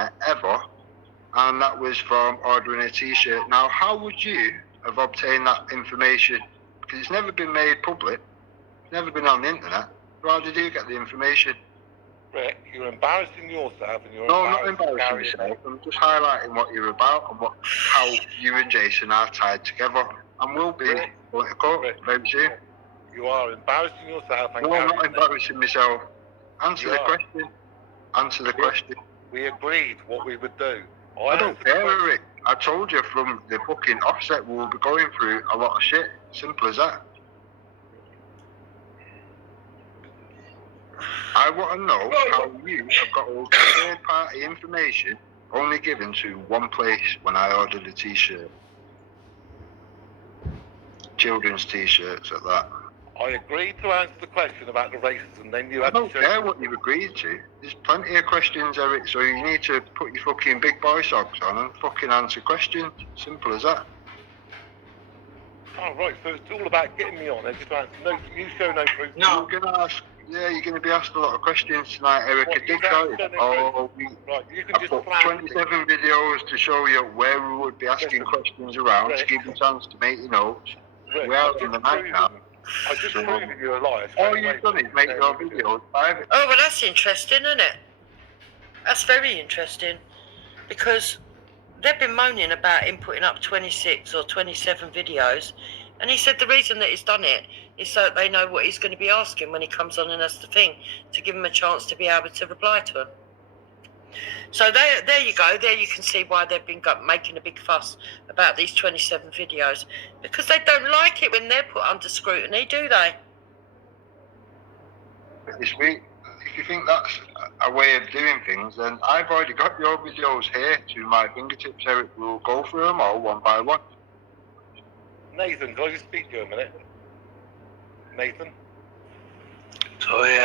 internet ever, and that was from ordering a T-shirt. Now, how would you have obtained that information? Because it's never been made public, it's never been on the internet. So how did you get the information? Rick, you're embarrassing yourself, and you're no, I'm not embarrassing myself. I'm just highlighting what you're about and how you and Jason are tied together, and will be going to court very soon. You are embarrassing yourself. And no, I'm not embarrassing myself. Answer the question. Answer the question. We agreed what we would do. I don't care, Rick. I told you from the fucking offset we will be going through a lot of shit. Simple as that. I want to know how you have got all the third-party information only given to one place when I ordered a T-shirt. Children's T-shirts at that. I agreed to answer the question about the racism, then you had to show... I don't care what you've agreed to. There's plenty of questions, Eric, so you need to put your fucking big boy socks on and fucking answer questions. Simple as that. Oh, right, so it's all about getting me on. Just answer. No, you show no proof. No, you're going to ask... Yeah, you're going to be asked a lot of questions tonight, Eric. I did tell you. Right, you can just put 27 videos to show you where we would be asking questions around, to give you a chance to make your notes. We're out in the night now. I just proved that you're a liar. All you've done is make your videos private. Oh, well, that's interesting, isn't it? That's very interesting. Because they've been moaning about him putting up 26 or 27 videos. And he said the reason that he's done it is so that they know what he's going to be asking when he comes on and has the thing, to give him a chance to be able to reply to him. So there you go. There you can see why they've been making a big fuss about these 27 videos. Because they don't like it when they're put under scrutiny, do they? This week, if you think that's a way of doing things, then I've already got your videos here to my fingertips, Eric. We'll go through them all one by one. Nathan, can I just speak to you a minute? Nathan? Sorry,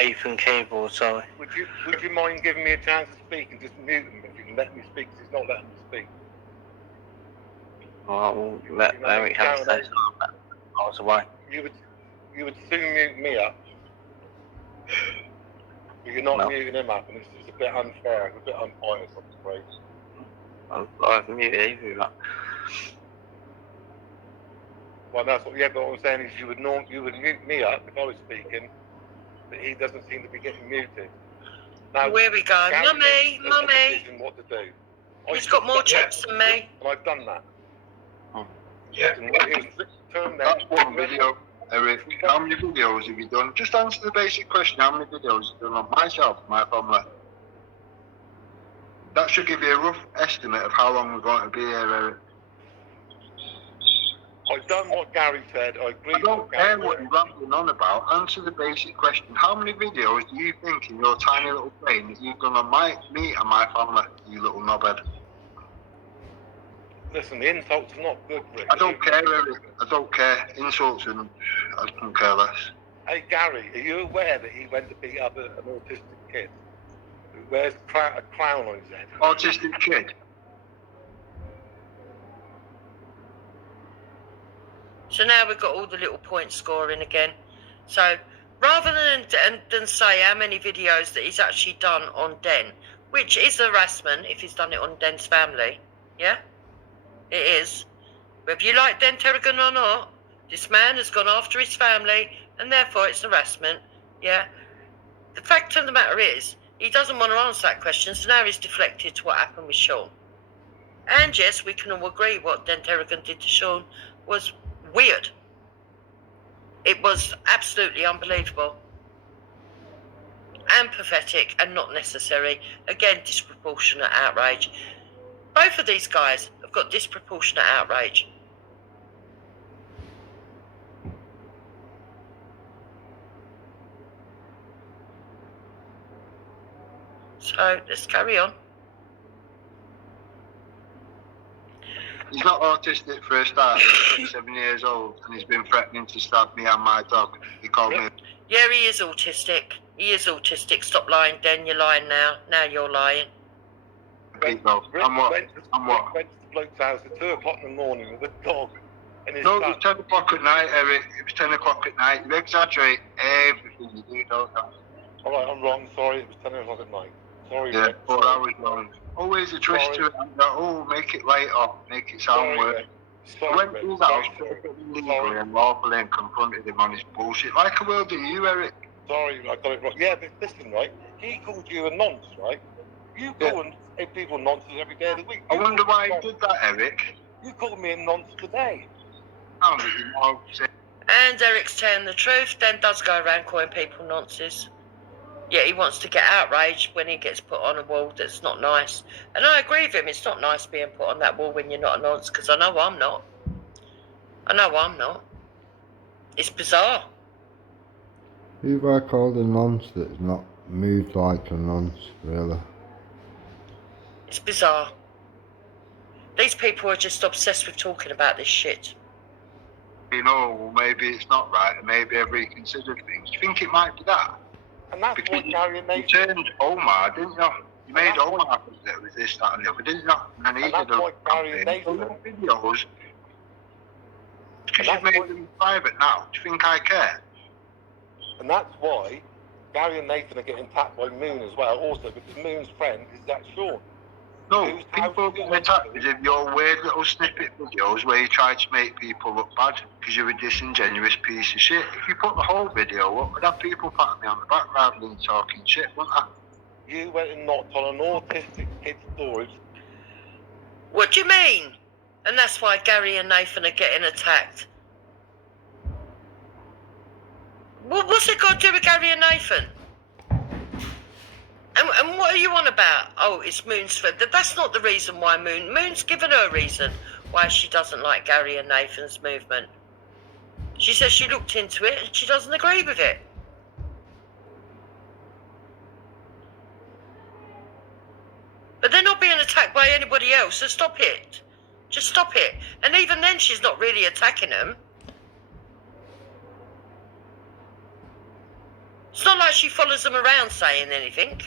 Nathan Cable, sorry. Would you mind giving me a chance to speak and just mute him if you can let me speak, because he's not letting me speak. Well, we'll let Eric have to say something. I was away. You would soon mute me up. But you're not muting him up, and it's a bit unfair, it's a bit unpious, I'm afraid. I've muted either up. Well, that's what. Yeah, but what I'm saying is, you would mute me up if I was speaking, but he doesn't seem to be getting muted. Now, where we go, Mummy, Mummy. What to do? He's got more chops than me. And I've done that. Oh. Yeah. That's one video, Eric. How many videos have you done? Just answer the basic question. How many videos have you done on myself, my family? That should give you a rough estimate of how long we're going to be here, Eric. I've done what Gary said. I agree. I don't care what you're rambling on about. Answer the basic question. How many videos do you think in your tiny little brain that you've done on me and my family, you little knobhead? Listen, the insults are not good, Rick. I don't care, Eric. I don't care. Insults and I couldn't care less. Hey, Gary, are you aware that he went to beat up an autistic kid who wears a crown on his head? Autistic kid? So now we've got all the little point scoring again. So rather than say how many videos that he's actually done on Den, which is harassment if he's done it on Den's family, yeah? It is. Whether you like Den Terragon or not, this man has gone after his family and therefore it's harassment, yeah? The fact of the matter is, he doesn't want to answer that question, so now he's deflected to what happened with Sean. And yes, we can all agree what Den Terragon did to Sean was weird. It was absolutely unbelievable and pathetic and not necessary. Again, disproportionate outrage. Both of these guys have got disproportionate outrage. So let's carry on. He's not autistic for a start. He's 27 years old and he's been threatening to stab me and my dog. He called me. Yeah, he is autistic. He is autistic. Stop lying, Den. You're lying now. Now you're lying. I'm what? Went to the bloke's house at 2 o'clock in the morning with a dog and his No, it was 10 o'clock at night, Eric. It was 10 o'clock at night. You exaggerate everything you do, don't you? All right, I'm wrong. Sorry, it was 10 o'clock at night. Sorry, Yeah, Rick. 4 hours long. Always a twist to it. Oh, make it later, make it sound worse. I went to his house, legally and lawfully, and confronted him on his bullshit. Like I will do you, Eric. Sorry, I got it wrong. Yeah, but listen, right? He called you a nonce, right? You call people nonsense every day of the week. I wonder why he did that, Eric. You called me a nonce today. And Eric's telling the truth. Den does go around calling people nonces. Yeah, he wants to get outraged when he gets put on a wall that's not nice. And I agree with him. It's not nice being put on that wall when you're not a nonce, because I know I'm not. It's bizarre. Who have I called a nonce that's not moved like a nonce, really? It's bizarre. These people are just obsessed with talking about this shit. You know, well, maybe it's not right, and maybe I've reconsidered things. Do you think it might be that? And that's Because what you turned Omar, didn't you? You made Omar that was this, that, and the other, didn't you? And then he did a videos. Because you've made them private now. Do you think I care? And that's why Gary and Nathan are getting tapped by Moon as well, also because Moon's friend is that Sean. No, people get attacked because of your weird little snippet videos where you try to make people look bad because you're a disingenuous piece of shit. If you put the whole video up, would have people pat me on the back rather than talking shit, wouldn't I? You went and knocked on an autistic kid's door. What do you mean? And that's why Gary and Nathan are getting attacked. What's it got to do with Gary and Nathan? And what are you on about? Oh, it's Moon's friend. That's not the reason why Moon's given her a reason why she doesn't like Gary and Nathan's movement. She says she looked into it and she doesn't agree with it. But they're not being attacked by anybody else, so stop it. Just stop it. And even then, she's not really attacking them. It's not like she follows them around saying anything.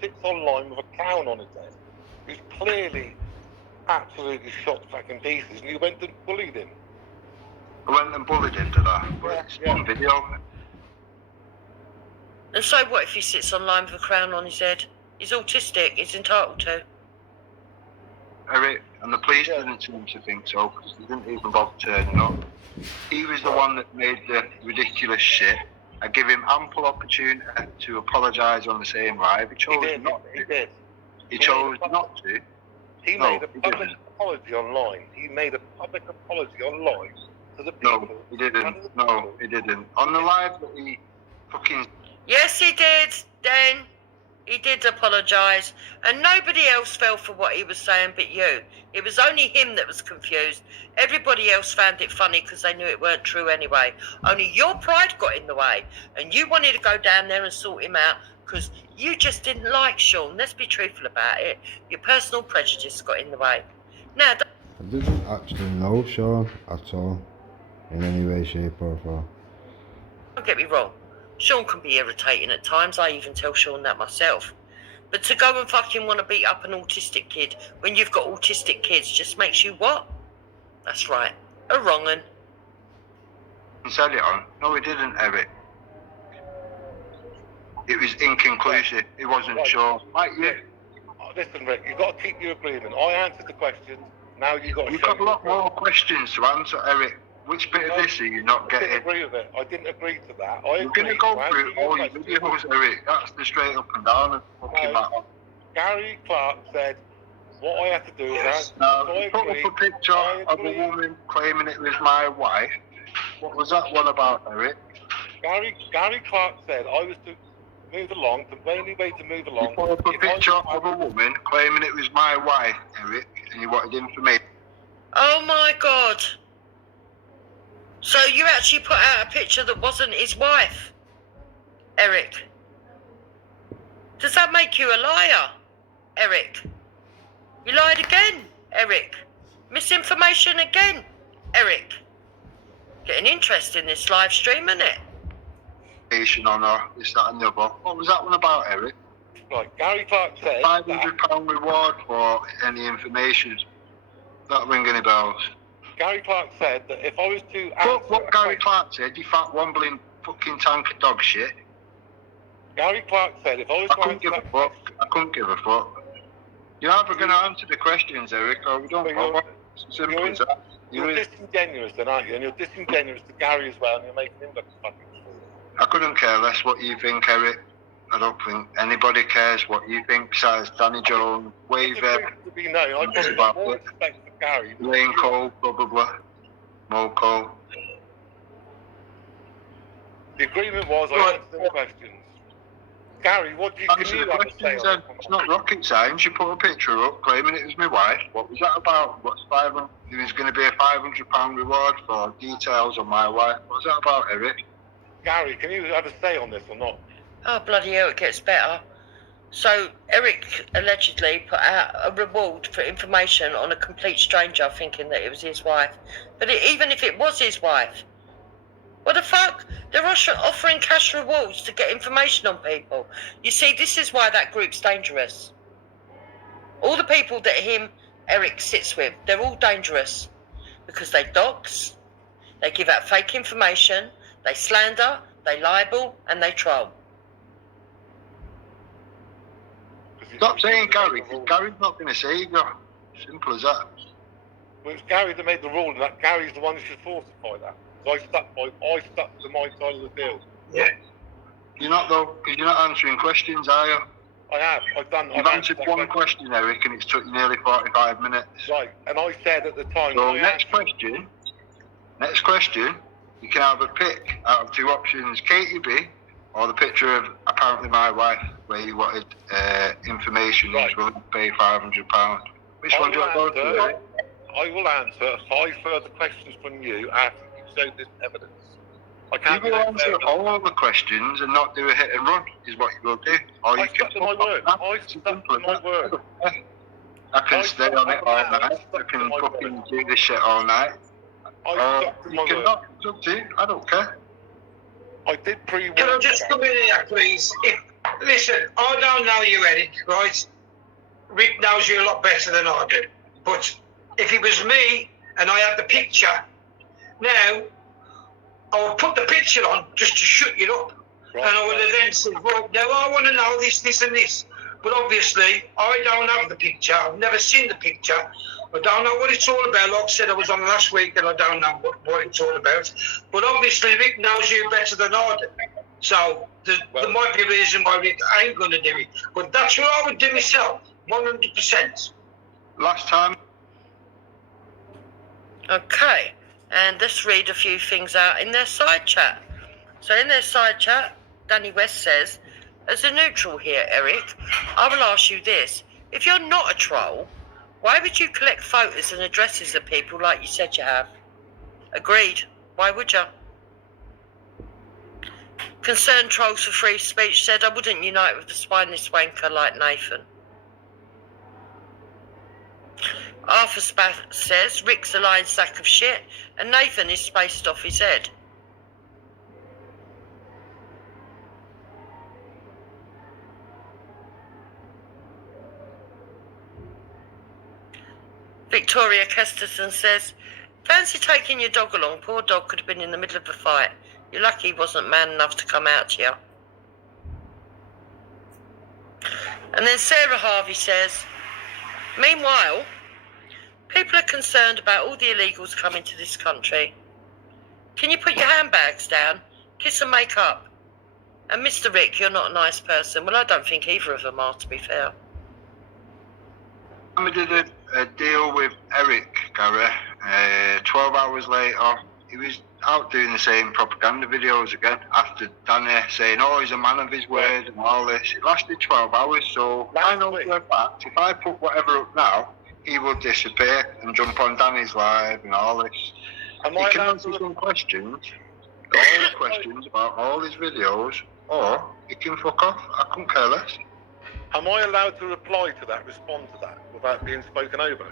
Sits online with a crown on his head. He's clearly absolutely shot to fucking pieces, and you went and bullied him. I went and bullied him to that, but it's on video. And so what if he sits online with a crown on his head? He's autistic, he's entitled to. Eric, and the police didn't seem to think so, because they didn't even bother turning up. He was the one that made the ridiculous shit. I give him ample opportunity to apologise on the same live. He chose not to. He did. He chose not to. He made a public apology online. He made a public apology online to the people. No, he didn't. No, he didn't. On the live that he fucking... Yes, he did, Dan. He did apologise, and nobody else fell for what he was saying but you. It was only him that was confused. Everybody else found it funny because they knew it weren't true anyway. Only your pride got in the way, and you wanted to go down there and sort him out because you just didn't like Sean. Let's be truthful about it. Your personal prejudice got in the way. Now, I didn't actually know Sean at all, in any way, shape or form. don't get me wrong. Sean can be irritating at times. I even tell Sean that myself. But to go and fucking want to beat up an autistic kid when you've got autistic kids just makes you what? That's right. A wrong'un. He said it on. No, he didn't, Eric. It was inconclusive. He wasn't sure. Like you. Listen, Rick, you've got to keep your agreement. I answered the questions. Now you've got to You've show got a lot more questions to answer, Eric. Which bit of this are you not I didn't getting? agree with it. I didn't agree to that. You're going to go through all your videos, Eric. That's the straight up and down of fucking matter. Gary Clark said, what I have to do is You put up a picture of a woman claiming it was my wife. What was that one about, Eric? Gary Clark said I was to move along, the only way to move along. You put up a picture of a woman claiming it was my wife, Eric, and you wanted information. Oh my God. So you actually put out a picture that wasn't his wife, Eric. Does that make you a liar, Eric? You lied again, Eric. Misinformation again, Eric. Getting interest in this live stream, isn't it? On her, this, that, and the other. What was that one about, Eric? Right, Gary Clark said £500 reward for any information. Not ring any bells. Gary Clark said that if I was to What Gary Clark said, you fat wombling fucking tank of dog shit. Gary Clark said if I was I to couldn't answer give a that fuck. question, I couldn't give a fuck. You're either going to answer the questions, Eric, or we don't But bother. It's as simple as that. you're disingenuous then, aren't you? And you're disingenuous to Gary as well, and you're making him look a fucking fool. I couldn't care less what you think, Eric. I don't think anybody cares what you think besides Danny Jones, Waver, To be known, I probably got more respect for Gary. Lane Cole, probably, Mo Cole. The agreement was I answered the questions. Gary, what do you, Answer the questions then. It's not rocket science. You put a picture up claiming it was my wife. What was that about? What's 500? There was going to be a £500 reward for details on my wife. What was that about, Eric? Gary, can you have a say on this or not? Oh, bloody hell, it gets better. So, Eric allegedly put out a reward for information on a complete stranger thinking that it was his wife. But even if it was his wife, what the fuck? They're offering cash rewards to get information on people. You see, this is why that group's dangerous. All the people that Eric sits with, they're all dangerous. Because they dox, they give out fake information, they slander, they libel, and they troll. Stop saying Gary, because Gary's not going to save you. Simple as that. Well, it's Gary that made the rule, and that Gary's the one who should falsify that. So I stuck to my side of the deal. Yeah. You're not though, because you're not answering questions, are you? I have. You've answered one question, Eric, and it's took you nearly 45 minutes. Right, and I said at the time. So next question, you can have a pick out of two options: Katie B, or the picture of apparently my wife, where you wanted information. Right. He's willing to pay £500. Which one do you want to go to, Eric? I will answer 5 further questions from you after you show this evidence. I can't. You will answer all the questions and not do a hit and run, is what you will do. Or you can stuck to my word. I stuck to my word. I can stay on it all night. I can fucking do this shit all night. You cannot. It's up to you. I don't care. I did pre-warn. Can I just come in here, please? Listen, I don't know you, Eric, right? Rick knows you a lot better than I do. But if it was me and I had the picture, now I would put the picture on just to shut you up. Right. And I would have then said, right, now I want to know this, this and this. But obviously, I don't have the picture. I've never seen the picture. I don't know what it's all about. Like I said, I was on last week and I don't know what it's all about. But obviously, Rick knows you better than I do. So there might be a reason why Rick ain't going to do it. But that's what I would do myself, 100%. Last time. Okay, and let's read a few things out in their side chat. So in their side chat, Danny West says, as a neutral here, Eric, I will ask you this. If you're not a troll, why would you collect photos and addresses of people like you said you have? Agreed. Why would you? Concerned Trolls for Free Speech said, I wouldn't unite with the spineless wanker like Nathan. Arthur Spath says, Rick's a lying sack of shit and Nathan is spaced off his head. Victoria Kesterson says, fancy taking your dog along. Poor dog could have been in the middle of a fight. You're lucky he wasn't man enough to come out to you. And then Sarah Harvey says, meanwhile, people are concerned about all the illegals coming to this country. Can you put your handbags down, kiss and make up? And Mr. Rick, you're not a nice person. Well, I don't think either of them are, to be fair. I did a deal with Eric, Gary. 12 hours later, he was out doing the same propaganda videos again after Danny saying, oh, he's a man of his word and all this. It lasted 12 hours, so I know for a fact, if I put whatever up now, he will disappear and jump on Danny's live and all this. He can answer some questions, all the questions about all his videos, or he can fuck off. I couldn't care less. Am I allowed to reply to that, respond to that, without being spoken over?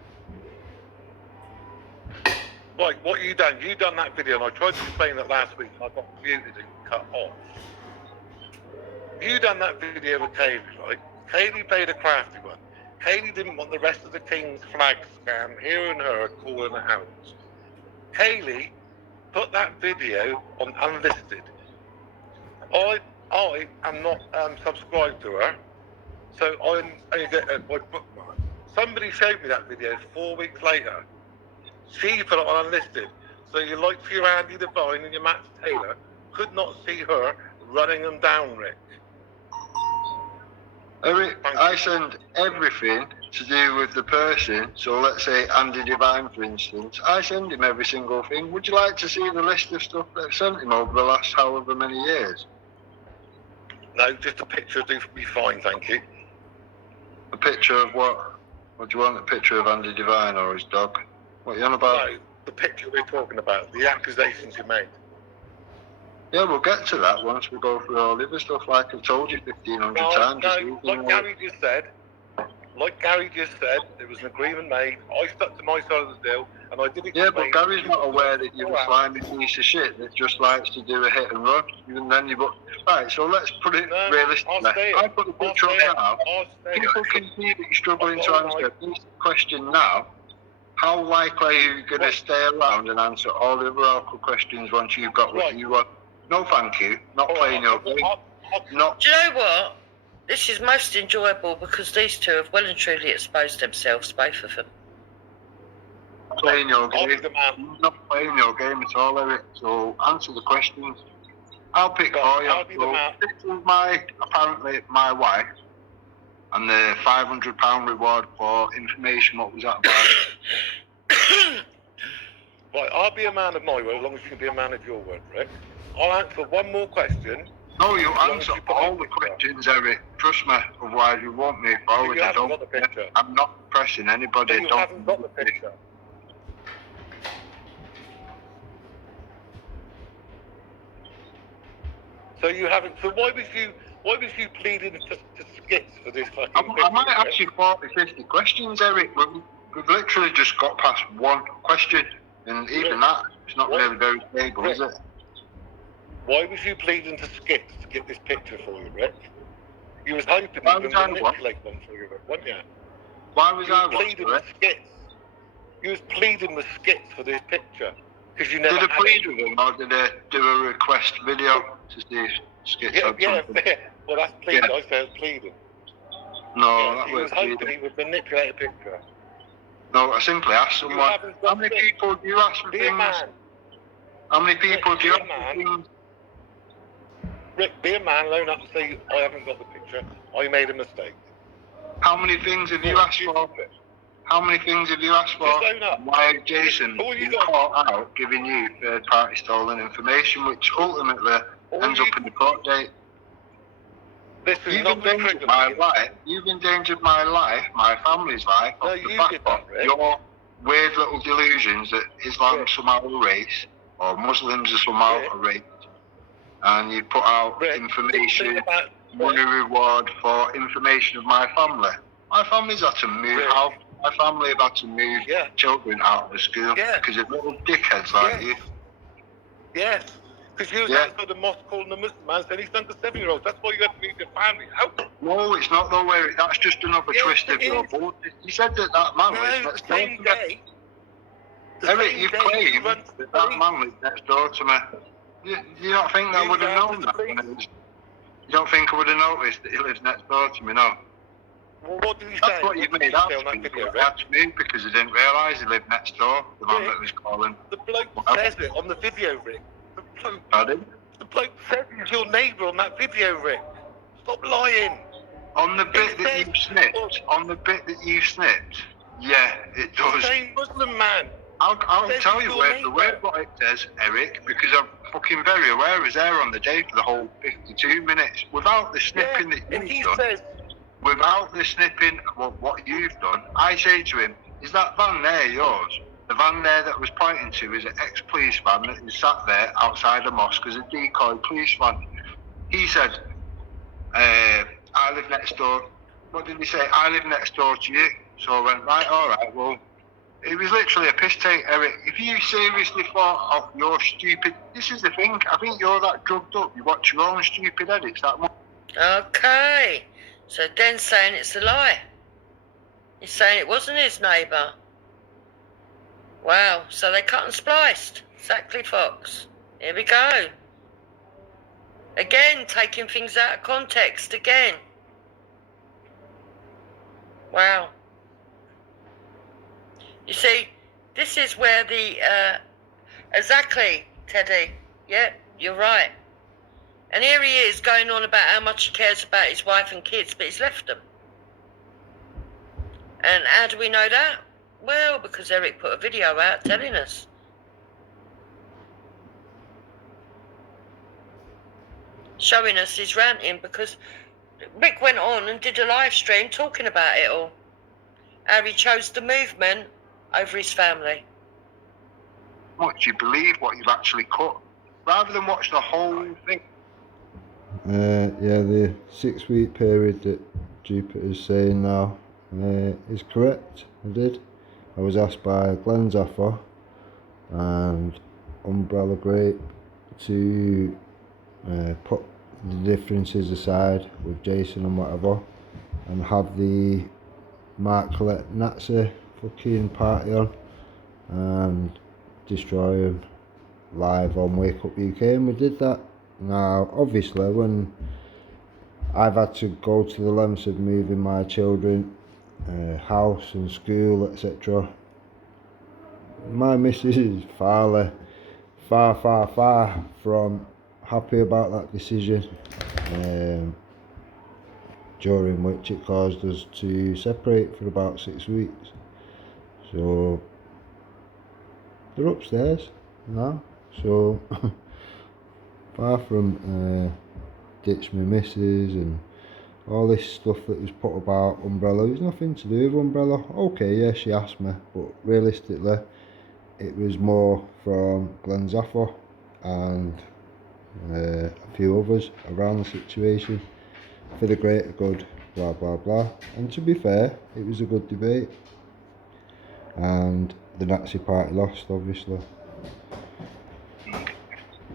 Like, what you done that video, and I tried to explain that last week, and I got muted and cut off. You done that video with Kaylee, right? Kaylee played a crafty one. Kaylee didn't want the rest of the King's flag scam, hearing her calling it out. Kaylee put that video on unlisted. I am not subscribed to her, so I only get my bookmark. Somebody showed me that video 4 weeks later. She put it on unlisted. So your like for your Andy Devine and your Matt Taylor could not see her running them down, Rick. Eric, I send everything to do with the person. So let's say Andy Devine, for instance. I send him every single thing. Would you like to see the list of stuff that I've sent him over the last however many years? No, just a picture do be fine, thank you. A picture of what? What do you want? A picture of Andy Devine or his dog? What are you on about? No, the picture we're talking about, the accusations you made. Yeah, we'll get to that once we go through all the other stuff. Like I've told you 1,500 times. Like Gary just said, there was an agreement made. I stuck to my side of the deal, and I did it. Yeah, but Gary's not aware that you're a slimy piece of shit that just likes to do a hit and run. And then you right, so let's put it realistically. I put the picture up now. People can see that you're struggling to answer this question now. How likely are you going to stay around and answer all the other awkward questions once you've got what you want? No, thank you. Not playing your game. Not. Do you know what? This is most enjoyable because these two have well and truly exposed themselves, both of them. Playing your game. Not playing your game at all, Eric. So answer the questions. I'll pick for you. So this is apparently my wife, and the £500 reward for information. What was that about? Right, I'll be a man of my word as long as you can be a man of your word, Rick. I'll answer one more question. No, you answer all the questions, Eric. Trust me, otherwise you won't move forward. You haven't got the picture. I'm not pressing anybody. You haven't got the picture. So you haven't. So why was you pleading to skits for this fucking? I might ask you 40, 50 questions, Eric. We've literally just got past one question, and even that, it's not really very stable, is it? Why was you pleading to skits to get this picture for you, Rick? You was hoping you could manipulate them for you, Rick, weren't you? Why was I pleading with skits? You was pleading with skits for this picture because you never. Did I plead with him, or did I do a request video to see skits? Yeah. Well, that's pleading. Yeah. I said pleading. No, that he was hoping he would manipulate a picture. No, I simply asked someone. How many people do you ask for things? How many people do you ask for things? Rick, be a man, own up and say, I haven't got the picture. I made a mistake. How many things have you asked for? How many things have you asked for? Just own up. Why Jason been caught out giving you third-party stolen information, which ultimately ends up in the court date? You've endangered my life. You've endangered my life, my family's life, off the back of your weird little delusions that Islam is somehow a race, or Muslims are somehow a race. And you put out information, money reward for information of my family. My family's had to move out. My family have had to move children out of the school because of little dickheads like you. Yes, because you was outside the mosque calling the Muslim man saying he's done to 7-year-olds. That's why you had to move your family out. No, it's not the way. That's just another twist of your board. You said that man lives next door to me. Eric, you claim that man lives next door to me. You don't think that I would have known that? You don't think I would have noticed that he lives next door to me, no? Well, what did he say? That's what you made out to me. That's me because I didn't realise he lived next door, the man that was calling. The bloke says it on the video, Rick. Pardon? The bloke says he's your neighbour on that video, Rick. Stop lying. On the bit that you snipped, yeah, it does. The same Muslim man. I'll tell you word for word what it says, Eric, because I'm fucking very aware I was there on the day for the whole 52 minutes. Without the snipping that you've done, without the snipping of what you've done, I say to him, is that van there yours? The van there that was pointing to is an ex-police van that is sat there outside the mosque as a decoy police van. He said, I live next door. What did he say? I live next door to you. So I went, right, all right, well, it was literally a piss take, Eric. If you seriously thought of your stupid... This is the thing. I think you're that drugged up. You watch your own stupid edits that much. Okay. So Den's saying it's a lie. He's saying it wasn't his neighbour. Wow. So they cut and spliced. Exactly, Fox. Here we go. Again, taking things out of context again. Wow. You see, this is where the, exactly, Teddy. Yeah, you're right. And here he is going on about how much he cares about his wife and kids, but he's left them. And how do we know that? Well, because Eric put a video out telling us. Showing us his ranting, because Rick went on and did a live stream talking about it all. How he chose the movement over his family. What you believe, what you've actually cut, rather than watch the whole thing. Yeah, the 6-week period that Jupiter's saying now is correct. I was asked by Glenn's offer and Umbrella Grape to put the differences aside with Jason and whatever, and have the Mark Collette Nazi fucking party on and destroy him live on Wake Up UK, and we did that. Now obviously when I've had to go to the lengths of moving my children, house and school, etc., my missus is far from happy about that decision, during which it caused us to separate for about 6 weeks. So they're upstairs now, so far from ditch my missus and all this stuff that was put about Umbrella. It was nothing to do with Umbrella. Okay, yeah, she asked me, but realistically it was more from Glenn's offer and a few others around the situation for the greater good, blah blah blah. And to be fair, it was a good debate, and the Nazi party lost, obviously.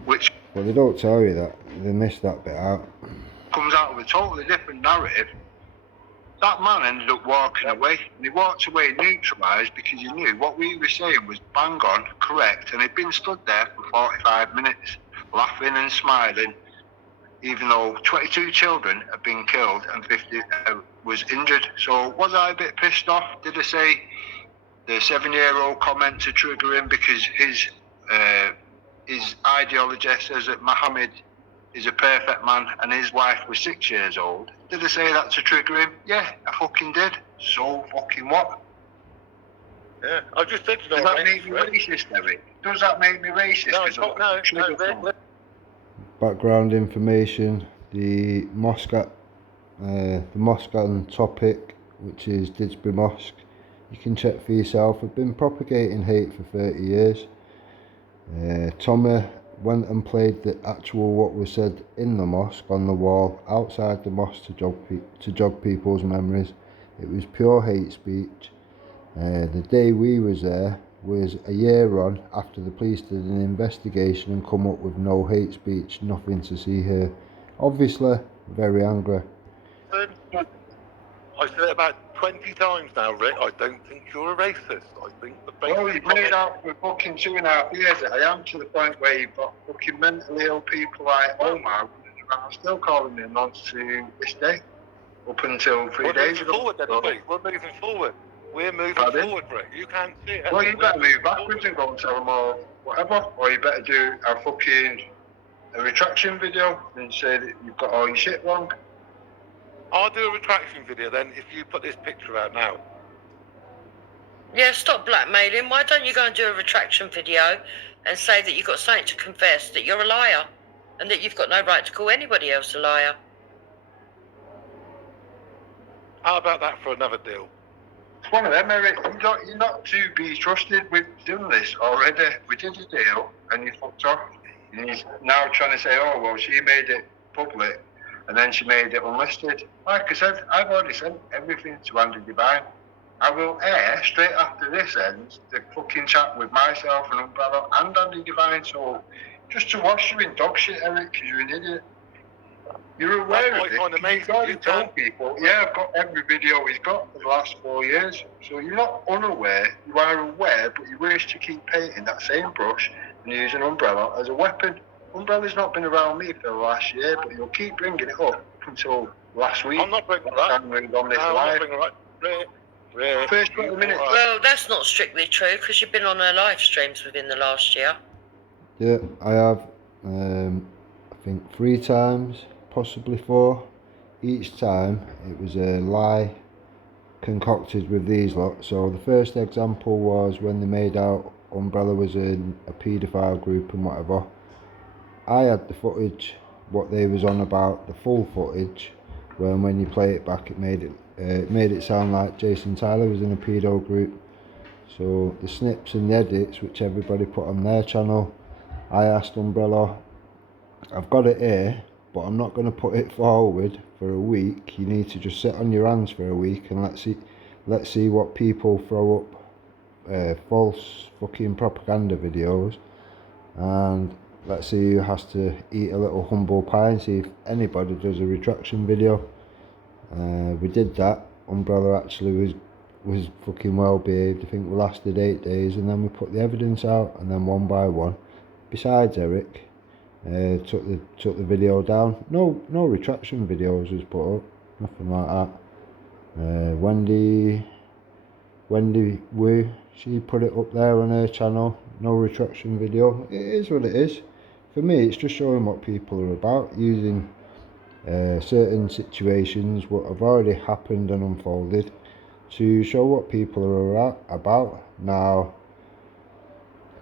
Which But they don't tell you that, they missed that bit out. comes out of a totally different narrative. That man ended up walking away, and he walked away neutralised because he knew what we were saying was bang on, correct, and he'd been stood there for 45 minutes, laughing and smiling, even though 22 children had been killed and 50 was injured. So was I a bit pissed off? Did I say the 7-year-old comment to trigger him because his ideology says that Muhammad is a perfect man and his wife was 6 years old? Did I say that to trigger him? Yeah, I fucking did. So fucking what? Yeah, I just said to Does that make me racist, Eric? Does that make me racist? No. Background information: the mosque on topic, which is Didsbury Mosque, you can check for yourself, have been propagating hate for 30 years. Tommy went and played the actual what was said in the mosque on the wall outside the mosque to jog people's memories. It was pure hate speech. The day we was there was a year on after the police did an investigation and come up with no hate speech, nothing to see here. Obviously very angry. I said it about 20 times now, Rick. I don't think you're a racist. I think the Well, you've made out for fucking 2.5 years that I am, to the point where you've got fucking mentally ill people like Omar around still calling me nonce to this day, up until 3 days ago. We're moving forward. We're moving forward, Rick. You can't see it. Well, you better move backwards and go and tell them all whatever, or you better do a retraction video and say that you've got all your shit wrong. I'll do a retraction video then if you put this picture out now. Yeah, stop blackmailing. Why don't you go and do a retraction video and say that you've got something to confess, that you're a liar, and that you've got no right to call anybody else a liar? How about that for another deal? It's one of them, Eric. You're not to be trusted. We've done this already. We did a deal and you fucked off. And you're now trying to say, oh, well, she made it public and then she made it unlisted. Like I said, I've already sent everything to Andy Divine. I will air, straight after this ends, the fucking chat with myself and Umbrella and Andy Divine. So just to wash you in dog shit, Eric, because you're an idiot. You're aware of it. You've already told people, yeah, I've got every video he's got for the last 4 years. So you're not unaware, you are aware, but you wish to keep painting that same brush and use an umbrella as a weapon. Umbrella's not been around me for the last year, but you'll keep bringing it up until last week. I'm not bringing that. I'm on this No, I'm not live. bringing that. First 20 minutes. Well, that's not strictly true because you've been on her live streams within the last year. Yeah, I have. I think 3 times, possibly 4. Each time it was a lie concocted with these lot. So the first example was when they made out Umbrella was in a paedophile group and whatever. I had the footage, what they was on about, the full footage, when you play it back it made it sound like Jason Tyler was in a pedo group. So the snips and the edits which everybody put on their channel, I asked Umbrella, I've got it here, but I'm not going to put it forward for a week. You need to just sit on your hands for a week and let's see what people throw up false fucking propaganda videos, and let's see who has to eat a little humble pie and see if anybody does a retraction video. We did that. Umbrella actually was fucking well behaved. I think we lasted 8 days, and then we put the evidence out, and then one by one, besides Eric, took the video down. No retraction videos was put up, nothing like that. Wendy Wu, she put it up there on her channel, no retraction video. It is what it is. For me, it's just showing what people are about, using certain situations what have already happened and unfolded to show what people are about. Now,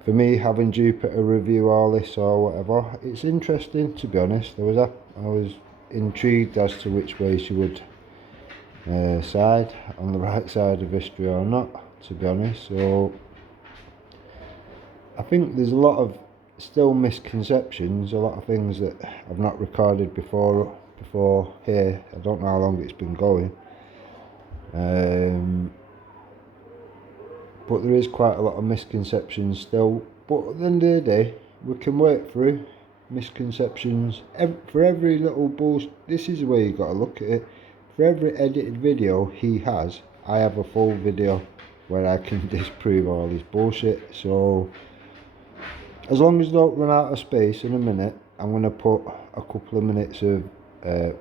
for me, having Jupiter review all this or whatever, it's interesting, to be honest. I was intrigued as to which way she would side, on the right side of history or not, to be honest. So I think there's a lot of still misconceptions, a lot of things that I've not recorded before here. I don't know how long it's been going, but there is quite a lot of misconceptions still. But at the end of the day, we can work through misconceptions. For every little bullshit, this is the way you got to look at it. For every edited video he has, I have a full video where I can disprove all his bullshit. So as long as I don't run out of space in a minute, I'm going to put a couple of minutes of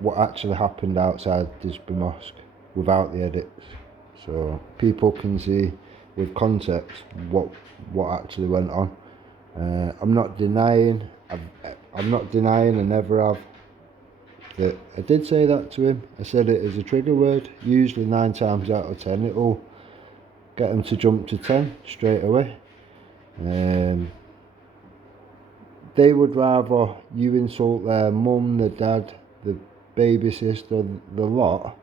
what actually happened outside Disbury Mosque without the edits, so people can see with context what actually went on. I'm not denying, and never have, that I did say that to him. I said it as a trigger word. Usually 9 times out of 10 it'll get them to jump to 10 straight away. They would rather you insult their mum, the dad, the baby sister, the lot,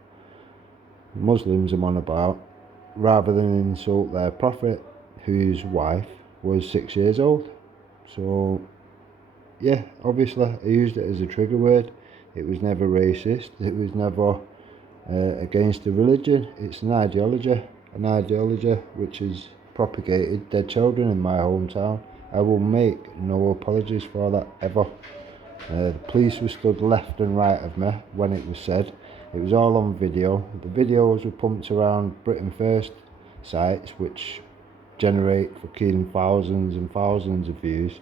Muslims I'm on about, rather than insult their prophet, whose wife was 6 years old. So yeah, obviously I used it as a trigger word. It was never racist, it was never against the religion. It's an ideology which is propagated dead children in my hometown. I will make no apologies for that ever. The police were stood left and right of me when it was said. It was all on video. The videos were pumped around Britain First sites, which generate fucking thousands and thousands of views.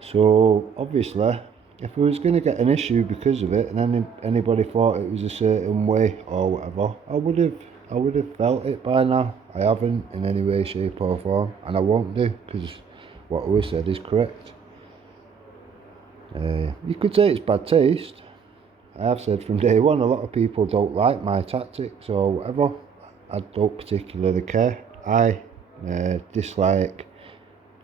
So obviously, if I was going to get an issue because of it, and then anybody thought it was a certain way or whatever, I would have felt it by now. I haven't in any way, shape or form, and I won't do, because what we said is correct. You could say it's bad taste. I have said from day one, a lot of people don't like my tactics or whatever. I don't particularly care. I dislike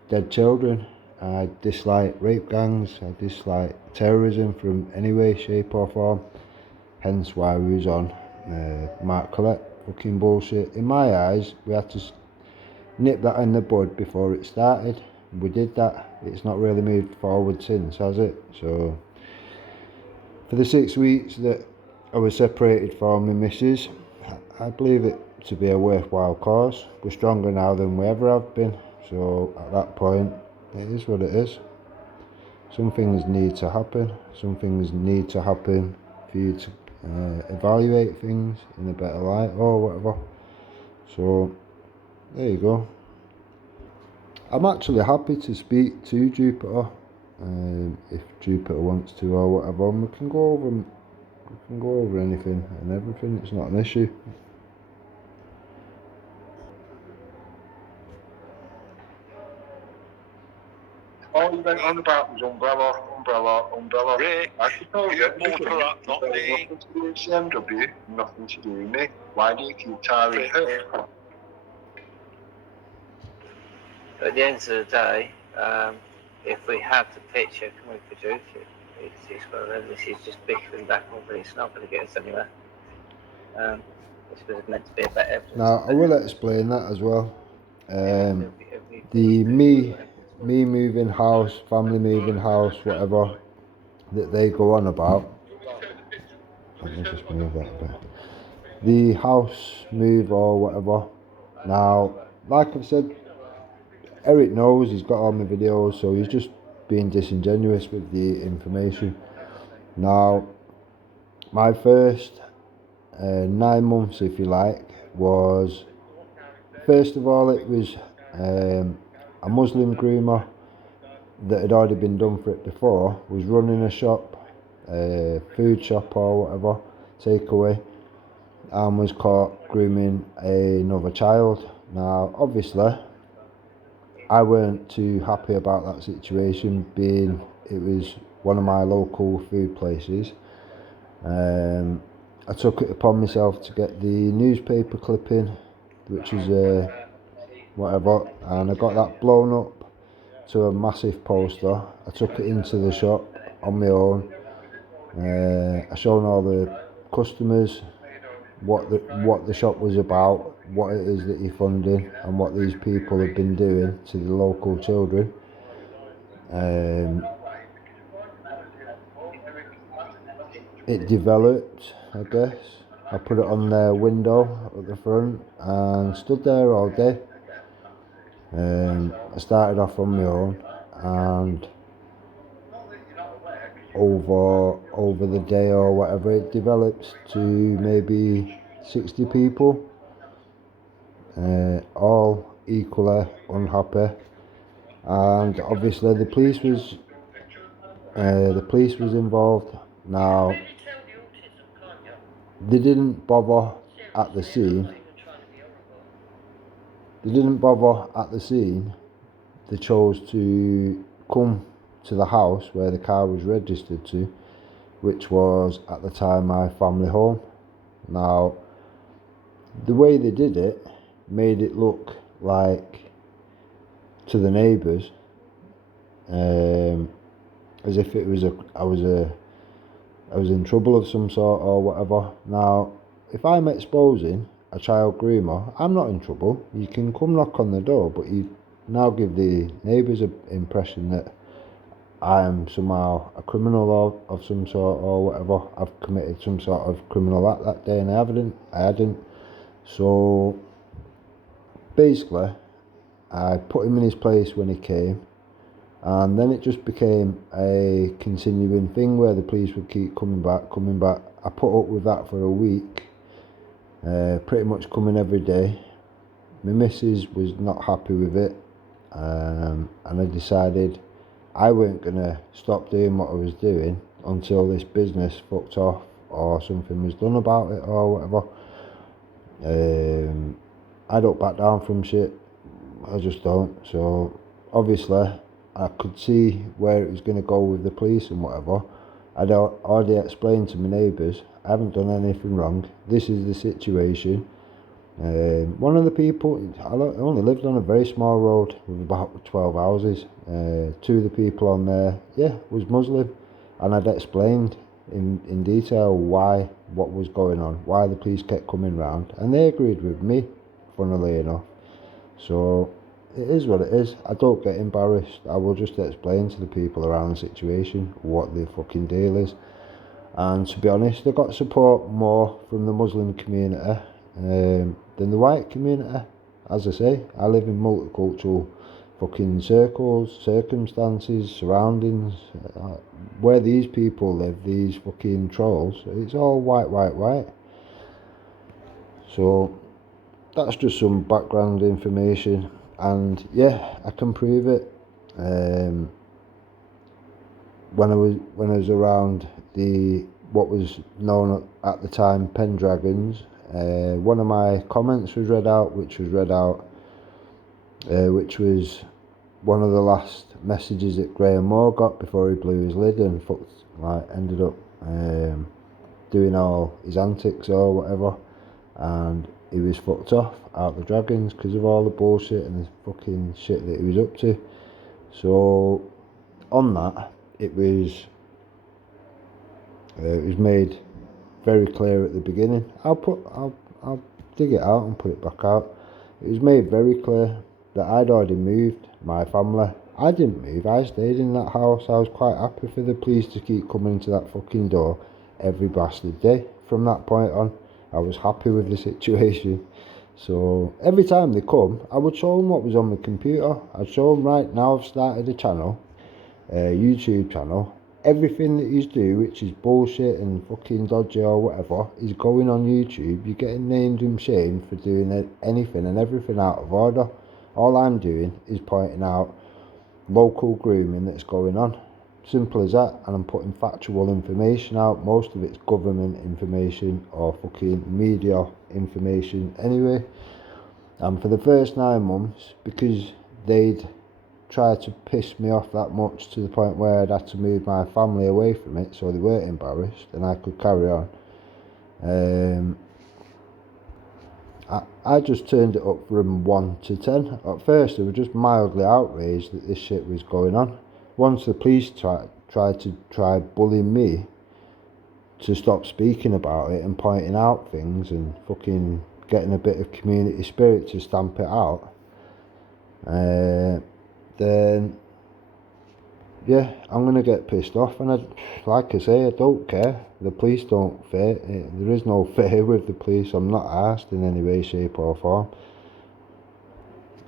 dead children. I dislike rape gangs. I dislike terrorism from any way, shape or form. Hence why we was on Mark Collette fucking bullshit. In my eyes, we had to nip that in the bud before it started. We did that. It's not really moved forward since, has it? So for the 6 weeks that I was separated from my missus, I believe it to be a worthwhile cause. We're stronger now than we ever have been. So at that point, it is what it is. Some things need to happen. Some things need to happen for you to evaluate things in a better light or whatever. So there you go. I'm actually happy to speak to Jupiter if Jupiter wants to or whatever, and we can go over anything and everything. It's not an issue. All you went on about was umbrella. Rick, I should tell you you, brought her up, not me. nothing to do with CMW, nothing to do with me. Why do you keep tiring her? But at the end of the day, if we have the picture, can we produce it? It's one of them. This is just bickering back over. It's not going to get us anywhere. This was meant to be about evidence. Now I will explain that as well. The me moving house, family moving house, whatever that they go on about. Let me just move that a bit. The house move or whatever. Now, like I've said, Eric knows, he's got all my videos, so he's just being disingenuous with the information. Now, my first 9 months, if you like, was, first of all, it was a Muslim groomer that had already been done for it before, was running a shop, food shop or whatever, takeaway, and was caught grooming another child. Now, obviously, I weren't too happy about that situation, being it was one of my local food places. I took it upon myself to get the newspaper clipping, which is whatever, and I got that blown up to a massive poster. I took it into the shop on my own. I shown all the customers what the shop was about, what it is that he funded, and what these people have been doing to the local children. It developed, I guess. I put it on their window at the front and stood there all day. I started off on my own, and over the day or whatever, it develops to maybe 60 people, all equally unhappy. And obviously the police was involved. Now, they didn't bother at the scene. They chose to come to the house where the car was registered to, which was at the time my family home. Now, the way they did it made it look like, to the neighbours, as if it was I was in trouble of some sort or whatever. Now, if I'm exposing a child groomer, I'm not in trouble. You can come knock on the door, but you now give the neighbours an impression that I am somehow a criminal of some sort or whatever. I've committed some sort of criminal act that day, and I hadn't. So basically, I put him in his place when he came, and then it just became a continuing thing where the police would keep coming back. I put up with that for a week, pretty much coming every day. My missus was not happy with it, and I decided I weren't going to stop doing what I was doing until this business fucked off or something was done about it or whatever. I don't back down from shit. I just don't. So obviously I could see where it was going to go with the police and whatever. I'd already explained to my neighbours, I haven't done anything wrong. This is the situation. One of the people, I only lived on a very small road with about 12 houses. 2 of the people on there, was Muslim, and I'd explained in detail what was going on, why the police kept coming round, and they agreed with me, funnily enough. So it is what it is. I don't get embarrassed. I will just explain to the people around the situation what the fucking deal is. And to be honest, I got support more from the Muslim community than the white community. As I say, I live in multicultural fucking circumstances, surroundings. Where these people live, these fucking trolls, it's all white. So that's just some background information, and yeah, I can prove it. when I was around what was known at the time Pendragons, one of my comments was read out, which was one of the last messages that Graham Moore got before he blew his lid and ended up doing all his antics or whatever, and he was fucked off out the Dragons because of all the bullshit and the fucking shit that he was up to. So on that, it was made very clear at the beginning. I'll dig it out and put it back out. It was made very clear that I'd already moved my family. I didn't move, I stayed in that house. I was quite happy for the police to keep coming to that fucking door every bastard day. From that point on, I was happy with the situation. So every time they come, I would show them what was on the computer. I'd show them, right now I've started a channel, a YouTube channel. Everything that you do, which is bullshit and fucking dodgy or whatever, is going on YouTube. You're getting named and shamed for doing anything and everything out of order. All I'm doing is pointing out local grooming that's going on. Simple as that. And I'm putting factual information out. Most of it's government information or fucking media information anyway. And for the first 9 months, because they'd tried to piss me off that much to the point where I'd had to move my family away from it so they weren't embarrassed and I could carry on, I just turned it up from 1 to 10. At first they were just mildly outraged that this shit was going on. Once the police tried bullying me to stop speaking about it and pointing out things and fucking getting a bit of community spirit to stamp it out, then yeah, I'm going to get pissed off. And like I say, I don't care. The police don't fear. There is no fear with the police. I'm not arsed in any way, shape or form.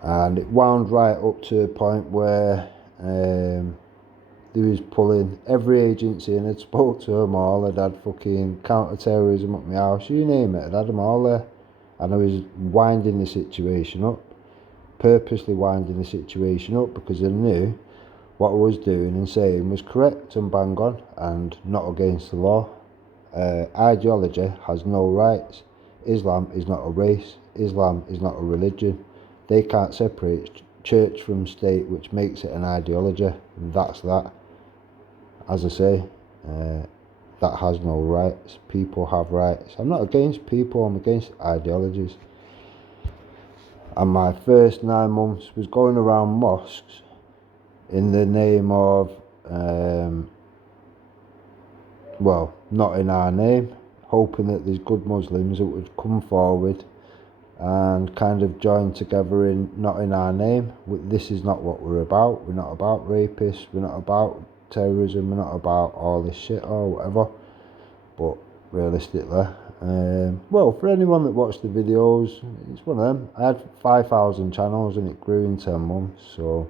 And it wound right up to a point where they was pulling every agency, and I'd spoke to them all. I'd had fucking counter-terrorism up my house, you name it, I'd had them all there. And I was winding the situation up, purposely winding the situation up, because I knew what I was doing and saying was correct and bang on and not against the law. Ideology has no rights. Islam is not a race. Islam is not a religion. They can't separate church from state, which makes it an ideology. That's that. As I say, that has no rights. People have rights. I'm not against people, I'm against ideologies. And my first 9 months was going around mosques in the name of, well, not in our name, hoping that there's good Muslims that would come forward and kind of join together in, not in our name. This is not what we're about. We're not about rapists, we're not about terrorism, we're not about all this shit or whatever. But realistically, well, for anyone that watched the videos, it's one of them. I had 5,000 channels and it grew in 10 months, so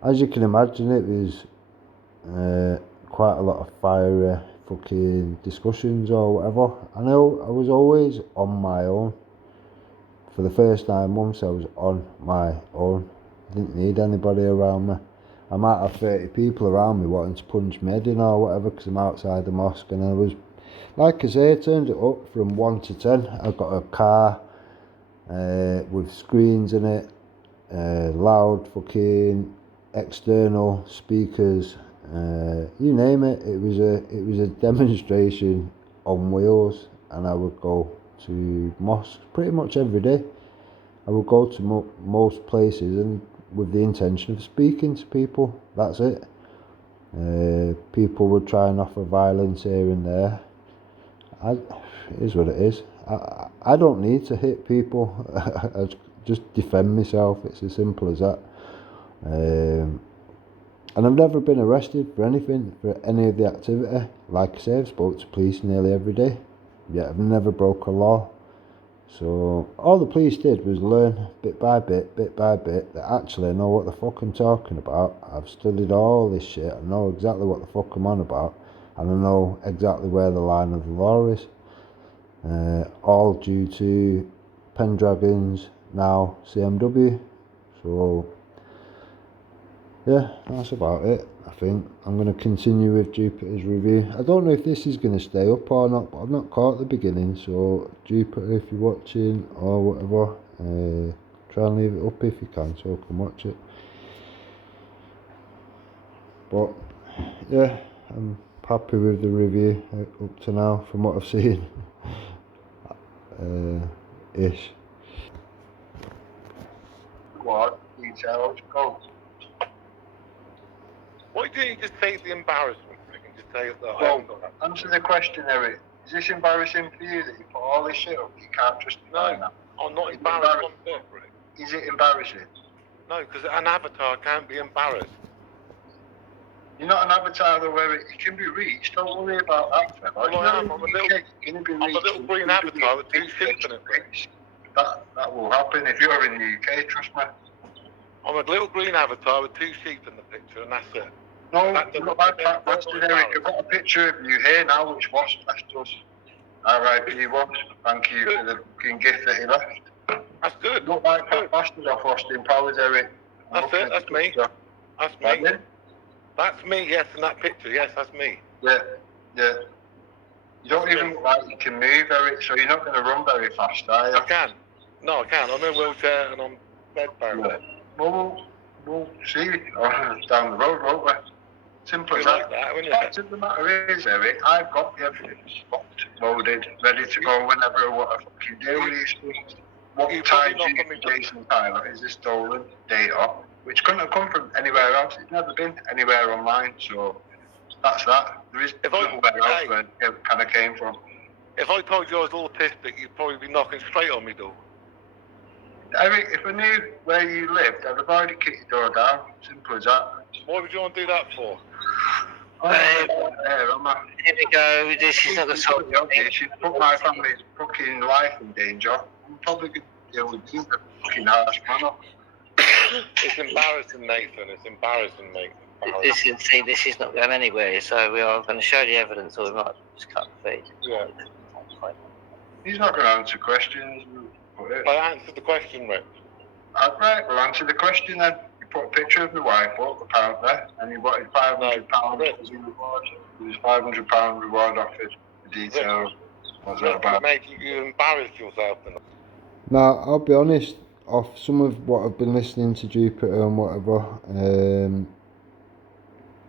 as you can imagine, it was quite a lot of fiery fucking discussions or whatever. I know I was always on my own. For the first 9 months I was on my own. I didn't need anybody around me. I might have 30 people around me wanting to punch me head in or whatever because I'm outside the mosque, and I was, like I say, I turned it up from 1 to 10. I got a car with screens in it, loud fucking external speakers, you name it. It was a demonstration on wheels, and I would go to mosques pretty much every day. I would go to most places and with the intention of speaking to people. That's it. People would try and offer violence here and there. It is what it is. I don't need to hit people. I just defend myself. It's as simple as that. And I've never been arrested for anything, for any of the activity. Like I say, I've spoke to police nearly every day, yet I've never broke a law. So all the police did was learn bit by bit that actually I know what the fuck I'm talking about. I've studied all this shit. I know exactly what the fuck I'm on about, and I know exactly where the line of the law is. All due to Pendragons, now CMW. So yeah, that's about it. I think I'm going to continue with Jupiter's review. I don't know if this is going to stay up or not, but I've not caught the beginning, so Jupiter, if you're watching or whatever, try and leave it up if you can so I can watch it. But yeah, I'm happy with the review up to now from what I've seen. Ish. What details? Go. Why don't you just say the embarrassment thing and just say that I Well, haven't got that? answer the question, Eric. Is this embarrassing for you that you put all this shit up? You can't justify No, that. I'm not It's embarrassed one bit, Rick. Is it embarrassing? No, because an avatar can't be embarrassed. You're not an avatar though where it can be reached. Don't worry about that, Trevor. Well, You I know, am. in I'm a the little- UK, it can be I'm a reached. little It green can be avatar with two reached. sheep in it. That will happen if you're in the UK, trust me. I'm a little green avatar with two sheep in the picture, and that's it. No, That you've doesn't- got my fat that's bastard, not Eric. I've got a picture of you here now, which Wasp left us. R.I.P. Wasp. Thank you for the fucking gift that he left. That's good. Look like That's fat bastard off Austin Powers, Eric. That's it. That's me. That's me. Pardon? That's me. Yes, in that picture. Yes, that's me. Yeah, yeah. You don't even look like you can move, Eric, so you're not going to run very fast, are you? I can. No, I can. I'm in a wheelchair and I'm bedbound. Yeah. Well, we'll see down the road, won't we? Simple as You that. like that, wouldn't you? The fact of the matter is, Eric, I've got the evidence locked, loaded, ready to go whenever I want to fucking do with these things. What You ties probably you not got to me- Jason Tyler is the stolen data, which couldn't have come from anywhere else. It's never been anywhere online, so that's that. There is If I- nowhere else hey. where it kind of came from. If I told you I was autistic, you'd probably be knocking straight on me door. Eric, if I knew where you lived, I'd have already kicked your door down. Simple as that. Why would you want to do that for? I'm not there, am I? Here we go. This is not the sort It's obvious. You put my family's fucking life in danger. I'm probably going to deal with you, the fucking harsh manner. It's embarrassing, Nathan. It's embarrassing, mate. Embarrassing. this is not going anywhere. So we are going to show the evidence, or we might just cut the feed. Yeah. He's not going to answer questions. I answered the question, Rick. Right, we'll answer the question then. You put a picture of the wife up, apparently, and you wanted £500 as a reward. There was £500 reward offered. The details. What's that Rick, about? mate, you embarrassed yourself. Now, I'll be honest, off some of what I've been listening to Jupiter and whatever,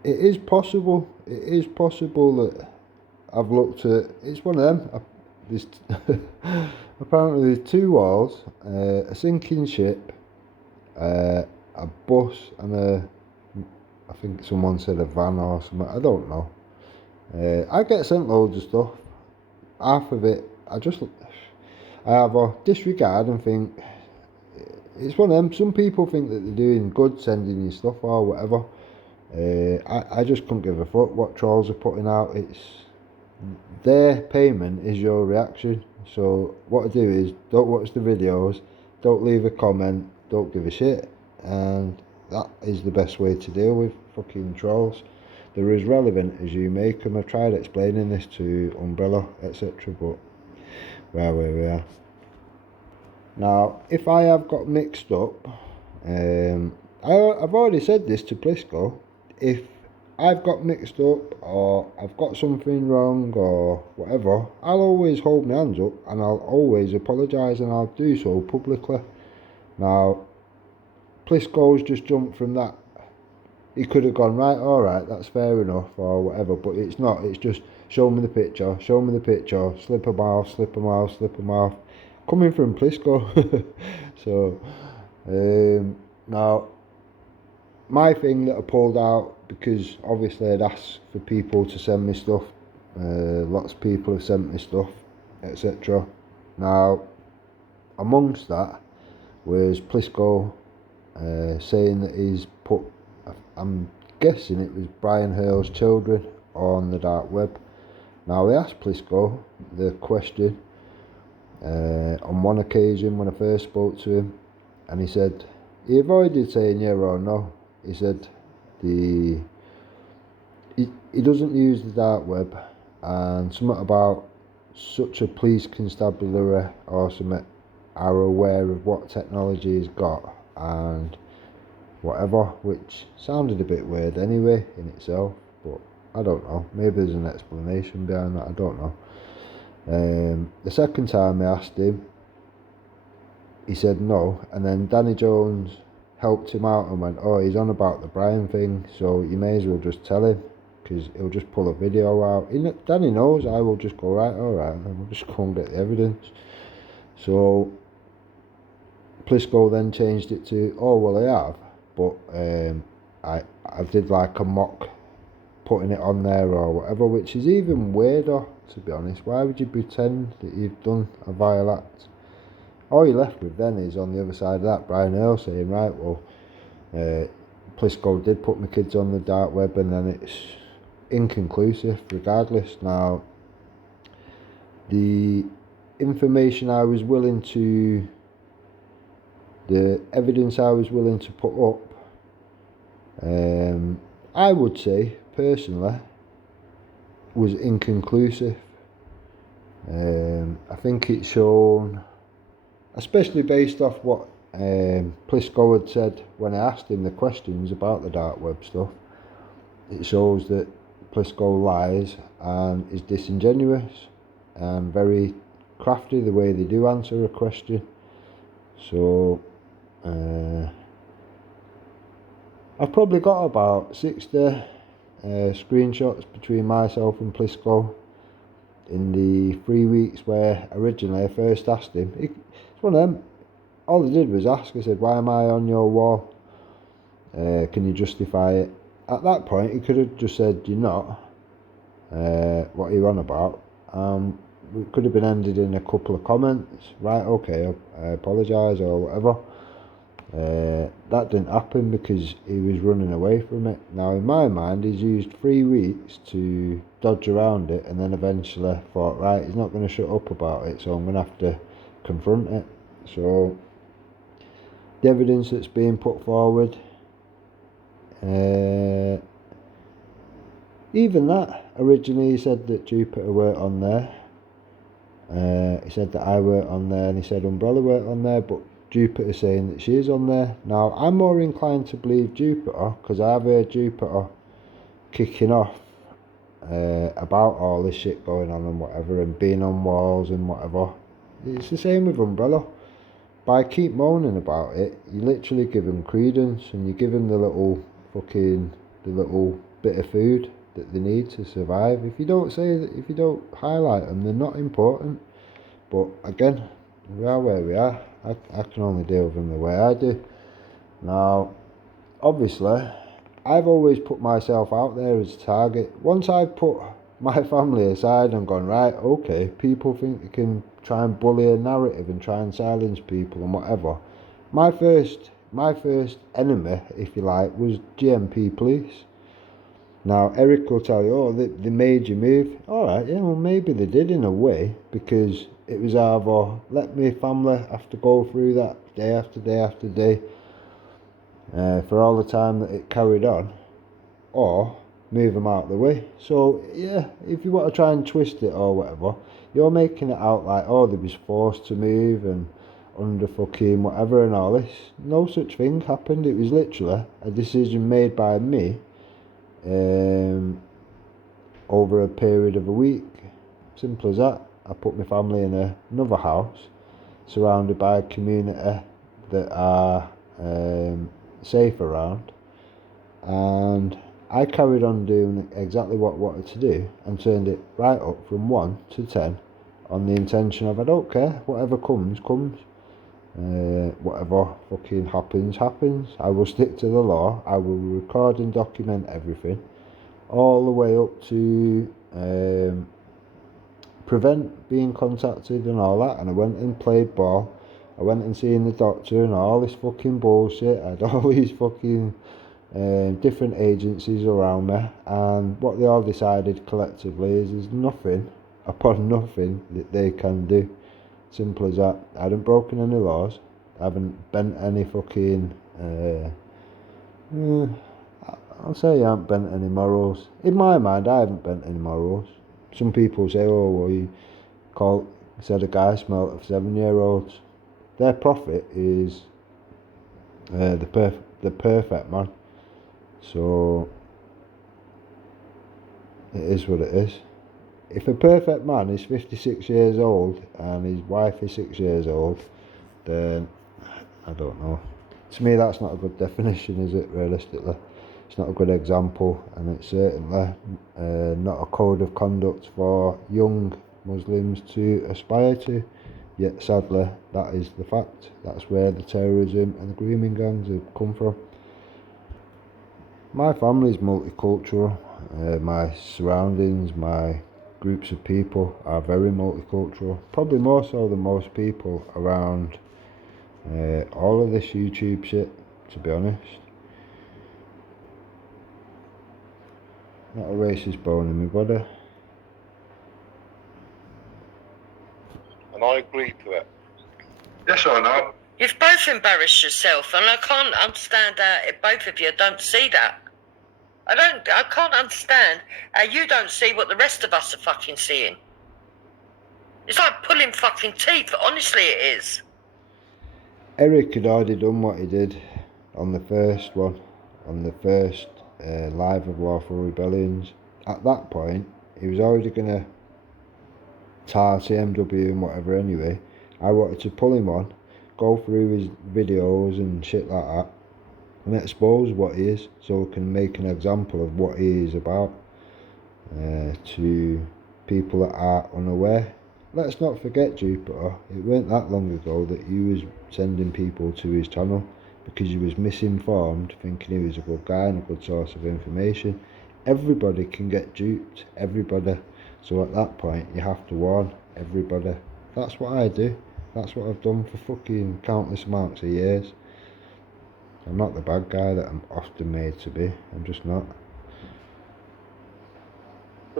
it is possible that I've looked at, it's one of them, there's apparently there's two walls, a sinking ship, a bus and I think someone said a van or something, I don't know. I get sent loads of stuff, half of it I have a disregard and think, it's one of them, some people think that they're doing good sending you stuff or whatever. I just couldn't give a fuck what trolls are putting out. It's their payment is your reaction. So what I do is don't watch the videos, don't leave a comment, don't give a shit, and that is the best way to deal with fucking trolls. They're as relevant as you make them. I've tried explaining this to Umbrella, etc., but where we are. Now, if I have got mixed up, I've already said this to Plisco, if I've got mixed up or I've got something wrong or whatever, I'll always hold my hands up and I'll always apologise, and I'll do so publicly. Now, Plisco's just jumped from that. He could have gone, right, alright, that's fair enough or whatever, but it's not. It's just show me the picture, slip a mouth, coming from Plisco. So, now, my thing that I pulled out, because obviously I'd asked for people to send me stuff, lots of people have sent me stuff, etc. Now, amongst that was Plisco saying that he's put, I'm guessing it was Brian Hale's children on the dark web. Now, I asked Plisco the question on one occasion when I first spoke to him, and he said, he avoided saying yeah or no. He said he doesn't use the dark web, and something about such a police constabulary or something are aware of what technology he's got, and whatever, which sounded a bit weird anyway in itself, but I don't know, maybe there's an explanation behind that, I don't know. The second time I asked him, he said no, and then Danny Jones helped him out and went, oh, he's on about the Brian thing, so you may as well just tell him, because he'll just pull a video out. Danny knows I will just go, right, alright, and we'll just go and get the evidence. So Plisco then changed it to, oh, well, I have, but I did like a mock putting it on there or whatever, which is even weirder, to be honest. Why would you pretend that you've done a vile act? All you're left with then is, on the other side of that, Brian Earl saying, right, well, Plisco did put my kids on the dark web, and then it's inconclusive regardless. Now, the information I was willing to, the evidence I was willing to put up, I would say, personally, was inconclusive. I think it's shown, especially based off what Plisco had said when I asked him the questions about the dark web stuff, it shows that Plisco lies and is disingenuous and very crafty the way they do answer a question. So I've probably got about 60 screenshots between myself and Plisco in the 3 weeks where originally I first asked him. It's one of them, all I did was ask. I said, why am I on your wall? Can you justify it? At that point he could have just said, you're not. What are you on about? It could have been ended in a couple of comments, right, okay, I apologise or whatever. That didn't happen because he was running away from it. Now, in my mind, he's used 3 weeks to dodge around it, and then eventually thought, right, he's not going to shut up about it, so I'm going to have to confront it. So the evidence that's being put forward, even that, originally he said that Jupiter weren't on there. He said that I weren't on there, and he said Umbrella weren't on there, but Jupiter saying that she is on there. Now, I'm more inclined to believe Jupiter, because I've heard Jupiter kicking off about all this shit going on and whatever, and being on walls and whatever. It's the same with Umbrella. By keep moaning about it, you literally give them credence, and you give them the little bit of food that they need to survive. If you don't say that, if you don't highlight them, they're not important. But again, we are where we are. I can only deal with them the way I do. Now, obviously, I've always put myself out there as a target. Once I've put my family aside and gone, right, okay, people think they can try and bully a narrative and try and silence people and whatever. My first enemy, if you like, was GMP police. Now, Eric will tell you, oh, they made you move. Alright, yeah, well, maybe they did in a way, because it was either let my family have to go through that day after day after day for all the time that it carried on, or move them out of the way. So, yeah, if you want to try and twist it or whatever, you're making it out like, oh, they was forced to move and under fucking whatever and all this. No such thing happened. It was literally a decision made by me over a period of a week. Simple as that. I put my family in another house surrounded by a community that are safe around, and I carried on doing exactly what I wanted to do and turned it right up from 1 to 10 on the intention of, I don't care, whatever comes, whatever fucking happens. I will stick to the law. I will record and document everything, all the way up to prevent being contacted and all that. And I went and played ball. I went and seen the doctor and all this fucking bullshit. I had all these fucking different agencies around me, and what they all decided collectively is there's nothing upon nothing that they can do. Simple as that. I haven't broken any laws. I haven't bent any fucking I'll say I haven't bent any morals. In my mind, I haven't bent any morals. Some people say, oh, well, you said a guy smelt of 7-year-olds. Their profit is the the perfect man. So it is what it is. If a perfect man is 56 years old and his wife is 6 years old, then I don't know. To me, that's not a good definition, is it, realistically? It's not a good example, and it's certainly not a code of conduct for young Muslims to aspire to. Yet sadly, that is the fact. That's where the terrorism and the grooming gangs have come from. My family is multicultural. My surroundings, my groups of people are very multicultural. Probably more so than most people around all of this YouTube shit, to be honest. Not a racist bone in my body. And I agree to it. Yes or no? You've both embarrassed yourself, and I can't understand how both of you don't see that. I can't understand how you don't see what the rest of us are fucking seeing. It's like pulling fucking teeth, honestly it is. Eric had already done what he did on the first one, on the first live of Lawful Rebellions. At that point, he was already going to tar TMW and whatever anyway. I wanted to pull him on, go through his videos and shit like that, and expose what he is, so we can make an example of what he is about to people that are unaware. Let's not forget, Jupiter, it weren't that long ago that he was sending people to his channel because he was misinformed, thinking he was a good guy and a good source of information. Everybody can get duped, everybody. So at that point, you have to warn everybody. That's what I do. That's what I've done for fucking countless amounts of years. I'm not the bad guy that I'm often made to be. I'm just not.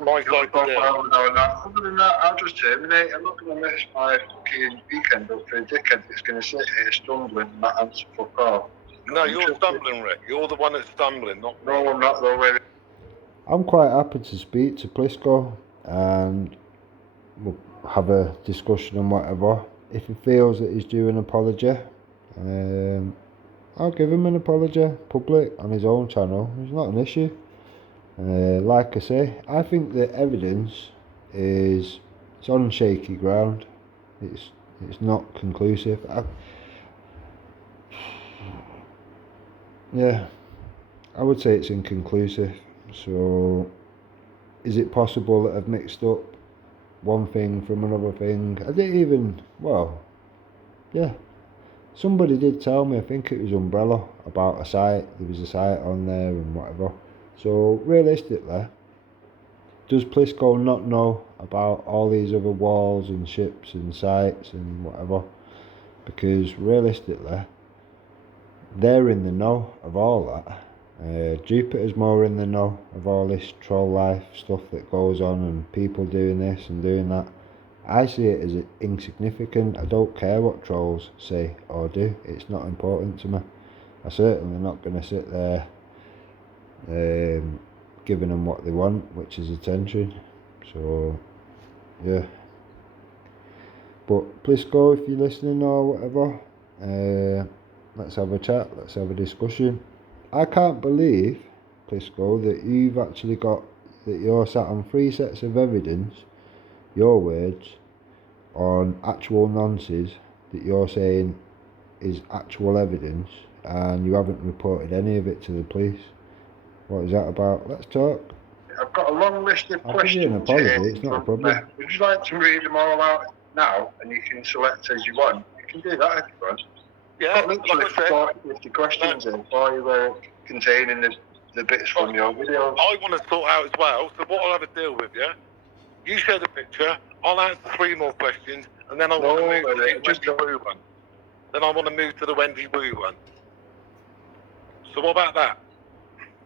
My side of the deal. Other than that, I'll just terminate. I'm not going to mess my fucking weekend up for a dickhead that's going to sit here stumbling and not answer fuck all. No, you're stumbling, Rick. You're the one that's stumbling, not me. No, I'm not though, really. I'm quite happy to speak to Plisco and we'll have a discussion and whatever. If he feels that he's due an apology, I'll give him an apology, public, on his own channel. It's not an issue. Like I say, I think the evidence is it's on shaky ground. It's not conclusive. I would say it's inconclusive. So, is it possible that I've mixed up one thing from another thing? I didn't even, yeah. Somebody did tell me, I think it was Umbrella, about a site. There was a site on there and whatever. So, realistically, does Plisco not know about all these other walls and ships and sites and whatever? Because realistically, they're in the know of all that. Jupiter's more in the know of all this troll life stuff that goes on and people doing this and doing that. I see it as insignificant. I don't care what trolls say or do. It's not important to me. I'm certainly not going to sit there giving them what they want, which is attention. So, yeah. But please go if you're listening or whatever. Let's have a chat. Let's have a discussion. I can't believe, Plisco, that you've actually got, that you're sat on 3 sets of evidence, your words, on actual nonsense that you're saying is actual evidence, and you haven't reported any of it to the police. What is that about? Let's talk. I've got a long list of I'll questions. give you an apology, it's not a problem. Would you like to read them all out now, and you can select as you want? You can do that if you want. Yeah, I've got literally like I said, 40, 50 questions in for you containing the bits from your videos. I want to sort out as well, so what I'll have a deal with you. You show the picture, I'll answer 3 more questions, and then I want to move to the Wendy Wu one. Then I want to move to the Wendy Wu one. So what about that?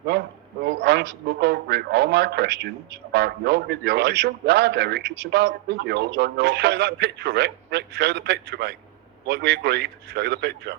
No, we'll go through all my questions about your videos. Right. It's not hard, Eric. It's about videos on your... Just show that picture, Rick. Rick, show the picture, mate. Like we agreed, show the picture.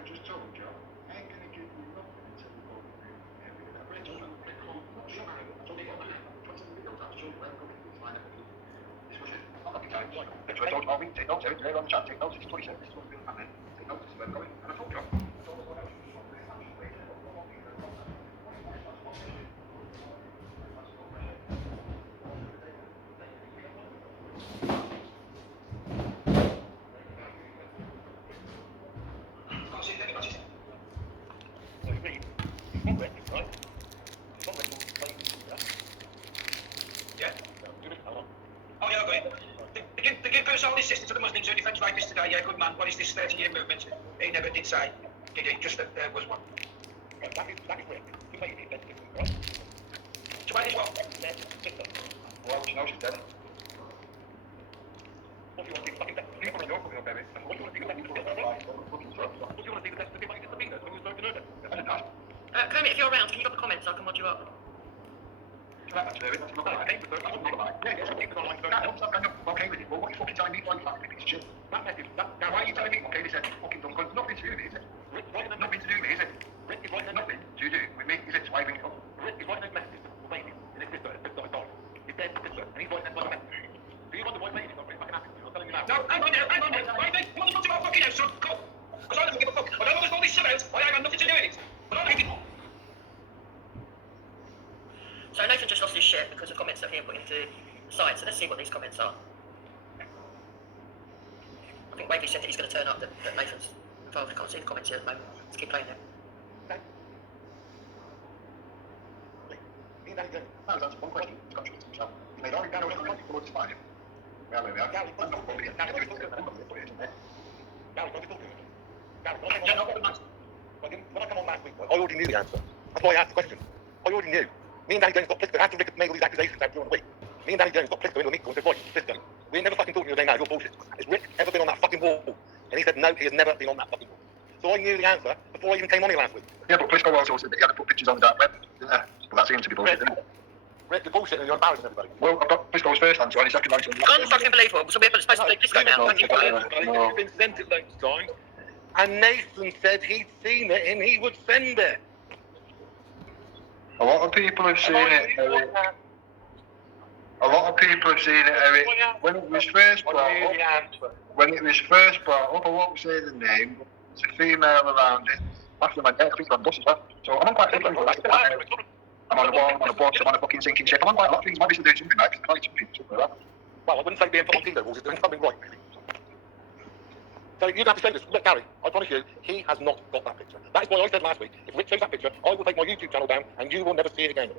I just told you, I ain't going to give you nothing until we go through everything. I've already told you. I told you what, 27 videos, I've shown you where I'm going to find everything. Discuss it. I'm not going to take notes. I'll read, take notes, everything on the chat, take notes. This is what he said, this is what's going to happen. Take notes, this is where I'm going. And I told you. I told you what else. Yeah. Oh, yeah, okay. The give personal assistance to the Muslims who defends rapists today. Yeah, good man. What is this 30-year movement? He never did say. Did he? Just that there was one. That is correct. You made it, that's different, right? So why did what? Well, she knows she's dead. What do you want to do? Fucking death? People know coming up, baby. What do you want to do? What do you want to do? What do you want to do? That's the debate is the meanest when you start to know that. Kermit, if you're around, can you drop a comment so I can mod you up? Okay with it. Well, what are you fucking telling me? Why are you fucking piece of shit? That message, now why are you telling me? Okay, listen, fucking dumb cunt. Nothing to do with me, is it? Nothing to do with me, is it? Nothing to do with me, is it? So why bring it up? He's writing those messages to the baby, and his sister has died. He's dead, his sister, and he's writing those messages. Do you want the white lady? Not very fucking happy. I'm telling you now. No, hang on now. Why do you want to talk about fucking house, son? Go. Because I don't give a fuck. I don't know what all this is about. I ain't got nothing to do with it. But I don't So Nathan just lost his shit because of comments that he put into the site. So let's see what these comments are. I think Wavy said that he's going to turn up that Nathan's involved. I can't see the comments here at the moment. Let's keep playing there. No, that's one question. It's contradicting himself. He made all the downloads and forward to find him. Well, there we are. I'm not putting it. I'm not putting it. I'm not putting it in there. When I come on last week, I already knew the answer. That's why I asked the question. I already knew. Me and Danny Jones got Plisco after Rick made all these accusations out during the week. Me and Danny Jones got Plisco into a meeting and said, right, Plisco, we ain't never fucking talking to you today now, you're bullshit. Has Rick ever been on that fucking wall? And he said, no, he has never been on that fucking wall. So I knew the answer before I even came on here last week. Yeah, but Plisco also said that he had to put pictures on the dark web. Yeah, but that seems to be bullshit, didn't it? Rick, you're bullshit and you're embarrassing everybody. Well, I've got Plisco's first answer and his second answer. Unfucking believable. So we're supposed to play disco now. You've been sent it loads of times. And Nathan said he'd seen it and he would send it. A lot of people have seen it, Eric. A lot of people have seen it, Eric. When it was first brought up, I won't say the name, but it's a female around it. Actually, my dad, I think I'm on bus as well. So I'm on quite a few things. I'm on a wall, I'm on a bus, I'm on a fucking sinking ship. I'm on quite a lot of things. I'm obviously doing something right, because something like that. Well, I wouldn't say being fucking Tito Balls is doing something right, really. So you don't have to say this. Look, Gary, I promise you, he has not got that picture. That is why I said last week, if Rick shows that picture, I will take my YouTube channel down and you will never see it again.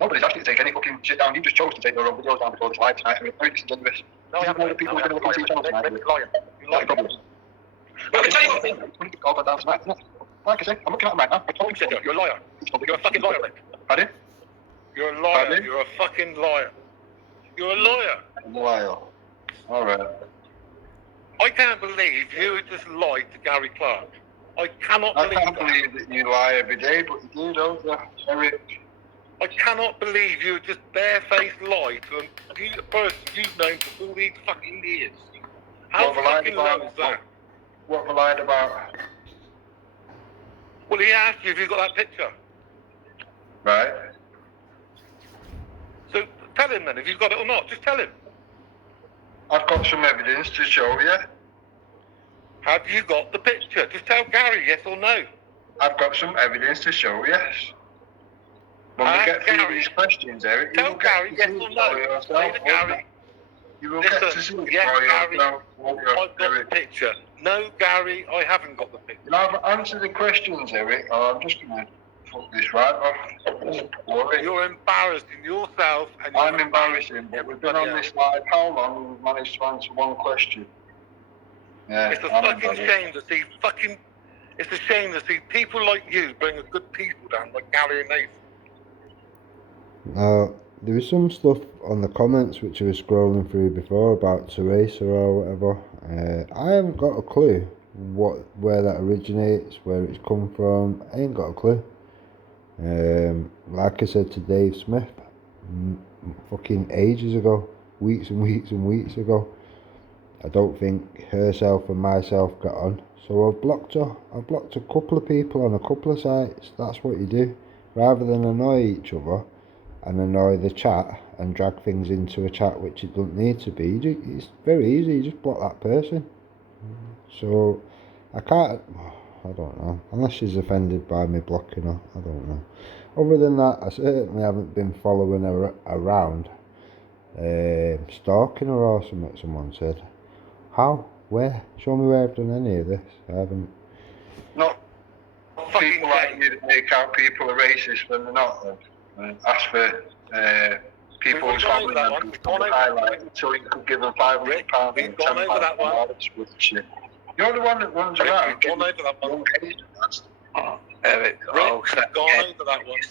Nobody's asking to take any fucking shit down. You just chose to take your own videos down before this live tonight. Very disingenuous. No, I haven't. You know the people who are going to look on your channel tonight. You're lying. You're lying. Problems. Well, I can tell you what thing. We need to call that down tonight, isn't it? Like I say, I'm looking at him right now. I told you, You're a liar. You're a fucking liar, Rick. Pardon? You're a liar. Pardon? You're a fucking liar. You're a liar. Liar. Alright. I can't believe you just lied to Gary Clark. I cannot I believe can't believe that you lie every day, but you do, don't you, Eric? I cannot believe you just barefaced lied to a person you've known for all these fucking years. How fucking low is that? What have I lied about? Well, he asked you if you got that picture. Right. So tell him then if you've got it or not. Just tell him. I've got some evidence to show you. Have you got the picture? Just tell Gary yes or no. I've got some evidence to show you. When we get through these questions, Eric, tell Gary yes or no. Say to Gary, you will get to see it yes, for Gary, yourself. I've got the picture. No, Gary, I haven't got the picture. Now, answer the questions, Eric, or I'm just going to fuck this right off. You're embarrassing yourself. And I'm embarrassing, but we've been on this live how long and we've managed to answer one question. Yeah, it's a fucking shame to see it's a shame to see people like you bring a good people down like Gary and Nathan. Now, there was some stuff on the comments which I was scrolling through before about Teresa or whatever. I haven't got a clue where that originates, where it's come from. I ain't got a clue. Like I said to Dave Smith, fucking ages ago, weeks and weeks and weeks ago, I don't think herself and myself got on, So I've blocked a couple of people on a couple of sites. That's what you do. Rather than annoy each other and annoy the chat and drag things into a chat which it doesn't need to be, it's very easy, you just block that person. So I can't, I don't know, unless she's offended by me blocking her, I don't know. Other than that, I certainly haven't been following her around, stalking her or something, someone said. How? Where? Show me where I've done any of this. I haven't. Not people like you that make out people are racist when they're not, and ask for people's family members to be highlighted so you could give them £500 and £10 shit. You're the one that runs around. We've gone over that one. Eric, Rick, we've gone over that one.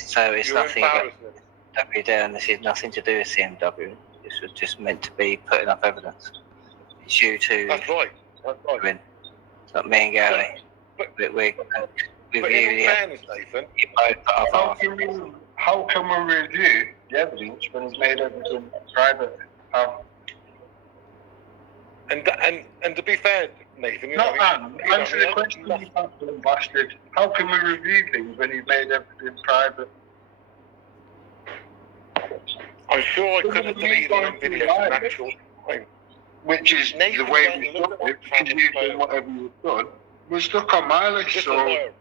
So it's You're nothing about embarrassing. WD, and this is nothing to do with CMW. This was just meant to be putting up evidence. It's you two. That's right. That's right. Win. It's not me and Gary. But we in fairness, Nathan, you both put up How can we review the evidence when he's made everything private? And to be fair, Nathan, you Not know, answer the question, you fucking bastard. How can we review things when he's made everything private? I'm sure I couldn't have deleted them videos from actual time. Which is Nathan, the way we've done it, because you've done whatever you've done. We're stuck on my list, Just so, a liar.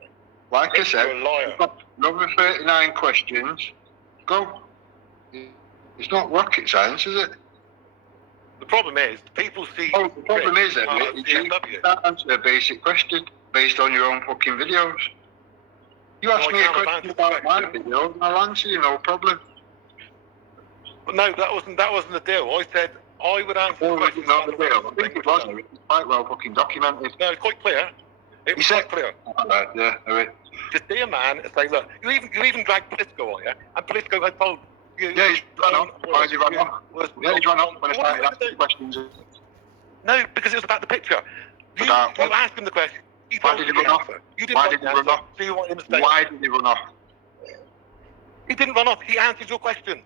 like I said, You're a liar. we've got another 39 questions. Go. It's not rocket science, is it? The problem is, people see. Oh, the problem is, Rick Elliot, as is you CMW. can't answer a basic question based on your own fucking videos. You ask me a question about my video, and I'll answer you, no problem. But no, that wasn't the deal. I said I would answer the No, question. it's not the deal. I think it was. It's quite well fucking documented. No, it's quite clear. It was quite clear. Alright, yeah, alright. Just be a man and say, look, you even dragged Politico on, yeah? And Politico had told you. Yeah, he's run off. Why has he run off? Yeah, he's run off when I started asking questions. No, because it was about the picture. You asked him the question. Why did he run off? You didn't Why did he run off? So you want him to stay? Why did he run off? He didn't run off. He answered your question.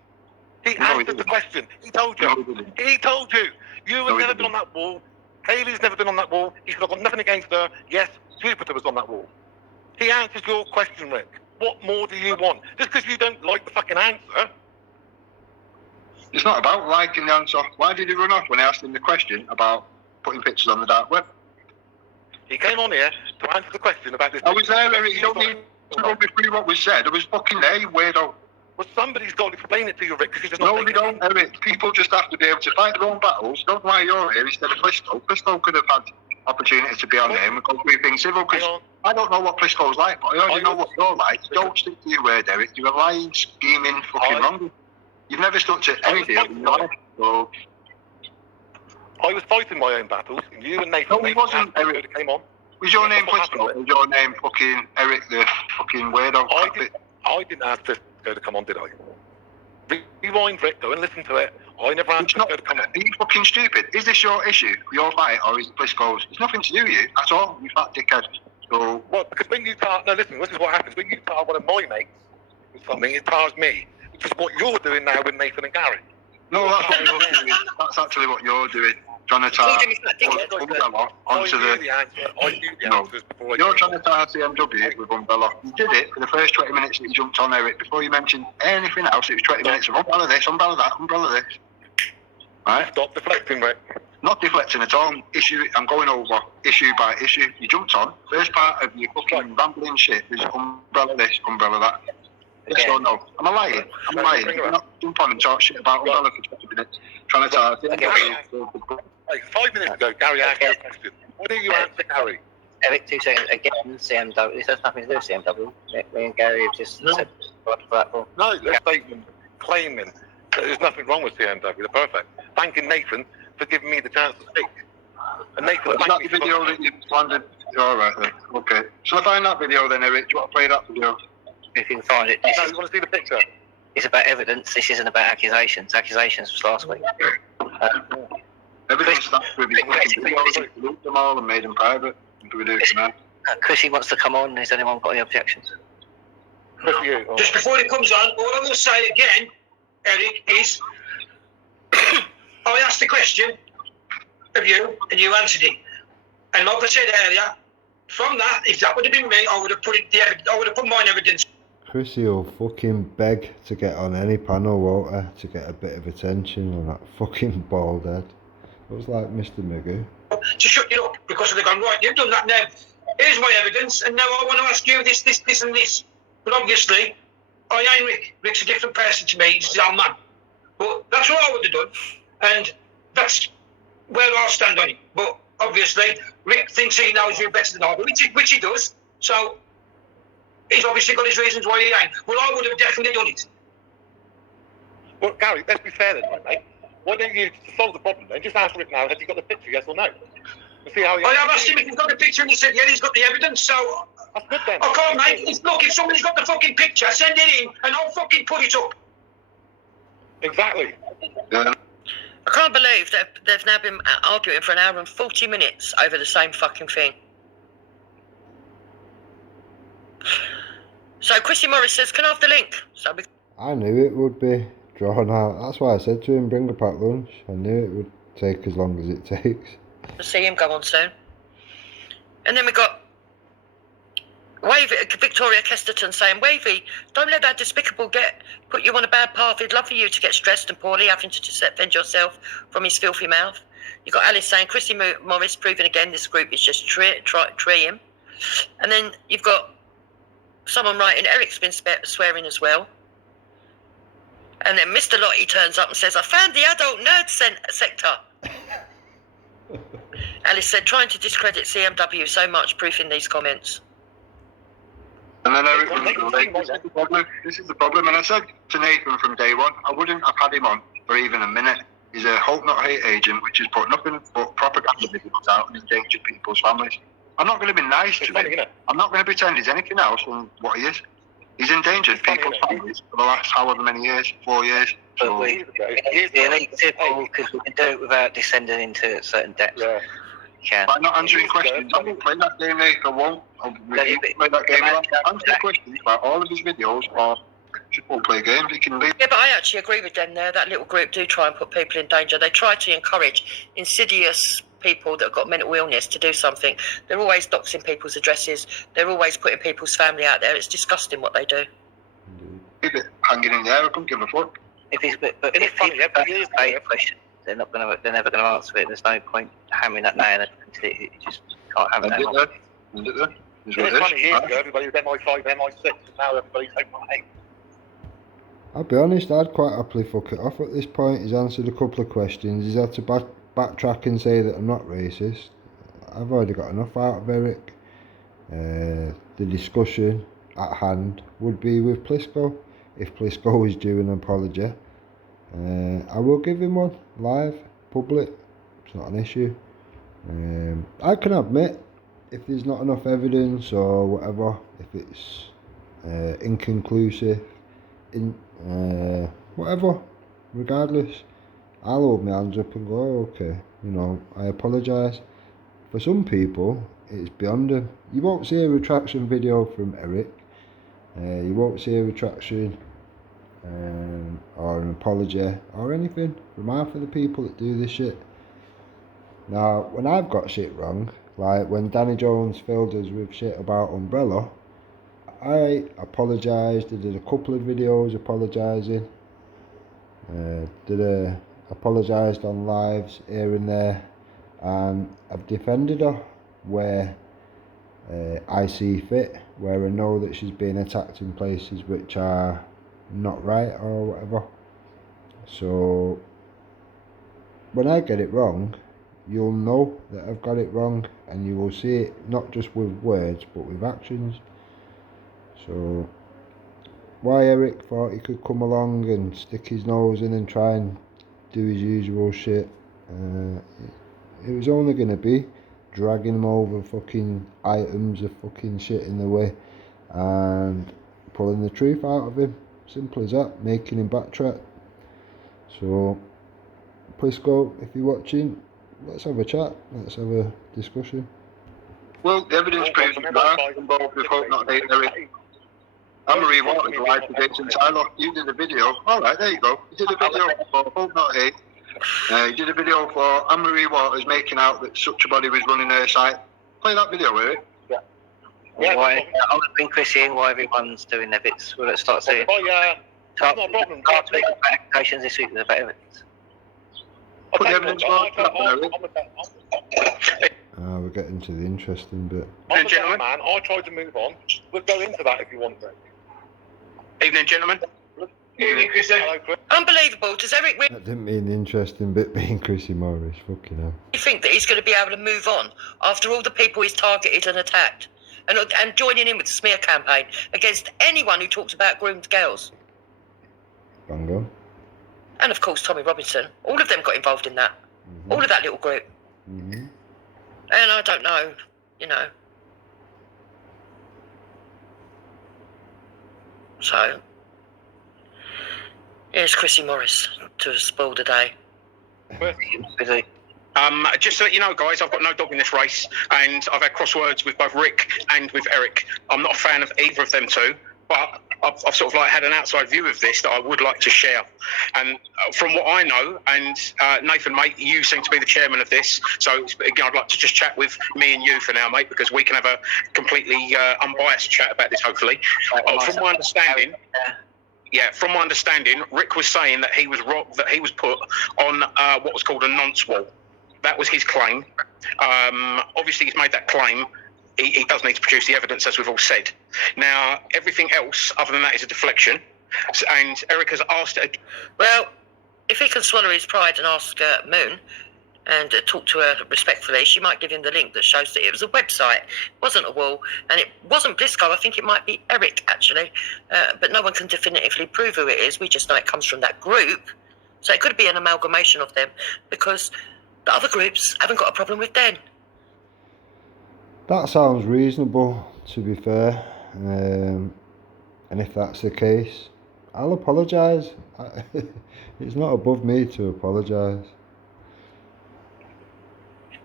He answered the question. He told you. No, he didn't. He told you. You have No, he never been on that wall. Kaylee's never been on that wall. He should have got nothing against her. Yes, Jupiter was on that wall. He answered your question, Rick. What more do you want? Just because you don't like the fucking answer. It's not about liking the answer. Why did he run off when I asked him the question about putting pictures on the dark web? He came on here to answer the question about this. I was there, Eric. You don't need to go through what was said. I was fucking there, you weirdo. Well, somebody's got to explain it to you, Rick, because you're just No, not they don't, Eric. People just have to be able to fight their own battles. Don't know why you're here instead of Plisco. Plisco could have had opportunity to be on there and go through things civil, because I don't know what Plisco's like, but I already know what you're like. Don't stick to your word, Eric. You're a lying, scheming, fucking wrong. You've never stuck to any deal in your life, so... I was fighting my own battles. You and Nathan. No, he wasn't, Eric. Came on. Was your name Plisco? Was your name fucking Eric the fucking weirdo? I didn't ask Plisco to come on, did I? Rewind, Rick, go and listen to it. I never asked Plisco to come on. Are you fucking stupid? Is this your issue, your fight, or is it Plisco's? It's nothing to do with you at all, you fat dickhead. So... Well, because when you tar... No, listen, this is what happens. When you tar one of my mates with something, it tars me. Which is what you're doing now with Nathan and Gary. No, that's what you're doing. That's actually what you're doing. Trying to tar Umbrella onto the... I knew the answers before I... You're trying to tar CMW with Umbrella. You did it for the first 20 minutes that you jumped on, Eric. Before you mentioned anything else, it was 20 minutes of Umbrella this, Umbrella that, Umbrella this. Right? Stop deflecting, Rick. Not deflecting at all. I'm going over issue by issue. You jumped on. First part of your fucking rambling shit was Umbrella this, Umbrella that. Yes or no? Am I lying? I'm lying. You're not jump on and talk shit about Umbrella for 20 minutes. Trying to tar Like 5 minutes ago, Gary asked you a question. What do you answer, Gary? Eric, 2 seconds. Again, CMW. This has nothing to do with CMW. Me and Gary have just said what the platform. No, they're statement claiming that there's nothing wrong with CMW. They're perfect. Thanking Nathan for giving me the chance to speak. And Nathan, is that the video that you landed? Alright then. Okay. Shall I find that video then, Eric? Do you want to play that video? If you can find it. No, you want to see the picture? It's about evidence. This isn't about accusations. Accusations was last week. Evidence starts with his fucking videos. We looped them all and made them private. What do we do from there? Chrissy wants to come on. Has anyone got any objections? Just before he comes on, all I will say again, Eric, is I asked the question of you and you answered it. And like I said earlier, from that, if that would have been me, I would have put mine evidence. Chrissy will fucking beg to get on any panel, won't her, to get a bit of attention on that fucking bald head. It was like Mr. Magoo. To shut you up because they've gone, right, you've done that now. Here's my evidence, and now I want to ask you this, and this. But obviously, I ain't Rick. Rick's a different person to me. He's his own man. But that's what I would have done, and that's where I'll stand on it. But obviously, Rick thinks he knows you better than I do, which he does. So he's obviously got his reasons why he ain't. Well, I would have definitely done it. Well, Gary, let's be fair then, mate. Why don't you, to solve the problem then, just ask Rick now, has he got the picture, yes or no? We'll see how he... I have asked him if he's got the picture, and he said, yeah, he's got the evidence, so... That's good then. I can't, mate. Look, if somebody's got the fucking picture, send it in, and I'll fucking put it up. Exactly. Yeah. I can't believe that they've now been arguing for an hour and 40 minutes over the same fucking thing. So Chrissy Morris says, can I have the link? So I knew it would be drawn out. That's why I said to him, bring a packed lunch. I knew it would take as long as it takes. we'll see him go on soon. And then we got Wavy, Victoria Kesterton saying, Wavy, don't let that despicable put you on a bad path. He'd love for you to get stressed and poorly, having to defend yourself from his filthy mouth. You got Alice saying, Chrissy Morris proving again this group is just treeing. And then you've got someone writing, Eric's been swearing as well. And then Mr. Lottie turns up and says, I found the adult nerd sector. Alice said, trying to discredit CMW so much, proof in these comments. And then Eric was like, this is the problem. And I said to Nathan from day one, I wouldn't have had him on for even a minute. He's a hope not hate agent, which is put nothing but propaganda videos out and endangered people's families. I'm not going to be nice to him. I'm not going to pretend he's anything else than what he is. He's endangered people's families for the last however many years, 4 years. But the elite people, because we can do it without descending into certain depths. Yeah. Yeah. By not answering questions, I won't play that game, Nathan. I won't. I'll play that game. I'll answer questions about all of his videos, or we'll play games. You can leave. Yeah, but I actually agree with them there. That little group do try and put people in danger. They try to encourage insidious people that have got mental illness to do something. They're always doxing people's addresses. They're always putting people's family out there. It's disgusting what they do. Keep it hanging in the air. I couldn't give a fuck. If people ask a question, they're never going to answer it. There's no point hammering that nail into it. You just can't have End it that. there. End it there. Is It what was it 20 is. years ago, everybody was MI5, MI6, and now everybody's MI8. I'll be honest, I'd quite happily fuck it off at this point. He's answered a couple of questions. He's had to backtrack and say that I'm not racist. I've already got enough out of Eric. The discussion at hand would be with Plisco. If Plisco is due an apology, I will give him one live, public. It's not an issue. I can admit if there's not enough evidence or whatever, if it's inconclusive, whatever, regardless, I'll hold my hands up and go, oh, okay, you know, I apologise. For some people, it's beyond them. You won't see a retraction video from Eric. You won't see a retraction or an apology or anything from half of the people that do this shit. Now, when I've got shit wrong, like when Danny Jones filled us with shit about Umbrella, I apologised. I did a couple of videos apologising. Apologised on lives here and there, and I've defended her where I see fit, where I know that she's being attacked in places which are not right or whatever. So when I get it wrong, you'll know that I've got it wrong, and you will see it not just with words but with actions. So why Eric thought he could come along and stick his nose in and try and do his usual shit, it was only going to be dragging him over fucking items of fucking shit in the way and pulling the truth out of him. Simple as that, making him backtrack. So Plisco, if you're watching, let's have a chat, let's have a discussion. Well, the evidence proves you are involved with Hope Not Hate, Eric. Anne-Marie Waters lied to Jason Tyler. You did a video. Alright, there you go. You did a video for Hope Not Hate. He did a video for Anne-Marie Waters making out that such a body was running her site. Play that video, will it? Yeah, Why? I'll bring Chris in while everyone's doing their bits. We'll start seeing. That's not a problem. Can't speak about applications this week with about evidence. Put the evidence forward. We're getting to the interesting bit. I'm a gentleman, man. I tried to move on. We'll go into that if you want to. Evening, gentlemen. Evening, Chris. Hello, Chris. Unbelievable. Does Eric really That didn't mean the interesting bit being Chrissy Morris. Fucking hell. think that he's going to be able to move on after all the people he's targeted and attacked? And joining in with the smear campaign against anyone who talks about groomed girls? Bang on. And of course, Tommy Robinson. All of them got involved in that. Mm-hmm. All of that little group. Mm-hmm. And I don't know, you know. So, here's Chrissy Morris to spoil the day. Busy. Just to let you know, guys, I've got no dog in this race, and I've had crosswords with both Rick and with Eric. I'm not a fan of either of them two, but I've sort of like had an outside view of this that I would like to share. And from what I know, and Nathan, mate, you seem to be the chairman of this, so again, I'd like to just chat with me and you for now, mate, because we can have a completely unbiased chat about this, hopefully. From my understanding. Yeah, from my understanding, Rick was saying that he was put on what was called a nonce wall. That was his claim. Obviously, he's made that claim. He does need to produce the evidence, as we've all said. Now, everything else other than that is a deflection. And Eric has asked... Well, if he can swallow his pride and ask Moon and talk to her respectfully, she might give him the link that shows that it was a website. It wasn't a wall. And it wasn't Blisco. I think it might be Eric, actually. But no one can definitively prove who it is. We just know it comes from that group. So it could be an amalgamation of them, because the other groups haven't got a problem with Den. That sounds reasonable, to be fair. And if that's the case, I'll apologise. It's not above me to apologise.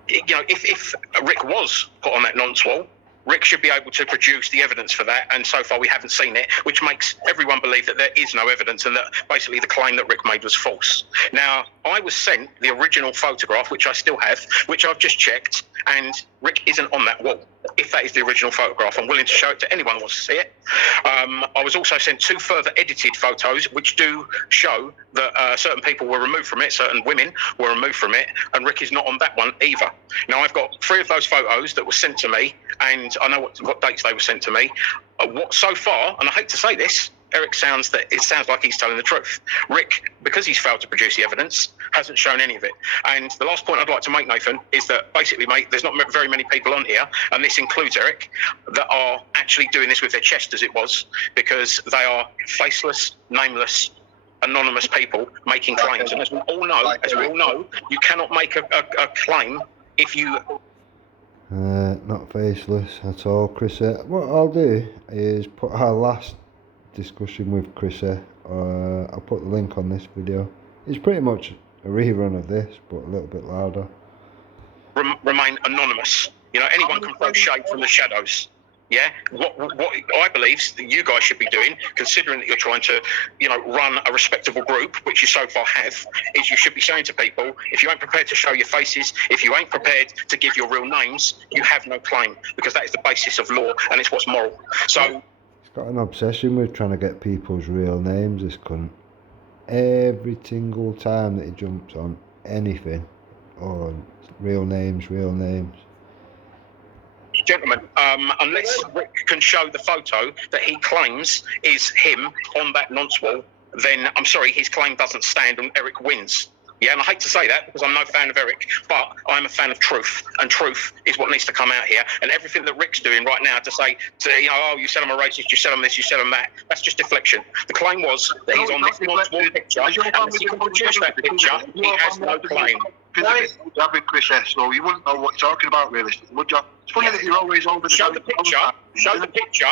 You know, if Rick was put on that nonce wall, Rick should be able to produce the evidence for that, and so far we haven't seen it, which makes everyone believe that there is no evidence and that basically the claim that Rick made was false. Now, I was sent the original photograph, which I still have, which I've just checked, and Rick isn't on that wall. If that is the original photograph, I'm willing to show it to anyone who wants to see it. I was also sent 2 further edited photos, which do show that certain people were removed from it, certain women were removed from it, and Rick is not on that one either. Now, I've got 3 of those photos that were sent to me, and I know what dates they were sent to me. What so far, and I hate to say this, Eric sounds like he's telling the truth. Rick, because he's failed to produce the evidence, hasn't shown any of it. And the last point I'd like to make, Nathan, is that basically, mate, there's not very many people on here, and this includes Eric, that are actually doing this with their chest, as it was, because they are faceless, nameless, anonymous people making claims. And as we all know, you cannot make a claim if you... Not faceless at all, Chrissy. What I'll do is put our last discussion with Chrissy. I'll put the link on this video. It's pretty much a rerun of this, but a little bit louder. Remain anonymous. You know, anyone can throw shade from the shadows. Yeah, what I believe that you guys should be doing, considering that you're trying to, you know, run a respectable group, which you so far have, is you should be saying to people, if you ain't prepared to show your faces, if you ain't prepared to give your real names, you have no claim, because that is the basis of law and it's what's moral. So he's got an obsession with trying to get people's real names, this cunt. Every single time that he jumps on anything, real names. Gentlemen, unless Rick can show the photo that he claims is him on that nonce wall, then I'm sorry, his claim doesn't stand and Eric wins. Yeah, and I hate to say that because I'm no fan of Eric, but I'm a fan of truth, and truth is what needs to come out here. And everything that Rick's doing right now to say, you know, oh, you said I'm a racist, you said I'm this, you said I'm that, that's just deflection. The claim was that he's on this nonce wall picture, and if he can produce that picture, he has no claim. Because that'd be Chris S. So you wouldn't know what you're talking about, realistically, would you? It's funny that you're always over the... Show the picture.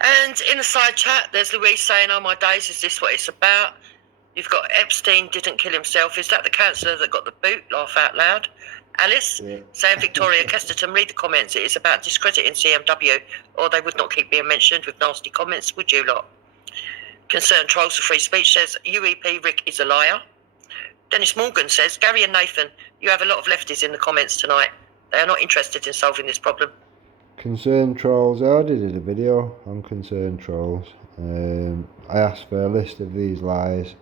And in the side chat, there's Louise saying, oh my days, is this what it's about? You've got Epstein didn't kill himself. Is that the counsellor that got the boot? Laugh out loud. Alice saying, Victoria Kesterton, read the comments. It is about discrediting CMW, or they would not keep being mentioned with nasty comments, would you lot? Concerned Trolls for Free Speech says, UEP Rick is a liar. Dennis Morgan says, Gary and Nathan, you have a lot of lefties in the comments tonight. They are not interested in solving this problem. Concerned Trolls, I already did a video on Concerned Trolls. I asked for a list of these lies.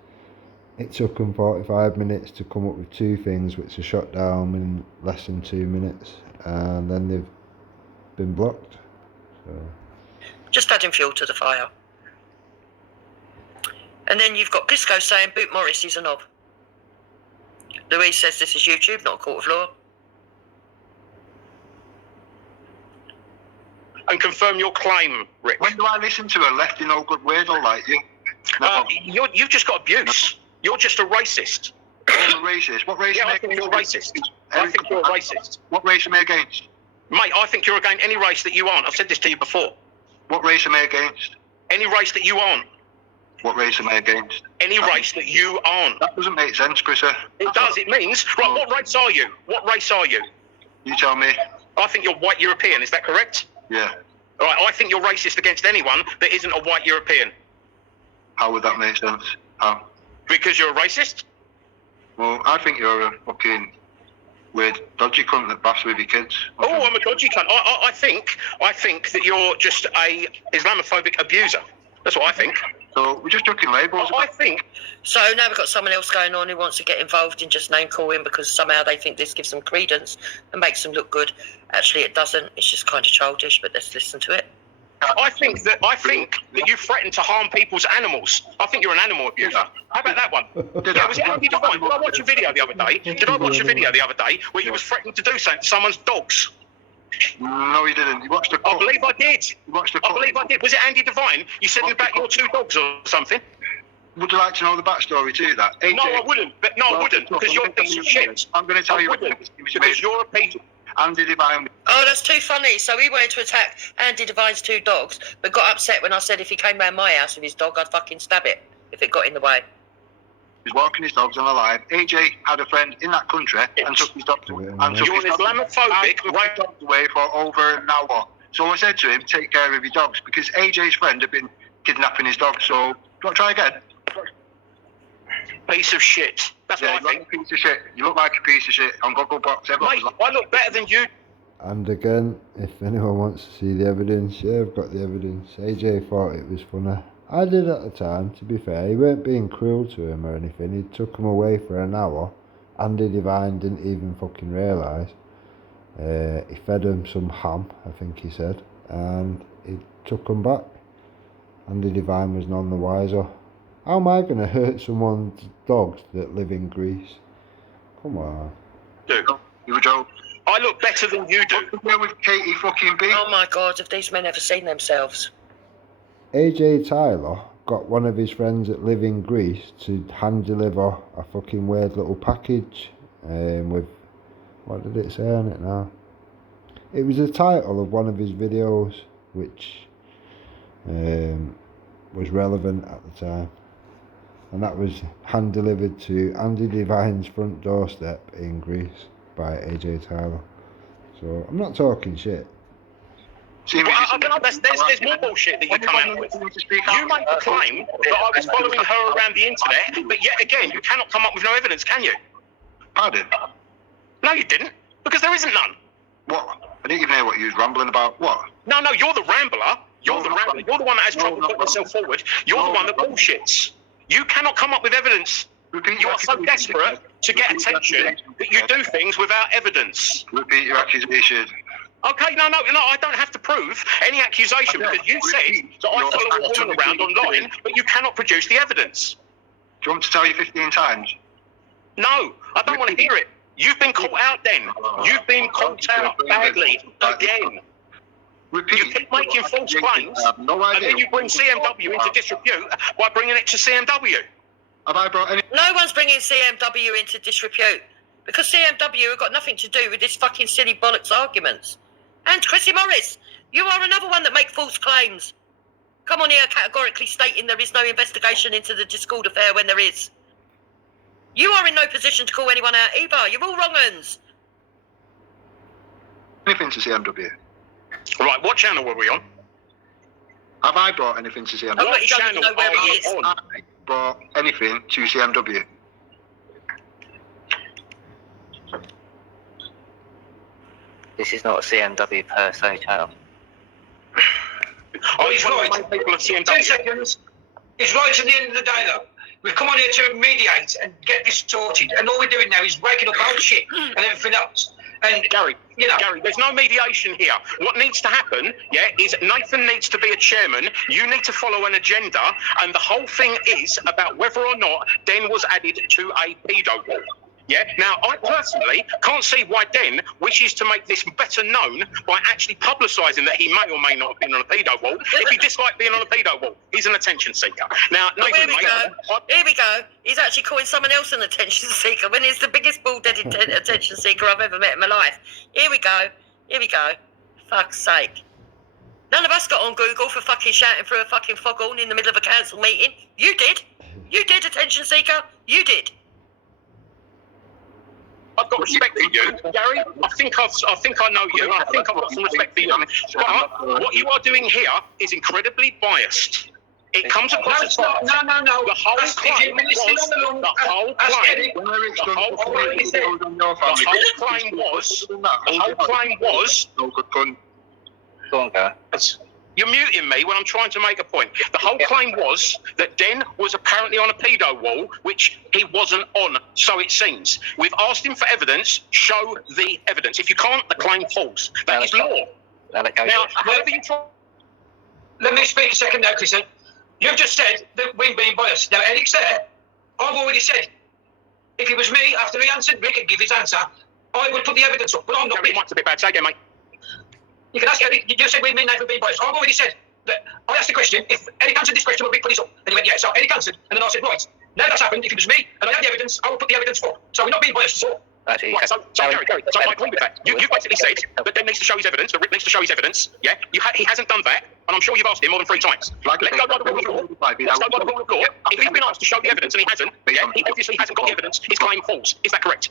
It took them 45 minutes to come up with 2 things which are shot down in less than 2 minutes, and then they've been blocked. So. Just adding fuel to the fire. And then you've got Blisco saying Boot Morris is a knob. Louise says this is YouTube, not a court of law. And confirm your claim, Rick. When do I listen to a lefty no good weirdo like you? You've just got abuse. You're just a racist. I'm a racist. What race Yeah, am I I think against? you're racist. I think you're a racist. What race am I against? Mate, I think you're against any race that you aren't. I've said this to you before. What race am I against? Any race that you aren't. What race am I against? Any race that you aren't. That doesn't make sense, Chrissa. It does. It means, right, what race are you? What race are you? You tell me. I think you're white European. Is that correct? Yeah. All right, I think you're racist against anyone that isn't a white European. How would that make sense? How? Because you're a racist? Well, I think you're a fucking weird, dodgy cunt that bafs with your kids. Oh, I'm a dodgy cunt. I think that you're just a Islamophobic abuser. That's what I think. So we're just chucking labels. I think. So now we've got someone else going on who wants to get involved in just name calling because somehow they think this gives them credence and makes them look good. Actually, it doesn't. It's just kind of childish, but let's listen to it. I think that you threaten to harm people's animals. I think you're an animal abuser. How about that one? Yeah, was it Andy Devine? Did I watch a video the other day? Where you was threatening to do something to someone's dogs? No, you didn't. You watched the I believe I did. You watched the I believe I did. Was it Andy Devine? You said about your 2 dogs or something? Would you like to know the backstory to that? AJ, No, I wouldn't. But no, I wouldn't. Because you're a piece of shit. I'm going to tell you. Because you're a piece of... Andy Devine. Oh, that's too funny. So he wanted to attack Andy Devine's 2 dogs, but got upset when I said if he came round my house with his dog, I'd fucking stab it if it got in the way. He was walking his dogs on a live. AJ had a friend in that country and took his dogs away. You're an Islamophobic away for over an hour. So I said to him, take care of your dogs, because AJ's friend had been kidnapping his dogs. So, do you want to try again? piece of shit. That's what I think. Like a piece of shit. You look like a piece of shit on Gogglebox. Mate, I look better than you. And again, if anyone wants to see the evidence, yeah, I've got the evidence. AJ thought it was funny. I did at the time, to be fair. He weren't being cruel to him or anything. He took him away for an hour. Andy Devine didn't even fucking realise. He fed him some ham, I think he said, and he took him back. Andy Devine was none the wiser. How am I going to hurt someone's dogs that live in Greece? Come on. Do. You a joke. I look better than you do. What's with Katie fucking B? Oh my God, have these men ever seen themselves? AJ Tyler got one of his friends that live in Greece to hand deliver a fucking weird little package with, what did it say on it now? It was the title of one of his videos which was relevant at the time, and that was hand delivered to Andy Devine's front doorstep in Greece by AJ Tyler. So I'm not talking shit. There's more bullshit that you come out with. You make the claim that I was following her around the internet, but yet again, you cannot come up with no evidence, can you? Pardon? No, you didn't, because there isn't none. What? I didn't even know what you was rambling about. What? No, you're the rambler. You're the rambler. You're the one that has trouble putting yourself forward. You're the one that bullshits. You cannot come up with evidence. You are so desperate to get attention that you do things without evidence. Repeat your accusation. Okay, no, I don't have to prove any accusation because you said that I follow a woman around online, but you cannot produce the evidence. Do you want me to tell you 15 times? No, I don't want to hear it. You've been caught out then. You've been caught out badly again. Repeat. You keep making false claims, no idea. and then you bring CMW into disrepute by bringing it to CMW. Have I brought any? No one's bringing CMW into disrepute because CMW have got nothing to do with this fucking silly bollocks arguments. And Chrissy Morris, you are another one that make false claims. Come on here categorically stating there is no investigation into the Discord affair when there is. You are in no position to call anyone out either. You're all wrong uns. Anything to CMW? Right, what channel were we on? Have I brought anything to CMW? I'm not sure you know where he is. I brought anything to CMW. This is not a CMW per se channel. Oh, He's right. People of 10 CMW. seconds. He's right at the end of the day, though. We've come on here to mediate and get this sorted, and all we're doing now is waking up old shit and everything else. And Gary, you know, Gary, there's no mediation here. What needs to happen, is Nathan needs to be a chairman. You need to follow an agenda, and the whole thing is about whether or not Den was added to a pedo wall. Yeah. Now, I personally can't see why Den wishes to make this better known by actually publicising that he may or may not have been on a pedo wall. If he disliked being on a pedo wall, he's an attention seeker. Now, Oh, Nathan, here we go. Here we go. He's actually calling someone else an attention seeker when he's the biggest bald-headed attention seeker I've ever met in my life. Here we go. Here we go. Fuck's sake. None of us got on Google for fucking shouting through a fucking foghorn in the middle of a council meeting. You did. You did, attention seeker. You did. I've got respect for you, Gary. I think I know you. I think I've got some respect for you. But what you are doing here is incredibly biased. It comes across as no. The whole claim was No good pun. Go on, Gary. You're muting me when I'm trying to make a point. The whole claim was that Den was apparently on a pedo wall, which he wasn't on, so it seems. We've asked him for evidence. Show the evidence. If you can't, the claim falls. That is law. Now, however you try. let me speak a second now, Chris. You've just said that we've been biased. Now, Eric's there. I've already said, if it was me, after he answered, Rick could give his answer, I would put the evidence up, but I'm not. It might be a bit bad. Say again, mate. You can ask Eric. You said we mean Nathan being biased. I've already said that. I asked the question, if Eric answered this question, would Rick put this up? And he went, yeah. So Eric answered, and then I said, right, now that's happened, if it was me, and I had the evidence, I would put the evidence up. So we're not being biased at all. Actually, Right, so Gary, so I agree with that. You basically said that Den needs to show his evidence, that Rick needs to show his evidence. Yeah, he hasn't done that, and I'm sure you've asked him more than 3 times. Let's go by the rule of law. Let's go by the rule of law. If he's been asked to show the evidence and he hasn't, he obviously hasn't got the evidence. His claim falls. Is that correct?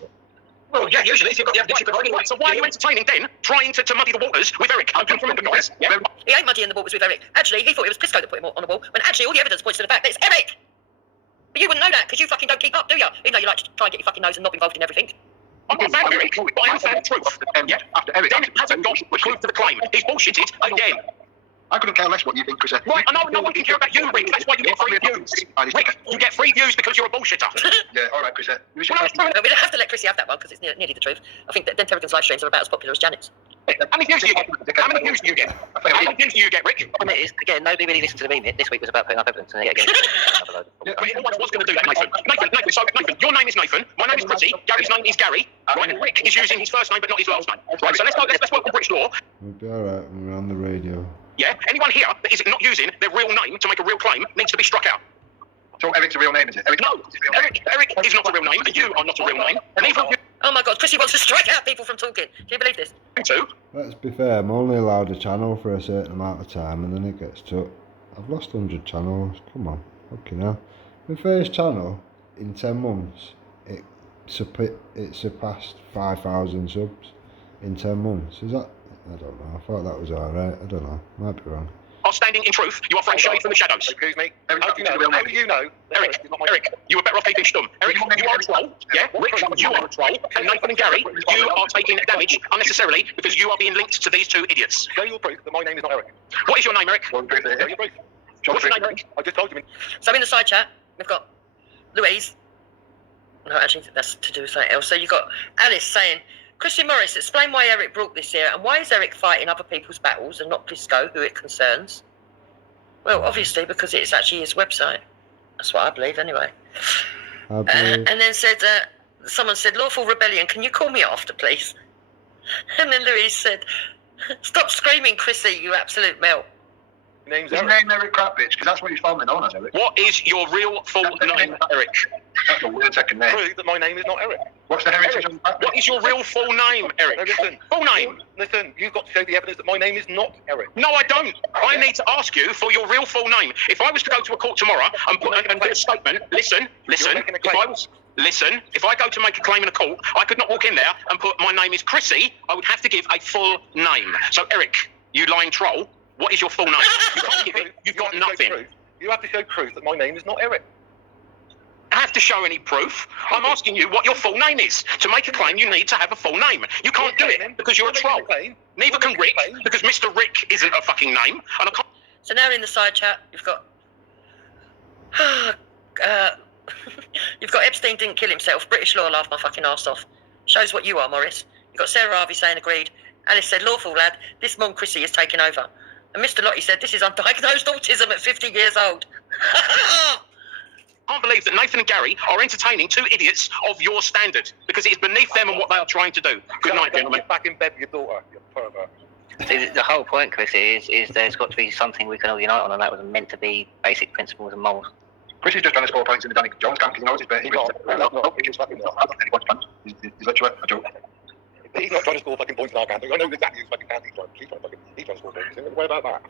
Well, yeah, usually if you've got the evidence, you could Right, so why are you entertaining Den trying to muddy the waters with Eric? I'm from the guys. Yeah. He ain't muddying the waters with Eric. Actually, he thought it was Crisco that put him on the wall, when actually all the evidence points to the fact that it's Eric. But you wouldn't know that because you fucking don't keep up, do you? Even though you like to try and get your fucking nose and not be involved in everything. I'm not a fan of Eric, but I am a fan of truth. Yeah. After Eric, Den hasn't got proof to the claim. He's bullshitted again. I couldn't care less what you think, Chris. Right, I know no one can care about you, Rick. That's why you get 3 views. Rick, you get 3 views because you're a bullshitter. Yeah, all right, Chris. Well, we don't have to let Chrissy have that one because it's nearly the truth. I think that Den Terrigan's live streams are about as popular as Janet's. How many views do you get? How many views do you get? How many views do you get, Rick? I mean, again, nobody really listened to the remit. This week was about putting up evidence, and again, I was going to do that, Nathan. Nathan, your name is Nathan. My name is Chrissy. Gary's name is Gary. Right, and Rick is using his first name but not his last name. Right, so let's work on British law. We'll be alright when we're on the radio. Yeah, anyone here that is not using their real name to make a real claim needs to be struck out. So Eric's a real name, is it? Eric, No, Eric is not a real name, and you are not a real name. And even you Oh my God, Chrissy wants to strike out people from talking. Do you believe this? two. Let's be fair, I'm only allowed a channel for a certain amount of time and then it gets took. I've lost 100 channels, come on, fucking hell. My first channel, in 10 months, it surpassed 5,000 subs in 10 months. Is that, I don't know, I thought that was alright, I don't know, might be wrong. Are standing in truth. You are throwing shade from the shadows. Excuse me. Eric, How do you know? Eric, you were better off keeping stum. Eric, you are a troll. Yeah, Rick, you are a troll. And Nathan and Gary, you are taking damage unnecessarily because you are being linked to these 2 idiots. Show your proof that my name is not Eric. What is your name, Eric? One proof Show here. your proof. What's your name, Eric? I just told you. So in the side chat, we've got Louise. No, actually, that's to do with something else. So you've got Alice saying, Christian Morris, explain why Eric brought this here and why is Eric fighting other people's battles and not Blisco, who it concerns? Well, obviously, because it's actually his website. That's what I believe, anyway. I believe, And then said, someone said, Lawful Rebellion, can you call me after, please? And then Louise said, stop screaming, Chrissy, you absolute melt. Name's His Eric. name Eric Crapbitch, because that's what he's family known as, Eric. What is your real full name, Eric? That's a weird second name. Prove that my name is not Eric. What's the heritage on the back? What is your real full name, No, Eric? listen. Full name? Listen, you've got to show the evidence that my name is not Eric. No, I don't. I need to ask you for your real full name. If I was to go to a court tomorrow and put a statement, listen. making a claim. If I go to make a claim in a court, I could not walk in there and put my name is Chrissy. I would have to give a full name. So, Eric, you lying troll, what is your full name? You can't give it. You've got nothing. You have to show proof that my name is not Eric. Have have to show any proof. I'm asking you what your full name is. To make a claim, you need to have a full name. You can't do it because you're a troll. Neither can Rick, because Mr. Rick isn't a fucking name. And I can't... So now in the side chat, you've got... you've got Epstein didn't kill himself. British law laughed my fucking arse off. Shows what you are, Morris. You've got Sarah Harvey saying agreed. Alice said, lawful lad, this Mon Chrissy is taking over. And Mr. Lottie said, this is undiagnosed autism at 50 years old. I can't believe that Nathan and Gary are entertaining two idiots of your standard, because it is beneath them and what they are trying to do. Good night, gentlemen. Get back in bed with your daughter, you pervert. See, the whole point, Chris, is there's got to be something we can all unite on, and that was meant to be basic principles and morals. Chris is just trying to score points in the Danny Jones camp because he knows he's better. He's literally a joke. He's not trying to score fucking points in our camp. I know exactly who's fucking camp he's trying to score points. What about that?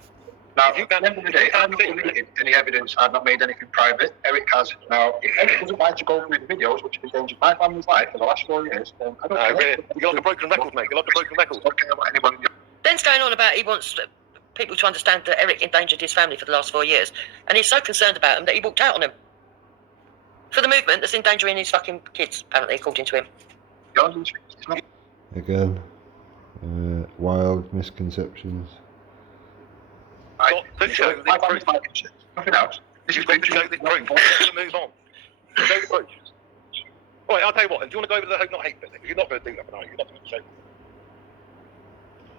Now, at the end of the day, I've not deleted any evidence. I've not made anything private. Eric has. Now, if Eric doesn't like to go through the videos, which have endangered my family's life for the last 4 years, then I don't care. Really. You're like a broken record, mate. You're like a broken record. I don't care what anyone... Ben's going on about he wants people to understand that Eric endangered his family for the last 4 years. And he's so concerned about him that he walked out on him. For the movement that's endangering his fucking kids, apparently, according to him. Again, wild misconceptions. Nothing else. This is going to show this proof. Move on. Show the proof. All right, I'll tell you what. Do you want to go over the hope not hate bit? You're not going to do that, are you? You're not going to show.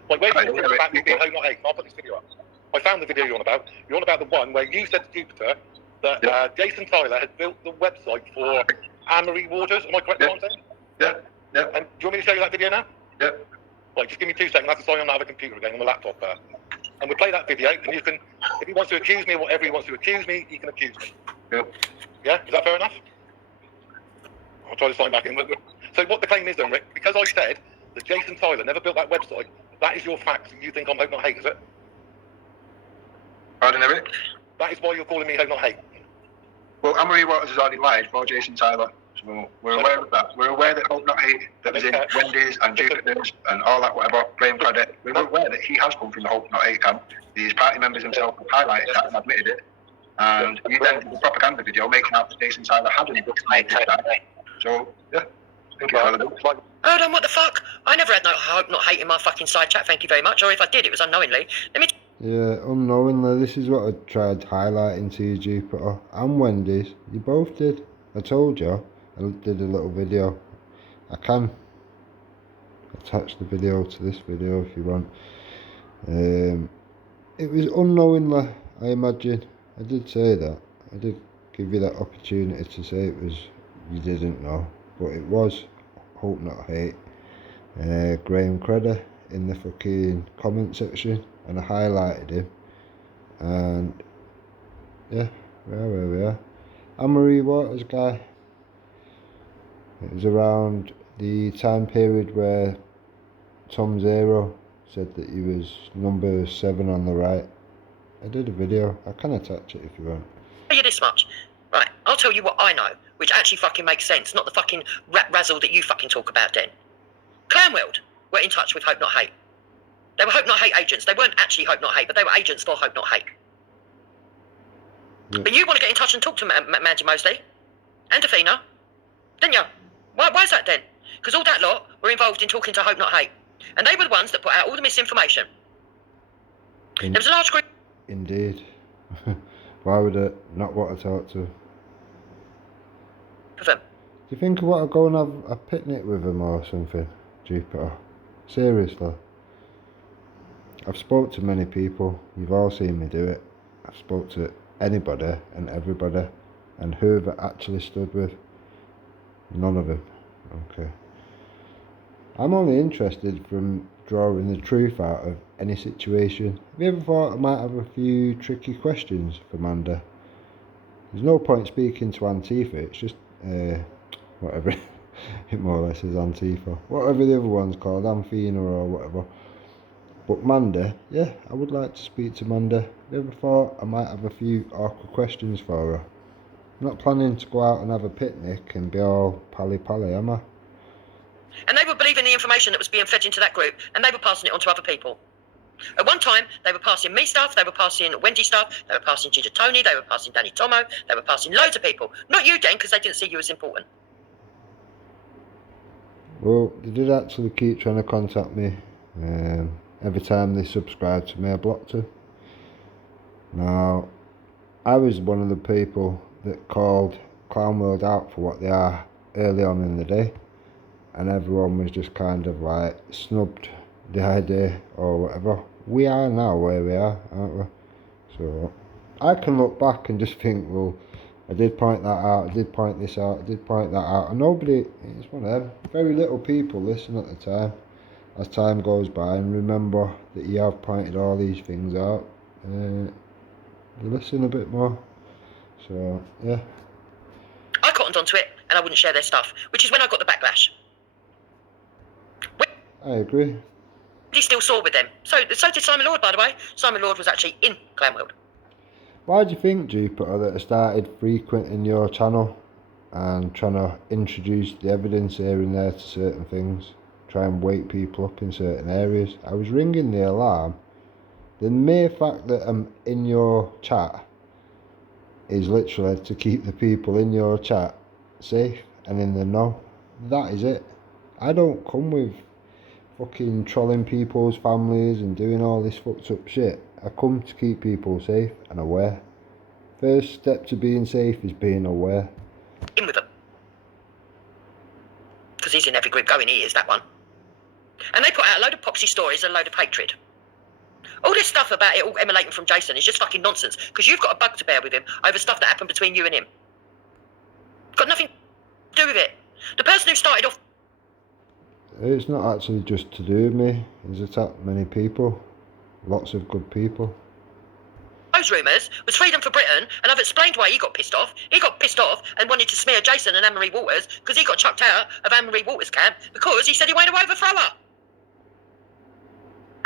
Like, where's the video about you being hope not hate? I'll put this video up. I found the video you're on about. You're on about the one where you said to Jupiter that Jason Tyler had built the website for Anne-Marie Waters. Am I correct in what I'm saying? Yeah. And do you want me to show you that video now? Yeah. Right, just give me 2 seconds. I have to sign on that other computer again on the laptop there. And we'll play that video, and you can, if he wants to accuse me or whatever he wants to accuse me, he can accuse me. Yeah. Yeah? Is that fair enough? I'll try to sign back in. So what the claim is then, Rick, because I said that Jason Tyler never built that website, that is your facts, and you think I'm hope not hate, is it? Pardon, Eric? That is why you're calling me hope not hate. Well, Anne-Marie Waters has already lied for Jason Tyler. So we're aware of that. We're aware that Hope Not Hate, that was in Wendy's and Jupiter's and all that, whatever, Graham Craddock. We're aware that he has come from the Hope Not Hate camp. These party members himself have highlighted that and admitted it. And you then did the propaganda video making out that Jason Tyler had any books made that. So, yeah. Thank you, Tyler. Hold on, what the fuck? I never had no hope not hate in my fucking side chat, thank you very much. Or if I did, it was unknowingly. Let me... Yeah, unknowingly, this is what I tried highlighting to you, Jupiter, and Wendy's. You both did. I told you. I did a little video. I can attach the video to this video if you want. It was unknowingly, I imagine. I did say that. I did give you that opportunity to say it was you didn't know, but it was Hope Not Hate. Graham Credder in the fucking comment section, and I highlighted him, and yeah, where we are. Anne-Marie Waters guy. It was around the time period where Tom Zero said that he was number 7 on the right. I did a video. I can attach it if you want. Tell you this much. Right, I'll tell you what I know, which actually fucking makes sense, not the fucking rat-razzle that you fucking talk about, Den. Clanweld were in touch with Hope Not Hate. They were Hope Not Hate agents. They weren't actually Hope Not Hate, but they were agents for Hope Not Hate. Yep. But you want to get in touch and talk to Mandy Mosley and Athena, didn't you? Why is that then? Because all that lot were involved in talking to Hope Not Hate. And they were the ones that put out all the misinformation. There was a large group... Indeed. Why would I not want to talk to of them? Do you think I want to go and have a picnic with them or something, Jupiter? Seriously. I've spoke to many people. You've all seen me do it. I've spoke to anybody and everybody. And who have I actually stood with? None of them. Okay. I'm only interested from drawing the truth out of any situation. Have you ever thought I might have a few tricky questions for Amanda? There's no point speaking to Antifa, it's just whatever it more or less is Antifa. Whatever the other one's called, Amphina or whatever. But Manda, yeah, I would like to speak to Manda. Have you ever thought I might have a few awkward questions for her? I'm not planning to go out and have a picnic and be all pally-pally, am I? And they were believing the information that was being fed into that group, and they were passing it on to other people. At one time, they were passing me stuff, they were passing Wendy stuff, they were passing Ginger Tony, they were passing Danny Tomo, they were passing loads of people. Not you, Den, because they didn't see you as important. Well, they did actually keep trying to contact me. Every time they subscribed to me, I blocked them. Now, I was one of the people that called Clown World out for what they are early on in the day, and everyone was just kind of like snubbed the idea or whatever. We are now where we are, aren't we? So I can look back and just think, well, I did point that out, I did point this out, I did point that out, and nobody, it's one of them, very little people listen at the time. As time goes by and remember that you have pointed all these things out, they listen a bit more. So, yeah. I cottoned onto it and I wouldn't share their stuff, which is when I got the backlash. I agree. He still saw with them. So did Simon Lord, by the way. Simon Lord was actually in Clown World. Why do you think, Jupiter, that I started frequenting your channel and trying to introduce the evidence here and there to certain things, try and wake people up in certain areas? I was ringing the alarm. The mere fact that I'm in your chat is literally to keep the people in your chat safe and in the know. That is it. I don't come with fucking trolling people's families and doing all this fucked up shit. I come to keep people safe and aware. First step to being safe is being aware. In with them. Because he's in every group going, he is that one. And they put out a load of poxy stories and a load of hatred. All this stuff about it all emanating from Jason is just fucking nonsense, because you've got a bug to bear with him over stuff that happened between you and him. Got nothing to do with it. The person who started off... It's not actually just to do with me. He's attacked many people. Lots of good people. Those rumours was Freedom for Britain, and I've explained why he got pissed off. He got pissed off and wanted to smear Jason and Anne-Marie Waters because he got chucked out of Anne-Marie Waters' camp because he said he wanted to overthrow her.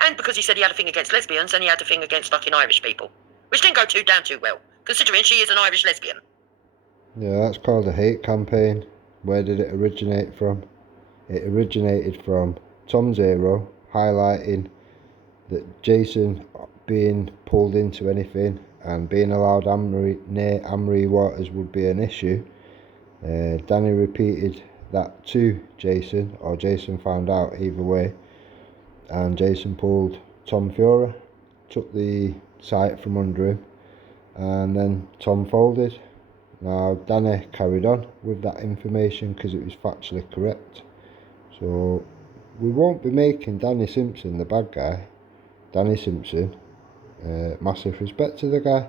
And because he said he had a thing against lesbians and he had a thing against fucking Irish people. Which didn't go down too well, considering she is an Irish lesbian. Yeah, that's called a hate campaign. Where did it originate from? It originated from Tom Zero highlighting that Jason being pulled into anything and being allowed near Anne-Marie Waters would be an issue. Danny repeated that to Jason, or Jason found out, either way, and Jason pulled Tom Fury, took the site from under him, and then Tom folded. Now Danny carried on with that information because it was factually correct. So we won't be making Danny Simpson the bad guy. Danny Simpson, massive respect to the guy.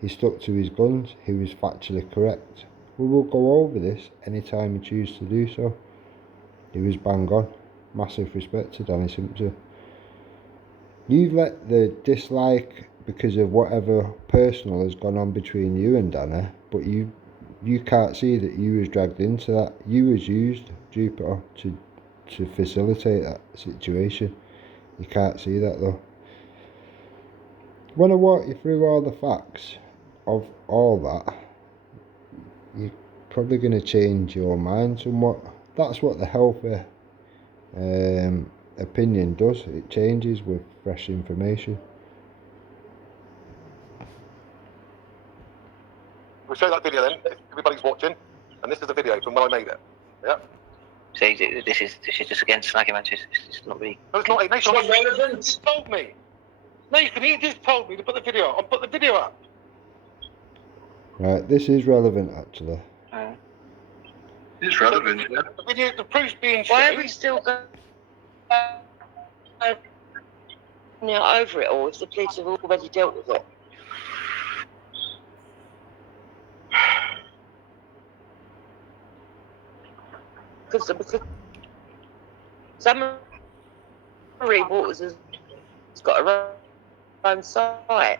He stuck to his guns. He was factually correct. We will go over this anytime we choose to do so. He was bang on. Massive respect to Danny Simpson. You've let the dislike because of whatever personal has gone on between you and Danny, but you can't see that you was dragged into that. You was used, Jupiter, to facilitate that situation. You can't see that though. When I walk you through all the facts of all that, you're probably going to change your mind somewhat. That's what the healthy opinion does. It changes with fresh information. We'll show that video then, if everybody's watching, and this is the video from when I made it. Yeah. See, this is just against snagging matches. It's not really. No, it's not. Nathan, It's not relevant. He just told me. Nathan, he just told me to put the video up. I'll put the video up. Right, this is relevant actually. It's relevant, yeah. The video, the proof's being Why are shown. we still going over it all if the police have already dealt with it? Because Anne-Marie Waters has got her own site.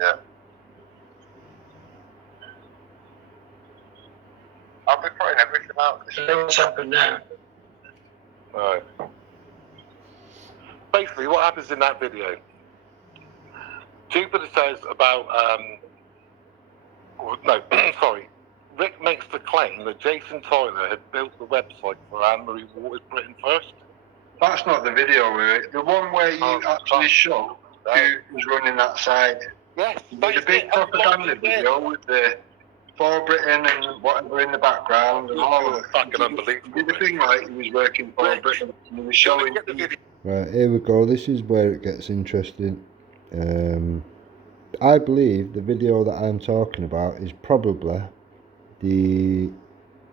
Yeah. I'll be putting everything out. So what's happened now? Right. Basically, what happens in that video? Jupiter says about, no, sorry. Rick makes the claim that Jason Tyler had built the website for Anne-Marie Waters Britain First. That's not the video, Rick. The one where you actually show who was running that site. Yes, There's a big propaganda video with the for Britain and whatever in the background and all of it. Fucking unbelievable. He did the thing like he was working for Britain and he was showing. Right, here we go. This is where it gets interesting. I believe the video that I'm talking about is probably the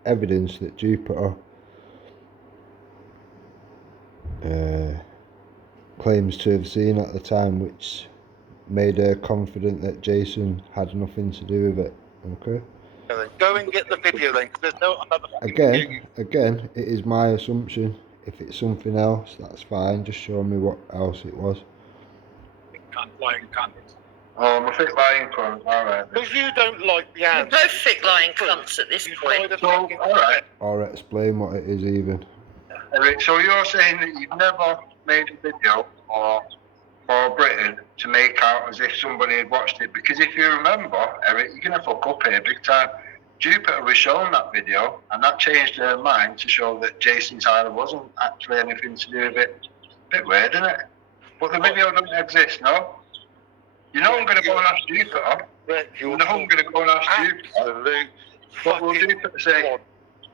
evidence that Jupiter claims to have seen at the time, which made her confident that Jason had nothing to do with it. Okay. Go and get the video then, because there's no another. Again, it is my assumption. If it's something else, that's fine. Just show me what else it was. Lying cunt. Oh, I'm a thick lying cunt. All right. Because you don't like the You're answer. both thick lying cunts at this point. So, all right. Or explain what it is even. Eric, so you're saying that you've never made a video for Britain to make out as if somebody had watched it? Because if you remember, Eric, you're going to fuck up here big time. Jupiter was shown that video, and that changed her mind to show that Jason Tyler wasn't actually anything to do with it. Bit weird, isn't it? But the video doesn't exist, no? You know I'm going to go and ask Jupiter. You know I'm going to go and ask Jupiter. What will Jupiter say?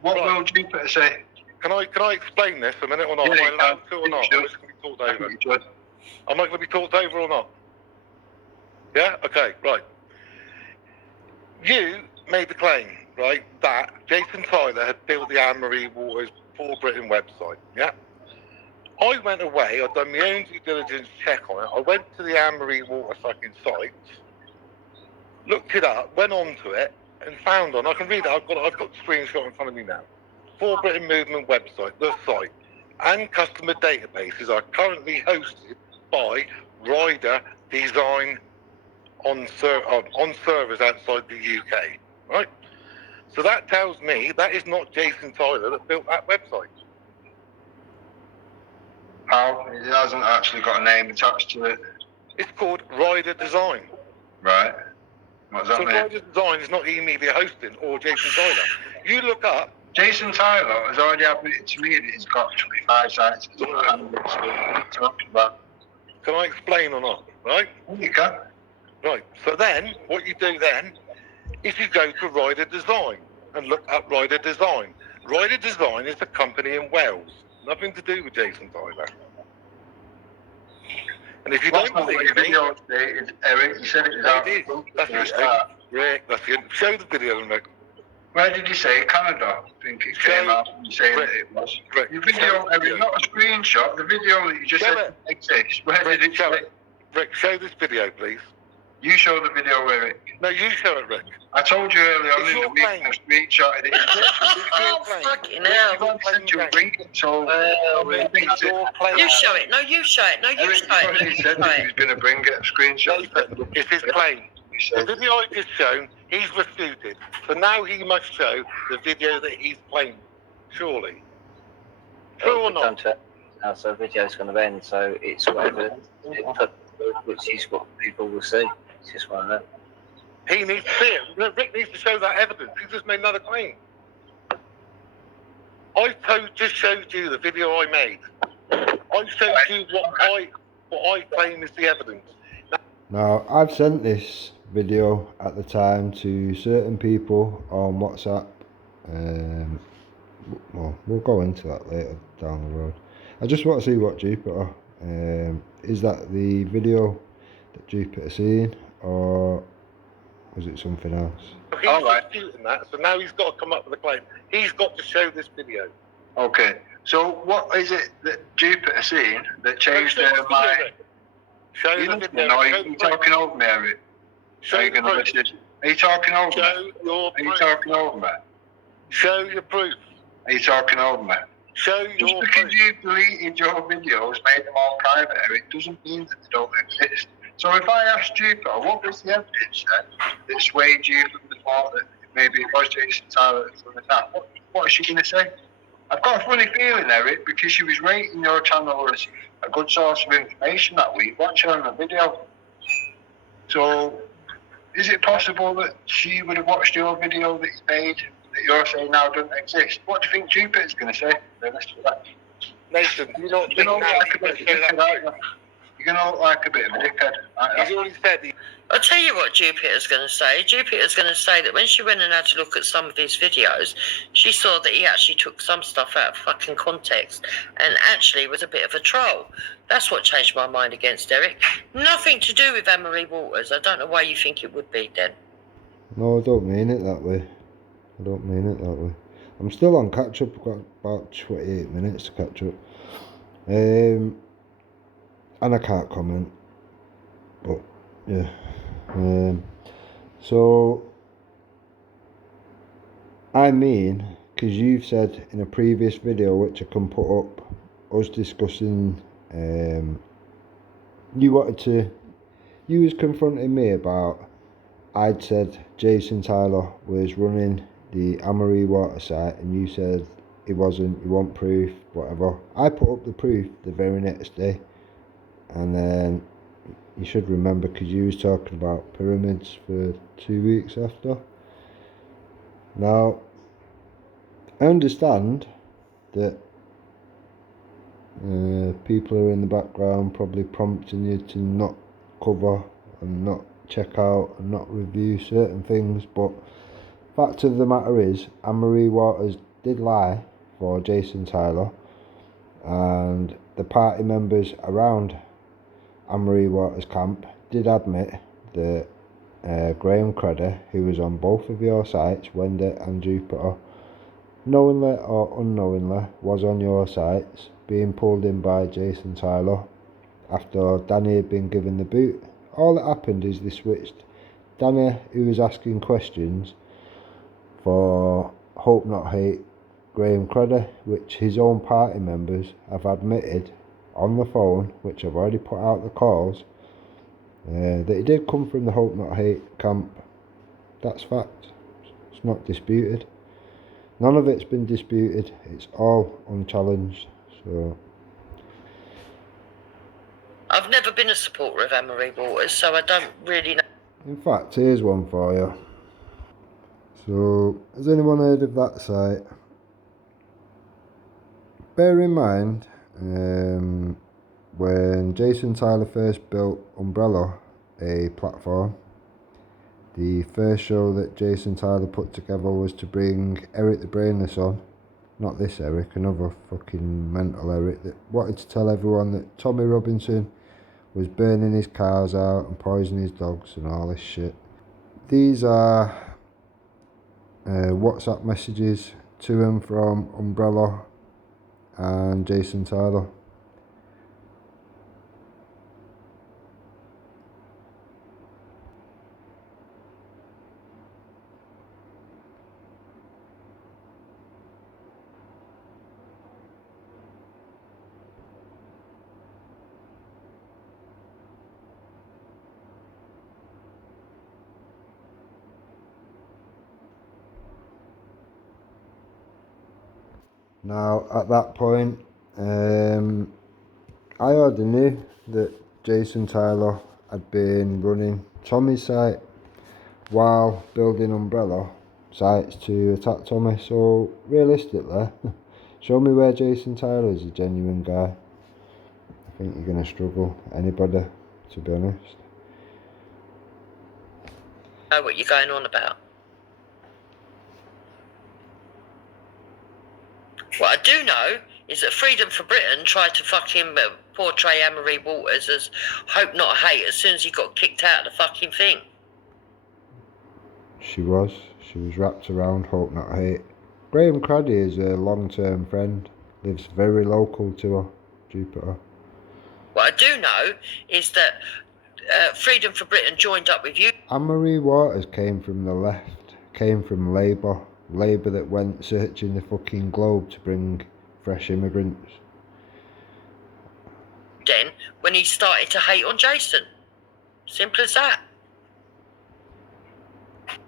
What will Jupiter say? Can I explain this a minute or not? Yeah, Am I allowed to or not? I'm just going to be talked over. Am I going to be talked over or not? Yeah? Okay, right. You made the claim, right, that Jason Tyler had built the Anne-Marie Waters For Britain website, yeah? I went away, I've done my own due diligence check on it. I went to the Anne-Marie Waters fucking site, looked it up, went onto it, and found I can read it, I've got the screenshot in front of me now. For Britain Movement website, the site, and customer databases are currently hosted by Ryder Design on servers outside the UK, right? So that tells me that is not Jason Tyler that built that website. How? It hasn't actually got a name attached to it. It's called Ryder Design. Right. What does that mean? Ryder Design is not e-media hosting or Jason Tyler. You look up. Jason Tyler has already admitted to me that he's got 25 sites. What are you talking about? Can I explain or not? Right? You can. Right. So then, what you do then is you go to Ryder Design and look up Ryder Design. Ryder Design is a company in Wales. Nothing to do with Jason Tyler. And if you don't believe me, Eric, you said it was out. That's it. Rick, that's it. Show the video, Rick. Where did you say? Canada? I think it came out and you saying that it was. Rick, your video, Eric, not a screenshot. The video that you just said exists. Where did it show it? Rick, show this video, please. You show the video, Eric. No, you show it, Rick. I told you earlier on in the week I screenshotted it. Oh, fucking hell. You show it. No, you show it. No, you show it. He said that he was going to bring it, a screenshot. It's his claim. The video I've just shown, he's refuted. So now he must show the video that he's claimed. Surely. True or not? Now, so the video's going to end, so it's whatever which is what people will see. It's just one of them. He needs to see it. Rick needs to show that evidence. He just made another claim. Just showed you the video I made. I showed you what I claim is the evidence. Now, I've sent this video at the time to certain people on WhatsApp. Well, we'll go into that later down the road. I just want to see what Jupiter, is that the video that Jupiter seen, or was it something else? He's disputing that, so now he's got to come up with a claim. He's got to show this video. Okay, so what is it that Jupiter seen that changed their mind? Show the video. No, you're talking over me, Eric. Show your proof. Are you talking over me? Show your proof. Are you talking over me? Show your proof. Are you talking over me? Show Just your because proof. you deleted your videos, made them all private, Eric, doesn't mean that they don't exist. So if I asked Jupiter, what was the evidence that swayed you from the thought that maybe it was Jason Tyler from the top? What is she going to say? I've got a funny feeling, Eric, because she was rating your channel as a good source of information that week, watching on the video. So Is it possible that she would have watched your video that you made that you're saying now doesn't exist? What do you think Jupiter's going to say? Nathan, do you not You think know, now like he's a going bit to of a say that dickhead, aren't too? you? You're going to look like a bit of a dickhead. He's already said he I'll tell you what Jupiter's going to say. Jupiter's going to say that when she went and had to look at some of his videos, she saw that he actually took some stuff out of fucking context and actually was a bit of a troll. That's what changed my mind against Eric. Nothing to do with Anne-Marie Waters. I don't know why you think it would be, then. No, I don't mean it that way. I don't mean it that way. I'm still on catch up. I've got about 28 minutes to catch up. And I can't comment. But yeah. So I mean, because you've said in a previous video, which I can put up, us discussing, you was confronting me about, I'd said Jason Tyler was running the Anne-Marie Water site, and you said he wasn't, you want proof, whatever. I put up the proof the very next day, and then you should remember, because you was talking about pyramids for 2 weeks after. Now, I understand that people are in the background probably prompting you to not cover and not check out and not review certain things, but fact of the matter is, Anne-Marie Waters did lie for Jason Tyler, and the party members around Anne-Marie Waters' camp did admit that Graham Credder, who was on both of your sites, Wendy and Jupiter, knowingly or unknowingly was on your sites, being pulled in by Jason Tyler after Danny had been given the boot. All that happened is they switched Danny, who was asking questions for Hope Not Hate Graham Credder, which his own party members have admitted on the phone, which I've already put out the calls, that he did come from the Hope Not Hate camp. That's fact. It's not disputed. None of it's been disputed. It's all unchallenged. So I've never been a supporter of Anne-Marie Waters, so I don't really know. in fact, here's one for you. So, has anyone heard of that site? Bear in mind, when Jason Tyler first built Umbrella, a platform, the first show that Jason Tyler put together was to bring Eric the Brainless on. Not this Eric, another fucking mental Eric that wanted to tell everyone that Tommy Robinson was burning his cars out and poisoning his dogs and all this shit. These are WhatsApp messages to him from Umbrella and Jason Tyler. Now, at that point, I already knew that Jason Tyler had been running Tommy's site while building Umbrella sites to attack Tommy. So, realistically, show me where Jason Tyler is a genuine guy. I think you're going to struggle. Anybody, to be honest. Know what you're going on about. What I do know is that Freedom for Britain tried to fucking portray Anne-Marie Waters as Hope Not Hate as soon as he got kicked out of the fucking thing. She was wrapped around Hope Not Hate. Graham Craddy is a long-term friend, lives very local to her, Jupiter. What I do know is that Freedom for Britain joined up with you. Anne-Marie Waters came from the left, came from Labour that went searching the fucking globe to bring fresh immigrants. Then, when he started to hate on Jason. Simple as that.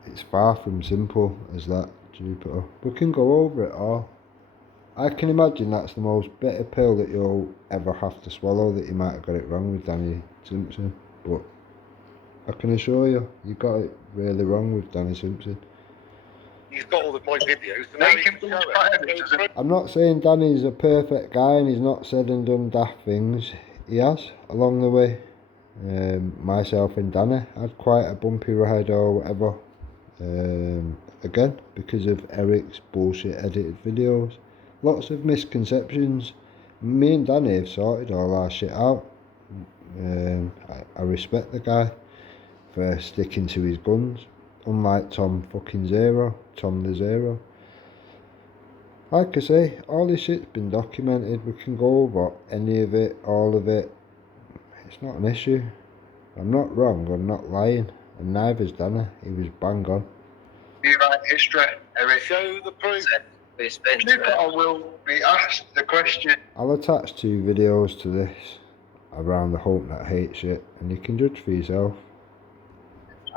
It's far from simple as that, Jupiter. We can go over it all. I can imagine that's the most bitter pill that you'll ever have to swallow, that you might have got it wrong with Danny Simpson, but I can assure you, you got it really wrong with Danny Simpson. He's got all of my videos, so now he can show it. I'm not saying Danny's a perfect guy and he's not said and done daft things. He has, along the way. Myself and Danny had quite a bumpy ride or whatever. Again, because of Eric's bullshit edited videos. Lots of misconceptions. Me and Danny have sorted all our shit out. I respect the guy for sticking to his guns. Unlike Tom fucking Zero, Tom the Zero. Like I say, all this shit's been documented. We can go over any of it, all of it. It's not an issue. I'm not wrong, I'm not lying. And neither's Danny. He was bang on. Rewrite history, Eric. Show the proof. I will be asked the question. I'll attach 2 videos to this around the Hope That Hate shit, and you can judge for yourself.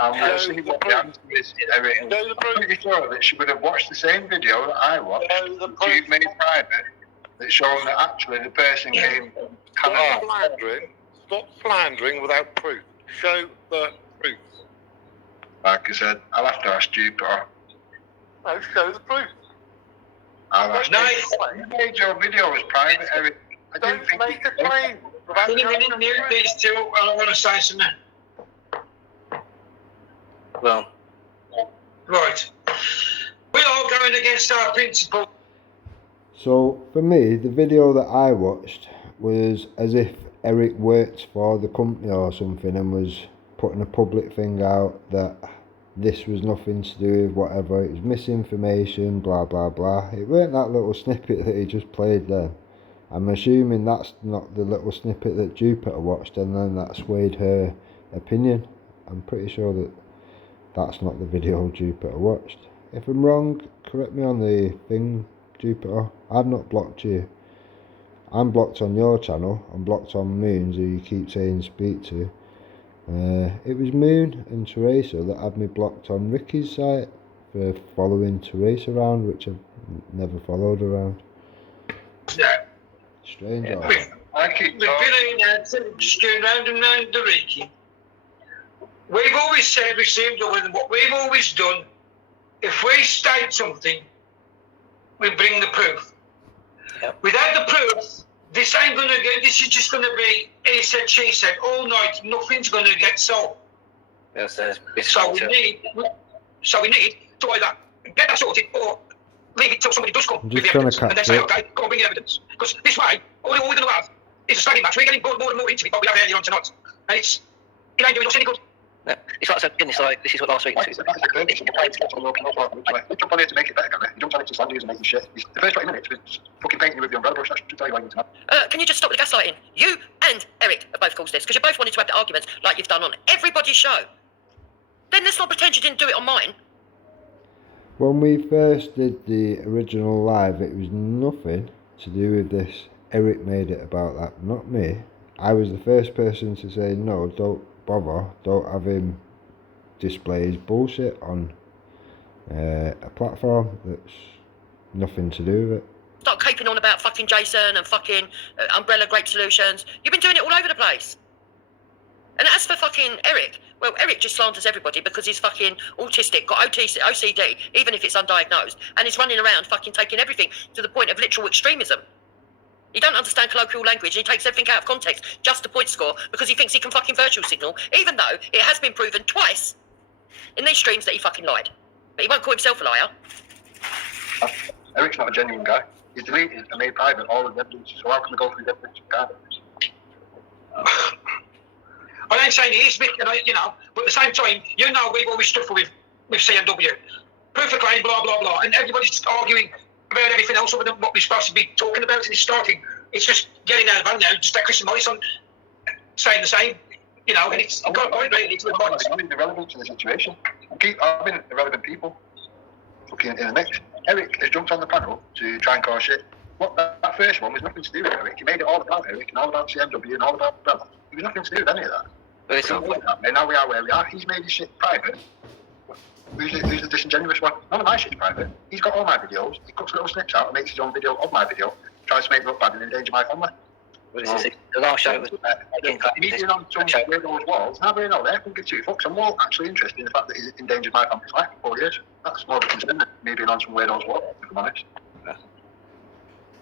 And we'll see what the answer is, Eric. I'm pretty sure that she would have watched the same video that I watched, that you've made private, that's shown that actually the person came from Canada. Stop slandering without proof. Show the proof. Like I said, I'll have to ask Jupiter. No, show the proof. I'll ask you made your video as private, Eric. I didn't think make a claim. We didn't mute these two. I want to say something. Well, Right. We are going against our principle. So, for me, the video that I watched was as if Eric worked for the company or something and was putting a public thing out that this was nothing to do with whatever, it was misinformation, blah blah blah. It weren't that little snippet that he just played then. I'm assuming that's not the little snippet that Jupiter watched and then that swayed her opinion. I'm pretty sure that that's not the video Jupiter watched. If I'm wrong, correct me on the thing, Jupiter. I've not blocked you. I'm blocked on your channel. I'm blocked on Moon's, who you keep saying speak to. It was Moon and Teresa that had me blocked on Ricky's site for following Teresa around, which I've never followed around. Yeah. Strange. Yeah. I keep We've been just going round and round the Ricky. We've always said we seem to win. What we've always done, if we state something, we bring the proof. Yep. Without the proof, this ain't going to get, this is just going to be he said, she said, all night, nothing's going to get solved. yes, So we need to either get that sorted or leave it till somebody does come I'm with just the trying evidence to and then catch say, it. okay, go and bring the evidence. Because this way, all we're going to have is a study match. We're getting more and more into it, but we have earlier on tonight. And it ain't doing us any good. no, it's like I said, it's like this is what last week. That's the purpose of the point. You jump on here to make it better, Gary. You jump on here to slander you and make you shit. The first 20 minutes was fucking painting you with the umbrella brush. That should tell you why you need to know. Can you just stop with the gaslighting? You and Eric have both caused this because you both wanted to have the arguments like you've done on everybody's show. Then let's not pretend you didn't do it on mine. When we first did the original live, it was nothing to do with this. Eric made it about that, not me. I was the first person to say, no, don't bother, don't have him display his bullshit on a platform that's nothing to do with it. Start caping on about fucking Jason and fucking Umbrella Grape Solutions. You've been doing it all over the place. And as for fucking Eric, well, Eric just slanders everybody because he's fucking autistic, got OCD, even if it's undiagnosed, and he's running around fucking taking everything to the point of literal extremism. He don't understand colloquial language and he takes everything out of context just to point score because he thinks he can fucking virtual signal, even though it has been proven twice in these streams that he fucking lied. But he won't call himself a liar. Eric's not a genuine guy. He's deleted and made private all of the evidence. So how can we go through the evidence you can't? I ain't saying he is, Mick, but at the same time, we've always stuck with CNW. Proof of claim, blah, blah, blah. And everybody's just arguing about everything else other than what we're supposed to be talking about. And it's just getting out of hand now. Just like Chris Morrison saying the same, and it's got point really to the point. I mean, the relevance to the situation. Keep having irrelevant people fucking in the mix. Eric has jumped on the panel to try and cause shit. That first one was nothing to do with Eric. He made it all about Eric and all about CMW and all about Umbrella. It was nothing to do with any of that. But it's And now we are where we are. He's made his shit private. Who's the disingenuous one? None of my shit's private. He's got all my videos. He cuts little snips out and makes his own video of my video. Tries to make me look bad and endanger my family. The last show was about making Meeting on some weirdo's walls. I really know they couldn't give two fucks. I'm more actually interested in the fact that he's endangered my family's life for 4 years. That's more of a concern than me being on some weirdo's wall, if I'm honest.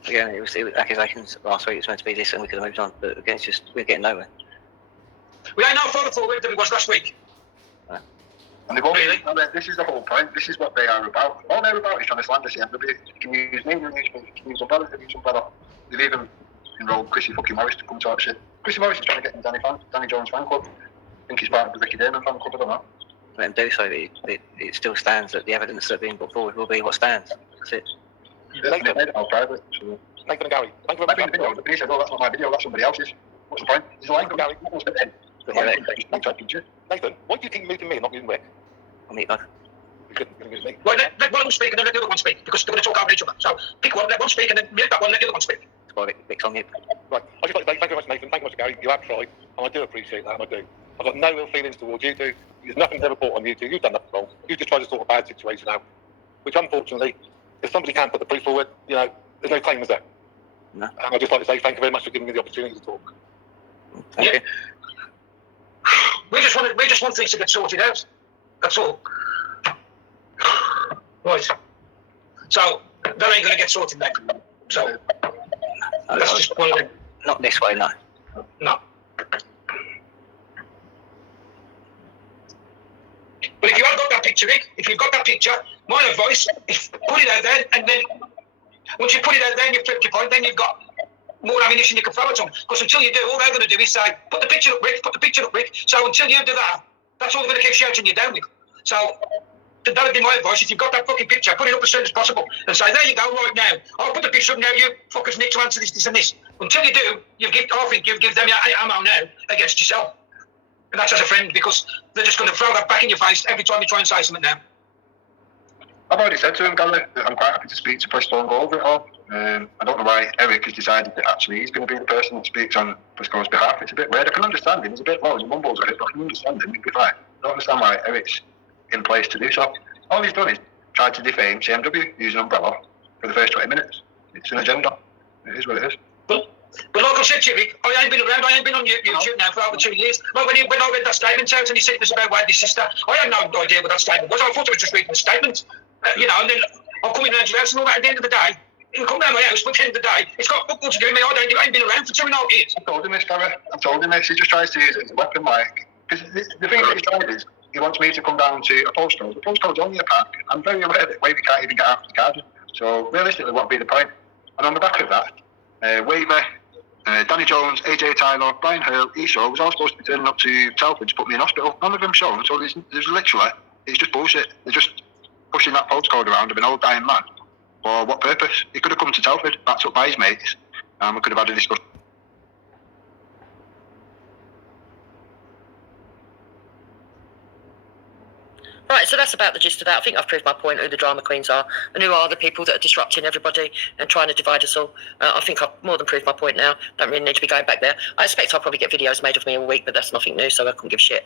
Again, it was accusations last week. It was meant to be this, and we could have moved on. But again, it's just we're getting nowhere. We ain't no further forward than we was last week. And they've always, this is the whole point. This is what they are about. All they're about is trying to slander CMW. You can use me, you can use Umbrella, you can use Umbrella. They've even enrolled Chrissy fucking Morris to come talk shit. Chrissy Morris is trying to get in Danny Jones fan club. I think he's part of the Ricky Damon fan club, I don't know. Let him do so. It still stands that the evidence that being put forward will be what stands. That's it. They made it all private. So. Nathan and Gary, thank you very much. Video, but he said, oh, that's not my video, that's somebody else's. What's the point? He's lying to Gary. Nathan, why do you think you're muting me and not muting Rick? I'll meet both. Well, let one of them speak and then let the other one speak, because they're going to talk over each other. So pick one, let one speak, and then mute that one, let the other one speak. It's private. Rick's on mute. Right, I just like to say thank you very much, Nathan. Thank you very much, Gary. You have tried, and I do appreciate that, and I do. I've got no ill feelings towards you two. There's nothing to report on you two. You've done nothing wrong. You've just tried to sort a bad situation out, which unfortunately, if somebody can't put the proof forward, you know, there's no claim as that. No. And I'd just like to say thank you very much for giving me the opportunity to talk. Thank you. We just want things to get sorted out. That's all. Right. So that ain't going to get sorted now. So that's just one of them. Not this way, no. No. But if you have got that picture, Rick, if you've got that picture, my advice is put it out there, and then once you put it out there and you've flipped your point, then you've got more ammunition you can throw at them. Because until you do, all they're going to do is say, put the picture up, Rick, put the picture up, Rick. So until you do that, that's all they're going to keep shouting you down with. So that would be my advice. If you've got that fucking picture, put it up as soon as possible and say, there you go, right now. I'll put the picture up now, you fuckers need to answer this, and this. Until you do, I think you give them your ammo now against yourself. And that's as a friend, because they're just going to throw that back in your face every time you try and say something now. I've already said to him, Gary, that I'm quite happy to speak to Bristol and go over it all. I don't know why Eric has decided that actually he's going to be the person that speaks on Bristol's behalf. It's a bit weird. I can understand him. He's a bit low. He mumbles a bit, but I can understand him. He'd be fine. I don't understand why Eric's in place to do so. All he's done is tried to defame CMW using Umbrella for the first 20 minutes. It's an agenda. It is what it is. But like I said to you, Rick, I ain't been around, I ain't been on YouTube now for over 2 years. Like when I read that statement out and he said it was about Wadley's sister, I had no idea what that statement was. I thought I was just reading the statement. You know, and then I'm coming round to your house and all that. At the end of the day, you come round my house, but at the end of the day, it's got football to do with me. I ain't been around for 2.5 years. I've told him this, Gary. I've told him this. He just tries to use it as a weapon, like. Because the thing that he's tried is, he wants me to come down to a postcode. The postcode's only a park. I'm very aware that we can't even get out of the garden. So realistically, what would be the point? And on the back of that, Waver, Danny Jones, AJ Tyler, Brian Hurl, Esau was all supposed to be turning up to Telford to put me in hospital. None of them shown. So there's literally, it's just bullshit. They're just pushing that postcode around of an old dying man. For what purpose? He could have come to Telford, backed up by his mates, and we could have had a discussion. Right, so that's about the gist of that. I think I've proved my point, who the drama queens are and who are the people that are disrupting everybody and trying to divide us all. I think I've more than proved my point now. Don't really need to be going back there. I expect I'll probably get videos made of me all week, but that's nothing new, so I couldn't give a shit.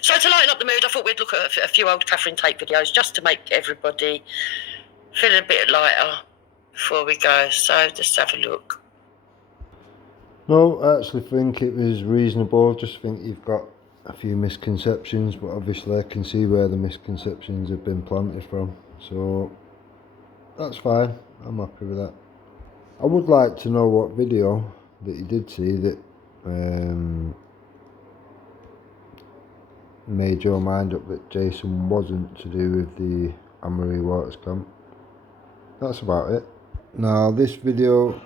So to lighten up the mood, I thought we'd look at a few old Catherine Tate videos just to make everybody feel a bit lighter before we go. So just have a look. No, I actually think it was reasonable. Just think you've got a few misconceptions, but obviously I can see where the misconceptions have been planted from, so that's fine. I'm happy with that. I would like to know what video that you did see that made your mind up that Jason wasn't to do with the Anne-Marie Waters camp. That's about it. Now this video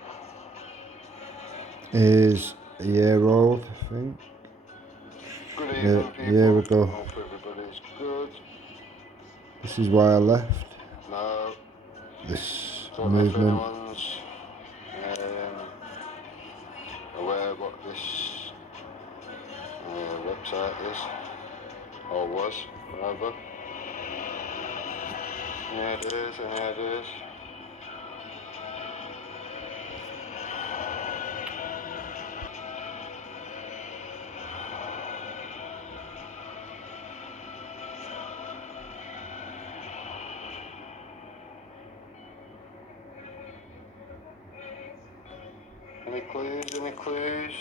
is a year old, I think. Good evening, A year ago. Hope everybody's good. This is why I left No, this don't know if movement. anyone's aware what this website is, or was, rather. Yeah, it is, and yeah, it is. Any clues? Any clues?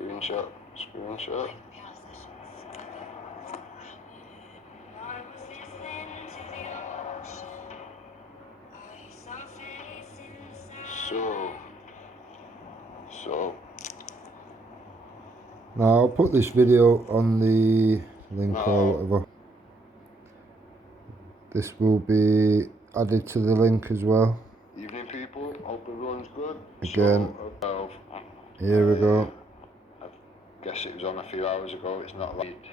Screenshot. Screenshot. So. Now I'll put this video on the link or whatever. This will be added to the link as well. Evening people, hope everyone's good. Again, so, here we go. I guess it was on a few hours ago, it's not like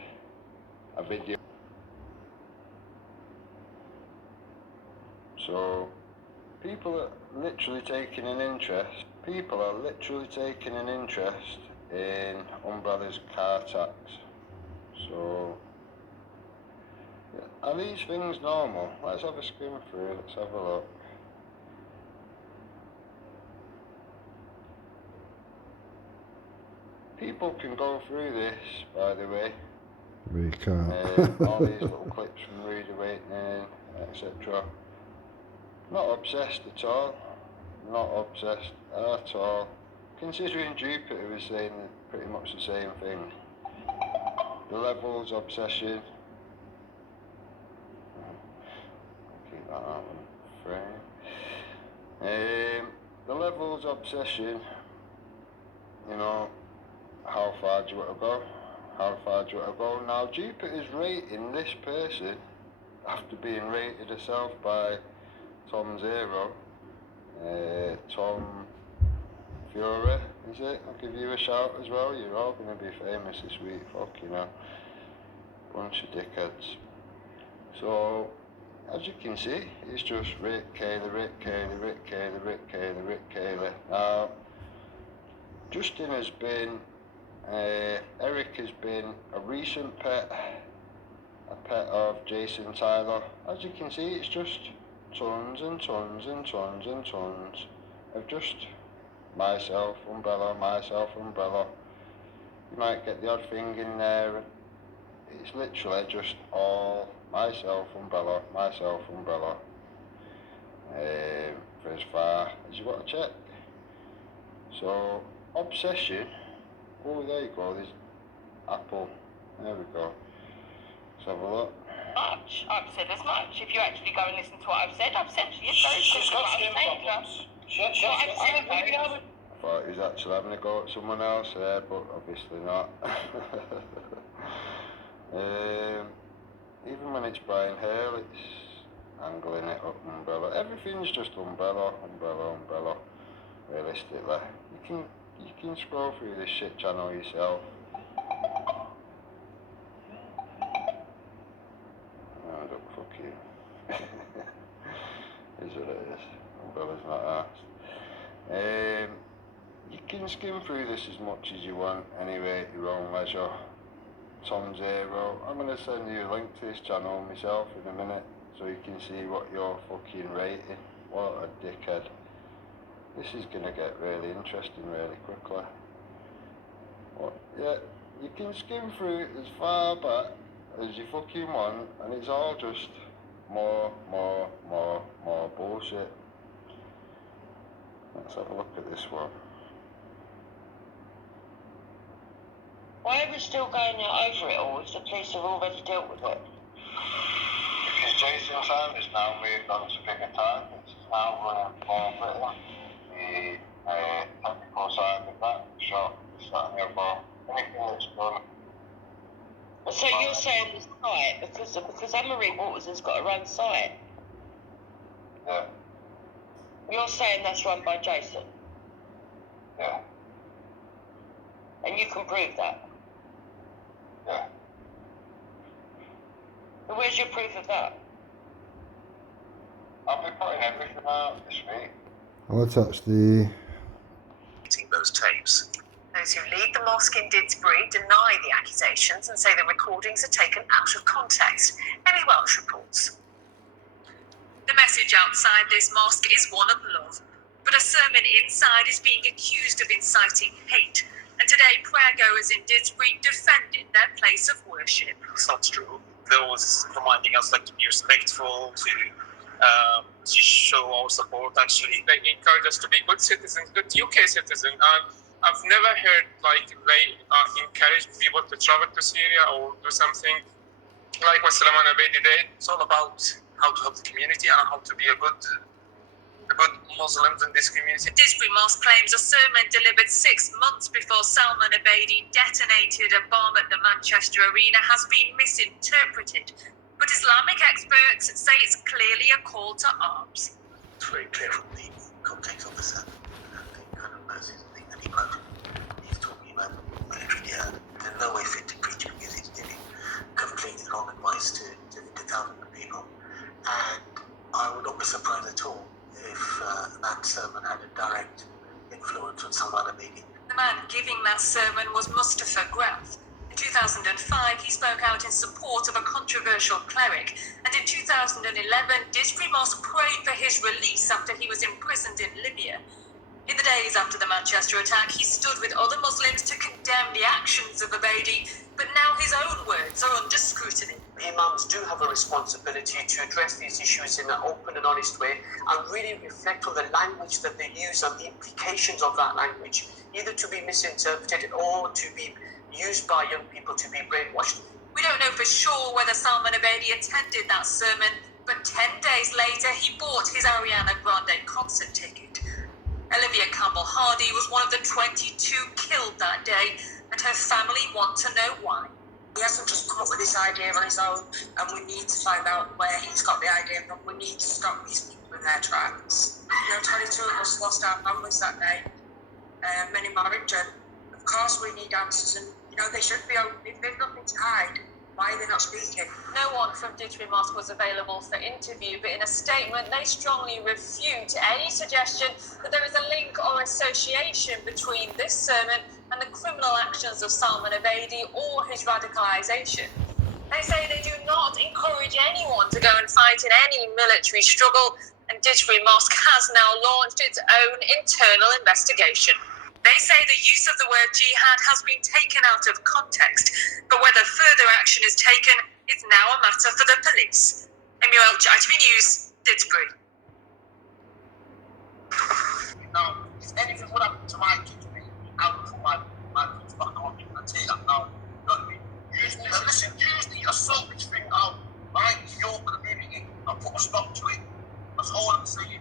a video. So, people are literally taking an interest. People are literally taking an interest in Umbrella's car tax. So, are these things normal? Let's have a skim through, let's have a look. People can go through this, by the way. We can't. All these little clips from Rude Awakening, etc. Not obsessed at all. Not obsessed at all. Considering Jupiter was saying pretty much the same thing. The levels obsession. Keep that out in frame. The levels obsession. You know, how far do you want to go? How far do you want to go? Now Jupiter's rating this person after being rated herself by Tom Zero. Tom Fury, is it? I'll give you a shout as well. You're all going to be famous this week, fuck you know. Bunch of dickheads. So, as you can see, it's just Rick, Kayla, Rick, Kayla, Rick, Kayla, Rick, Kayla, Rick, Kayla. Now, Justin has been, Eric has been a recent pet, a pet of Jason Tyler. As you can see, it's just tons and tons and tons and tons of just myself, Umbrella, myself, Umbrella. You might get the odd thing in there. It's literally just all myself, Umbrella, myself, Umbrella. For as far as you want to check. So, obsession. Oh, there you go, there's Apple. There we go. Let's have a look. Much. I've said as much. If you actually go and listen to what I've said to you. She's got skin problems. I thought he was actually having a go at someone else there, but obviously not. Even when it's Brian Hale, it's angling it up Umbrella. Everything's just Umbrella, Umbrella, Umbrella. Realistically, you can scroll through this shit channel yourself. No, don't fuck you. Is what it is. Umbrella's not asked. You can skim through this as much as you want, anyway, at your own leisure. Tom Zero. I'm going to send you a link to this channel myself in a minute, so you can see what you're fucking rating. What a dickhead. This is going to get really interesting really quickly. What? Yeah, you can skim through it as far back as you fucking want, and it's all just more bullshit. Let's have a look at this one. Why are we still going over it all if the police have already dealt with it? Because Jason Time is now moved on to bigger targets. It's now running for Britain. The technical side of that, shot, starting over anything that's done. So you're saying the site, because Anne-Marie Waters has got her own site? Yeah. You're saying that's run by Jason? Yeah. And you can prove that? Yeah. But where's your proof of that? I'll be putting everything out this week. I'll attach the... those tapes. Those who lead the mosque in Didsbury deny the accusations and say the recordings are taken out of context. Any Welsh reports. The message outside this mosque is one of love, but a sermon inside is being accused of inciting hate. And today, prayer goers in Didsbury defended their place of worship. That's true. they was reminding us like to be respectful, to show our support. Actually, they encourage us to be good citizens, good UK citizens. And I've never heard like they encourage people to travel to Syria or do something like what Salman Abedi did. It's all about how to help the community and how to be a good Muslims in this community. Disbury Mosque claims a sermon delivered 6 months before Salman Abedi detonated a bomb at the Manchester Arena has been misinterpreted. But Islamic experts say it's clearly a call to arms. It's very clear from the context of the sermon and the kind of verses that he quoted. He's talking about military jihad. There's no way fit to preach because he's giving complete wrong advice to thousands of people. And I would not be surprised at all if that sermon had a direct influence on Salman Abedi. The man giving that sermon was Mustafa Graf. In 2005, he spoke out in support of a controversial cleric, and in 2011, Disbury Mosque prayed for his release after he was imprisoned in Libya. In the days after the Manchester attack, he stood with other Muslims to condemn the actions of Abedi, but now his own words are under scrutiny. Imams do have a responsibility to address these issues in an open and honest way and really reflect on the language that they use and the implications of that language, either to be misinterpreted or to be used by young people to be brainwashed. We don't know for sure whether Salman Abedi attended that sermon, but 10 days later he bought his Ariana Grande concert ticket. Olivia Campbell-Hardy was one of the 22 killed that day, and her family want to know why. He hasn't just come up with this idea on his own, and we need to find out where he's got the idea from. We need to stop these people in their tracks. 22 of us lost our families that day, many married, and of course we need answers, and they should be open. If they've nothing to hide, why are they not speaking? No one from Disbury Mosque was available for interview, but in a statement they strongly refute any suggestion that there is a link or association between this sermon and the criminal actions of Salman Abedi or his radicalisation. They say they do not encourage anyone to go and fight in any military struggle, and Disbury Mosque has now launched its own internal investigation. They say the use of the word jihad has been taken out of context, but whether further action is taken is now a matter for the police. Amy Welch, ITV News, Disbury. Now, if anything would happen to my kids, I would put my kids back on and say that now. You know what I mean? Use the assault this thing out, right, to your community and put a stop to it. That's all I'm saying.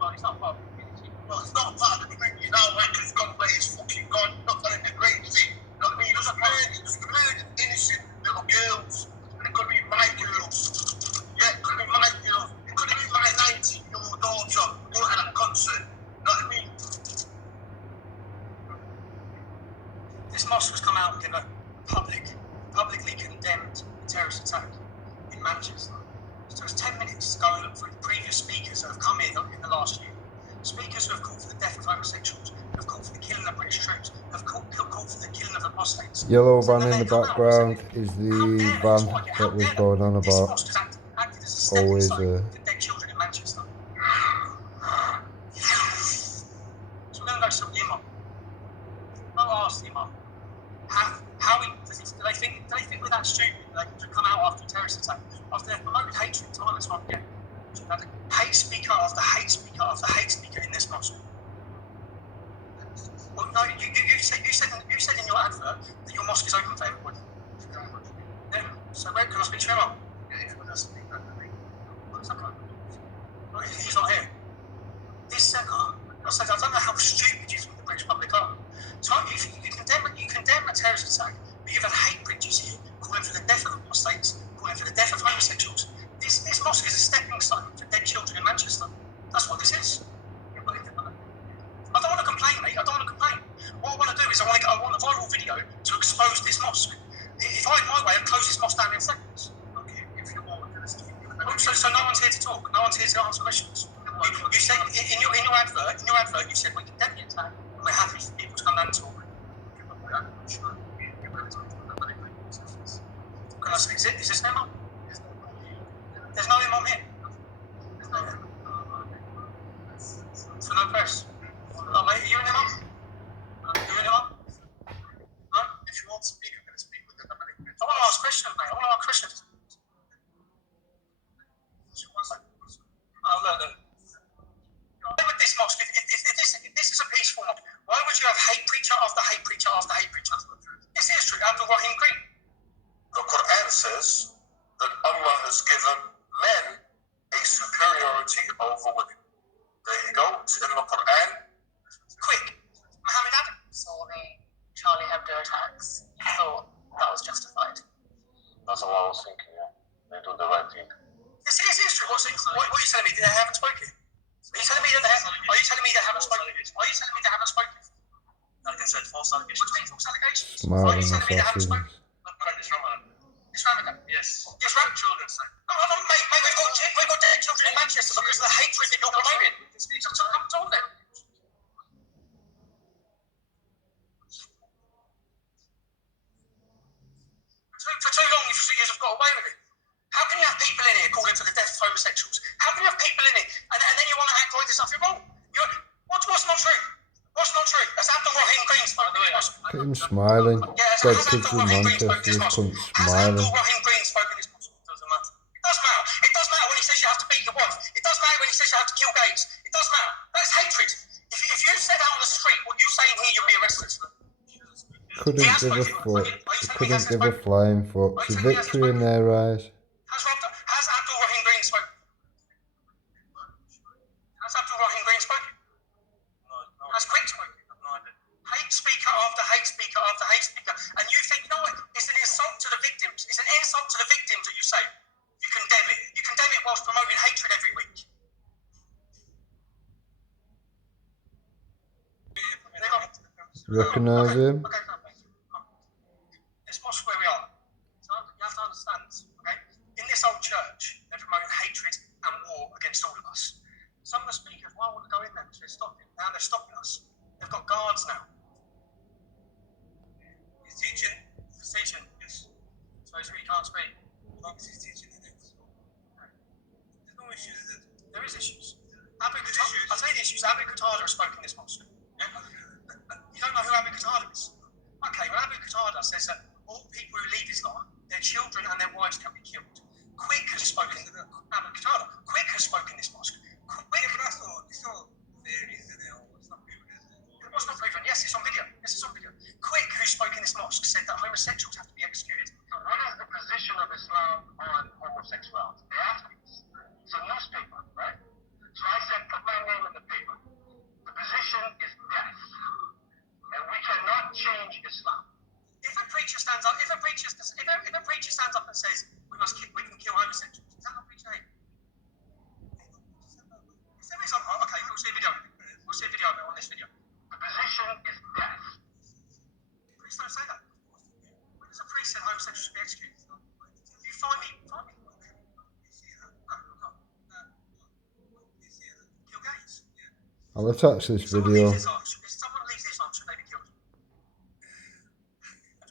Well, it's not part of the community. Well, it's not part of the community now, right? Because it's gone where it's fucking gone. Not going to degrade, is it? You know what I mean? It's murdered innocent little girls. And it could be my girls. Yeah, it could be my girls. It could be my 19-year-old daughter who had a concert. You know what I mean? This mosque has come out and given a publicly condemned terrorist attack in Manchester. So it's 10 minutes to go and look for the previous speakers that have come in the last year. Speakers who have called for the death of homosexuals, who have called for the killing of British troops, have called for the killing of apostates. Yellow van in the background is the van that was going on about. Always for dead children in Manchester. So we're going to go to the Imam. I'll ask the Imam. Do they think we're that stupid that they could come out after a terrorist attack? After they've promoted hatred time and time again. So they've had hate speaker after hate speaker after hate speaker in this mosque. Well, no, you said in your advert that your mosque is open for everybody. Yeah. So where can I speak to him up? Yeah, if I speak that, he's not here. This I don't know how stupid you think the British public are. So you condemn a terrorist attack, but you've had hate preachers here calling for the death of apostates, calling for the death of homosexuals. This mosque is a stepping stone for dead children in Manchester. That's what this is. I don't want to complain, mate. I don't want to complain. What I want to do is I want a viral video to expose this mosque. If I had my way, I'd close this mosque down in seconds. Okay, if you want to so no one's here to talk. No one's here to answer questions. You said in your advert, you said we condemn the attack and we're happy for people to come down and talk. Can I speak? Is this no imam? There's no imam here. For no press. Oh, mate, are you an imam? Are you an imam? No? If you want to speak, I'm going to speak with them. I want to ask questions, mate. I want to ask questions. Why would this mosque, if this is a peaceful mosque, why would you have hate preacher after hate preacher after hate preacher? This is true. Abdul Rahim Green. The Quran says that Allah has given men a superiority over women. There you go. It's in the Quran. Quick. Muhammad Adam. Saw the Charlie Hebdo attacks. You thought that was justified. That's what I was thinking, yeah. They do the right thing. Yes, it is true. What are you telling me? They haven't spoken? Are you telling me that are you telling me they haven't spoken? Are you telling me they haven't spoken? Like I said, false allegations. What do you mean false allegations? Are Smiling you telling me they haven't assassins. spoken? It's Ramadan. It's Ramadan. Yes. Yes, Ramadan. Children say. No, mate, we've got dead children in Manchester because of the hatred that you're promoting. Come on then. For too long, you've got away with it. How can you have people in here calling for the death of homosexuals? How can you have people in it and then you want to act like there's nothing wrong? What's not true? What's not true? As Abdul Rahim Green spoke in this mosque. Look at him smiling. Dead kids in Manchester, this cunt smiling. Abdul Rahim Green spoke in this mosque. It doesn't matter. It does matter. It does matter when he says you have to beat your wife. It does matter when he says you have to kill gays. It does matter. That's hatred. If you said out on the street what you say in here, you'll be arrested. Couldn't give a fuck. Couldn't give a flying fuck. It's a victory in their eyes. Has Abdul Rahim Green spoken? Has Abdul Rahim Green spoken? Has Quick spoken? Hate speaker after hate speaker after hate speaker. And you think, you know what? It's an insult to the victims. It's an insult to the victims that you say. You condemn it. You condemn it whilst promoting hatred every week. Recognise him? Okay, this mosque where we are. So you have to understand, okay? In this old church, they're promoting hatred and war against all of us. Some of the speakers won't want to go in there, so now they're stopping us. They've got guards now. He's teaching, yes. So he's really can't speak. As long as he's teaching the next. There's no issues, is it? There is issues. I'll tell you the issues. Abu Qatada has spoken in this mosque. Yeah? You don't know who Abu Qatada is? Okay, well, Abu Qatada says that all people who leave Islam, their children and their wives can be killed. Quick has spoken, Abu Qatada, Quick has spoken in this mosque. Quick, that's all theories, isn't it? It's not proven, is it? What's not proven? Yes, it's on video. Quick, who spoke in this mosque, said that homosexuals have to be executed. So what is the position of Islam on homosexuality? They asked me this. It's a newspaper, right? So I said, put my name in the paper. The position is death. And we cannot change Islam. If a preacher stands up and says we can kill homosexuals, is that not preaching hate? If there is, okay, we'll see a video. We'll see a video of it on this video. The position is death. Priests don't say that. When does a priest say homosexuals should be executed? If you find me. No, I'm not. Kill gays. I'll attach this video. If someone leaves Islam, should they be killed?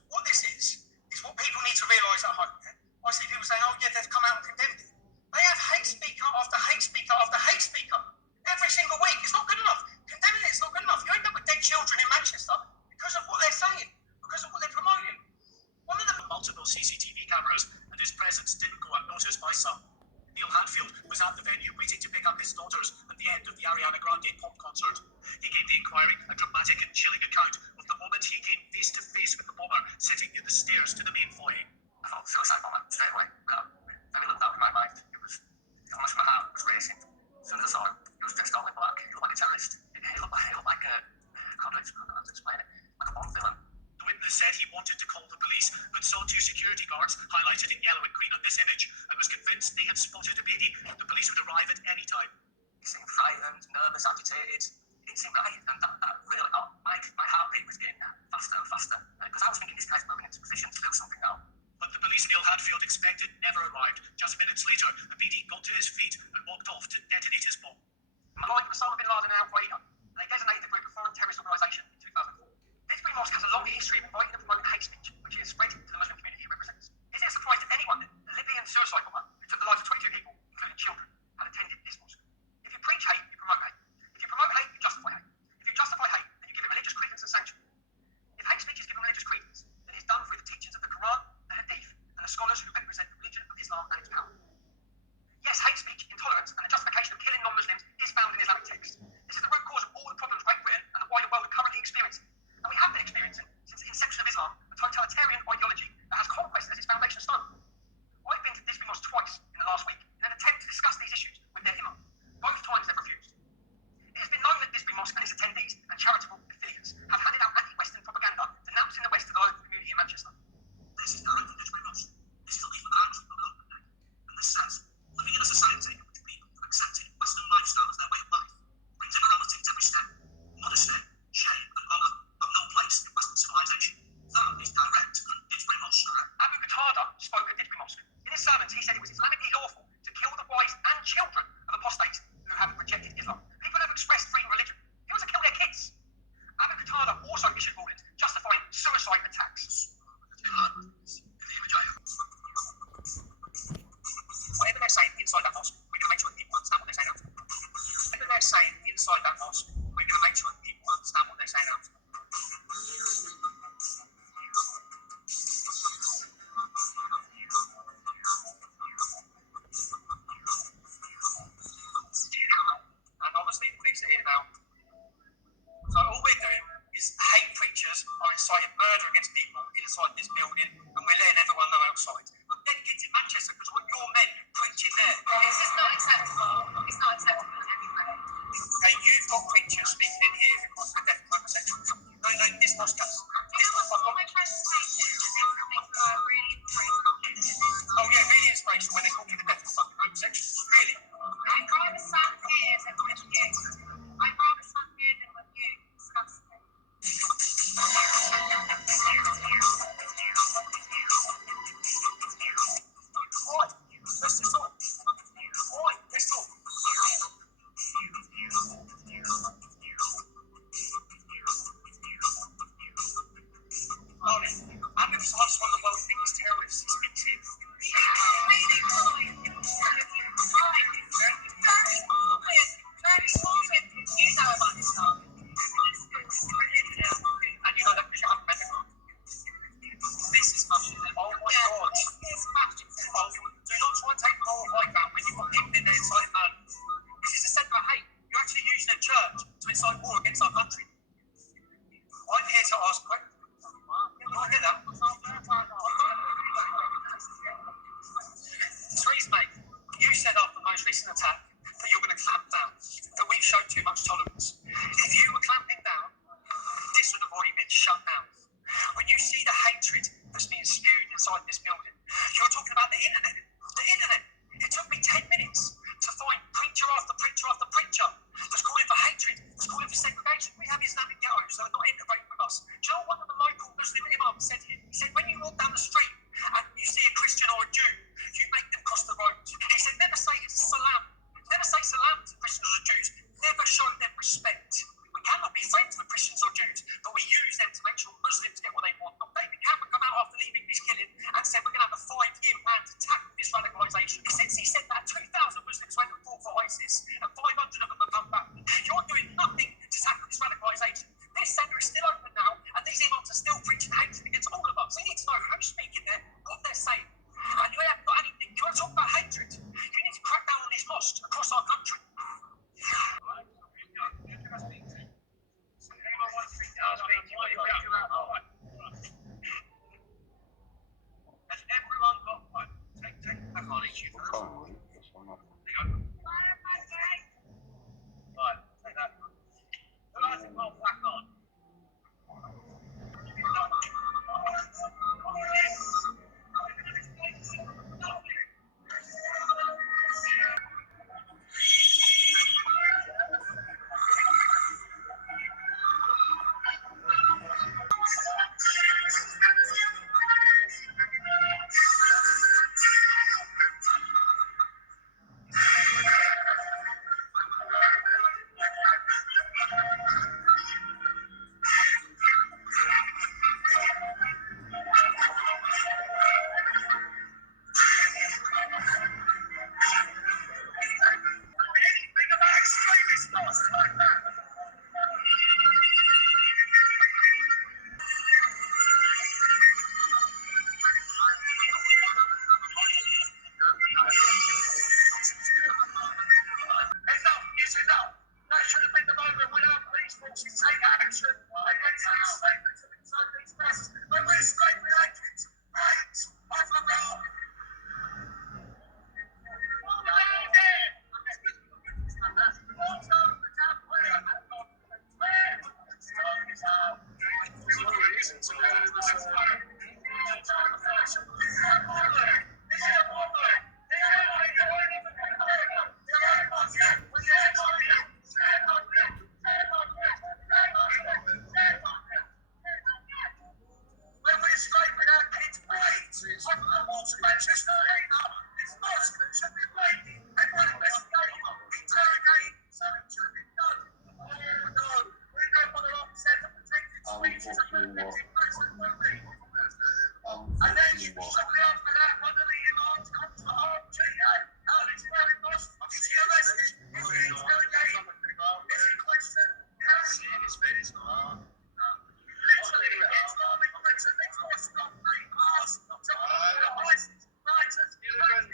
What this is what people need to realise at home. Yeah? I see people saying, oh yeah, they've come out and condemned it. They have hate speaker after hate speaker after hate speaker every single week. It's not good enough. Condemning it's not good enough. You end up with dead children in Manchester because of what they're saying, because of what they're promoting. One of the multiple CCTV cameras, and his presence didn't go unnoticed by some. Neil Hadfield was at the venue waiting to pick up his daughters at the end of the Ariana Grande pop concert. He gave the inquiry a dramatic and chilling account of the moment he came face to face with the bomber sitting near the stairs to the main foyer. I thought suicide bomber straight away. Very little doubt in my mind. It was almost my heart was racing. As soon as I saw him, he was dressed all in black. He looked like a terrorist. He looked like a, how do I explain it? Like a Bond villain. The witness said he wanted to call the police, but saw two security guards highlighted in yellow and green on this image, and was convinced they had spotted a baby. The police would arrive at any time. He seemed frightened, nervous, agitated. He didn't seem right, and that really got my heartbeat was getting faster and faster. Because I was thinking this guy's moving into position to do something now. But the police Neil Hadfield expected never arrived. Just minutes later, the BD got to his feet and walked off to detonate his bomb. Like Osama bin Laden and Al-Qaeda, and they designated the group a foreign terrorist organisation in 2004. This Green Mosque has a long history of inviting and promoting hate speech, which is spread to the Muslim community it represents. Is it a surprise to anyone that the Libyan suicide bomber, who took the lives of 22 people, including children, had attended this mosque? If you preach hate, you promote hate. If you promote hate, you justify hate. If you justify hate, then you give it religious credence and sanction. If hate speech is given religious credence, then it's done through the teachings of the Quran, the Hadith, and the scholars who represent the religion of Islam and its power. Yes, hate speech, intolerance, and the justification of killing non sermons, he said it was Islamically lawful to kill the wives and children of apostates who have rejected Islam. People have expressed free religion. He wants to kill their kids. Abu Qatada also issued rulings justifying suicide attacks. Whatever they're saying inside that mosque, we're going to make sure that people understand what they're saying out. Whatever they're saying inside that mosque, we're going to make sure that people understand what they're saying out. And obviously the police are here now. So all we're doing is hate preachers are inciting murder against people inside this building, and we're letting everyone know outside. But then it gets in Manchester because what your men preaching there. This is not acceptable. It's not acceptable anyway. Okay, you've got preachers speaking in here because of the death of homosexuals. No, this must go. This must go. What we're trying to say is people are really inspirational. Oh yeah, really inspirational when they call you the death of fucking homosexuals. Really. I'd rather stand here than with you. I'd rather stand here than with you. Disgusting. Why? Let's just talk. Why? Let's talk. Abu Saad's one of the world's biggest terrorists. He speaks here. You know about this stuff. And you know that because you haven't read the book. This is fascism. Oh my God. This is fascism. Oh, do not try and take the moral high ground when you've got people in there inciting murder. This is a centre of hate. You're actually using a church to incite war against our country. I'm here to ask questions. You want to hear that? Therese May, you said after the most recent attack that you're going to clamp down, that we've shown too much tolerance. If you were clamping down, this would have already been shut down. When you see the hatred that's being spewed inside this building, you're talking about the internet. The internet. It took me 10 minutes to find preacher after preacher after preacher that's calling for hatred, that's calling for segregation. We have Islamic ghettos that are not integrated with us. Do you know what one of the local Muslim imams said here? He said, when you walk down the street and you see a Christian or a Jew, you make them cross the road. He said, never say salam. Never say salam to Christians or Jews. Never show them respect. We cannot be friends with Christians or Jews, but we use them to make sure Muslims get what they want. Now, David Cameron come out after leaving this killing and said we're going to have a 5-year plan to tackle this radicalisation. Since he said that, 2,000 Muslims went and fought for ISIS, and 500 of them have come back. You're doing nothing to tackle this radicalisation. This centre is still open now, and these imams are still preaching hatred against all of us. We need to know who's speaking there, what they're saying. And you haven't got anything. You want to talk about hatred? You need to crack down on these mosques across our country. Has everyone got one? Take back on each of them. Right, take that. The lighting bulb back on.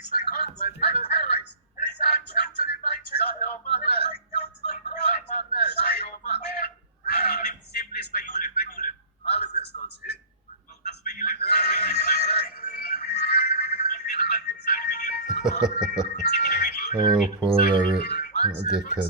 Simplest where you live, where you live. I live next door to you. Well, that's where you live. Oh, poor Eric. What a dickhead.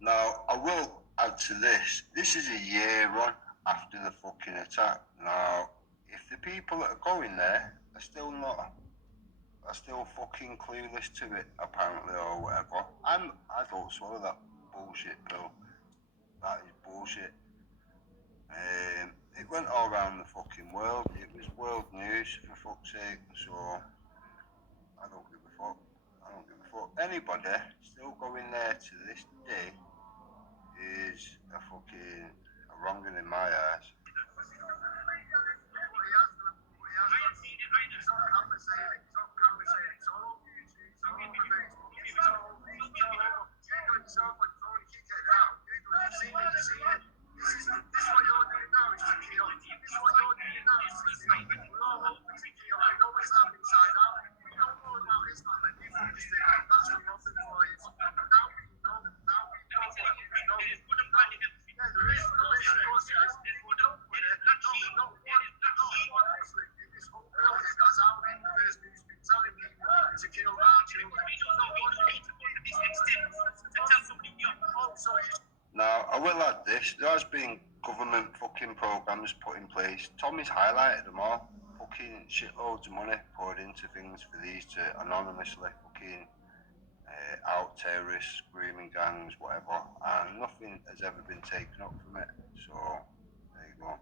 Now, I will add to this. This is a year on after the fucking attack. Now, if the people that are going there are still fucking clueless to it, apparently, or whatever, I don't swallow that bullshit pill. That is bullshit. It went all around the fucking world. It was world news, for fuck's sake. So, I don't give a fuck. I don't give a fuck. Anybody still going there to this day is a fucking wronging in my eyes. Now, I will add this. There has been government fucking programmes put in place. Tommy's highlighted them all. Fucking shitloads of money poured into things for these to anonymously fucking out terrorists, screaming gangs, whatever. And nothing has ever been taken up from it. So, there you go.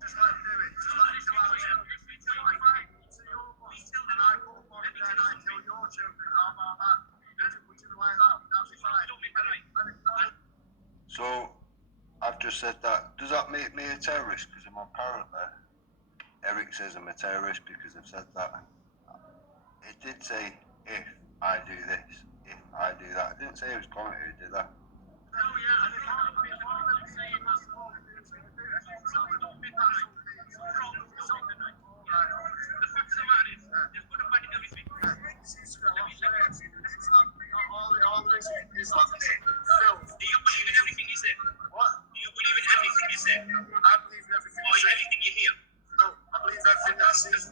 So, I've just said that. Does that make me a terrorist? Because I'm apparently, Eric says I'm a terrorist because I've said that. It did say, if I do this, if I do that. I didn't say it was going to, did I? Do you believe in everything you said? What? Do you believe in everything you said? I believe in everything you said. Everything you hear? No, I believe everything that I see. It tells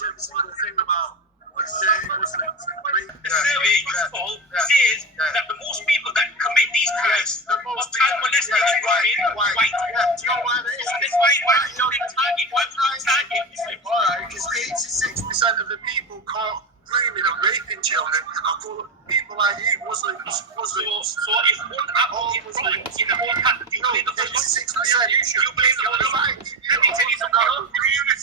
you every single thing about what Muslims. The survey you told says that the most people that commit these crimes of child molesting and raping are white. Do you know why that is? That's why you didn't target. Why would you target Muslims? Alright, because 86% of the people caught grooming and raping children are called people like you, Muslims. So if one apple is rotten in the whole pack, do you believe the whole 86%? Do you believe the whole lot? Let me tell you something. Your community, the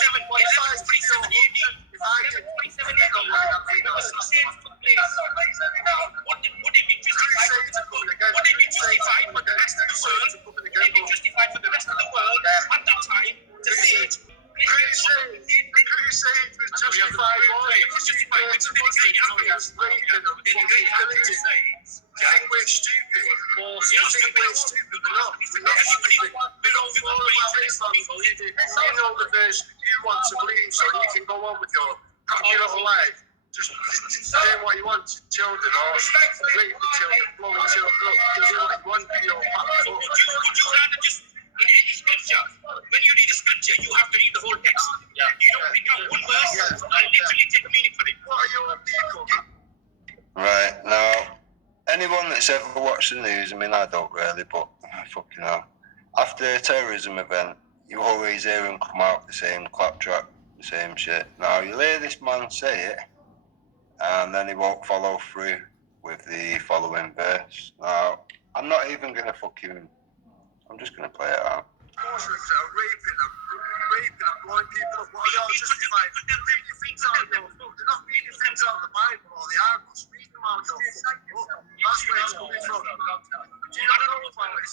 11:47 AD. 11:47 AD. The Crusades took place. Would it be justified? Would it be justified for the rest of the world? Would it be justified for the rest of the world at that time to say? The Crusades was we're stupid. You think we're stupid? We're not. We know the version you want to believe, so you can go on with your happy little life. Just doing what you want to children, or raping children, blowing children up, doing what you want for your platform. Would you rather just, in any scripture, when you read a scripture, you have to read the whole text. Yeah. You don't pick up one verse and literally take meaning for it. What are your people? Right, now, anyone that's ever watched the news, I mean, I don't really, but fucking hell. After a terrorism event, you always hear them come out the same claptrap, the same shit. Now, you'll hear this man say it, and then he won't follow through with the following verse. Now, I'm not even going to I'm just going to play it out. Muslims are raping and blowing people up. Well, you're justified. They're reading things out of your book. They're not reading things out of the Bible or the Argos. Read them out of your book. That's where it's coming from. Do you not know about it?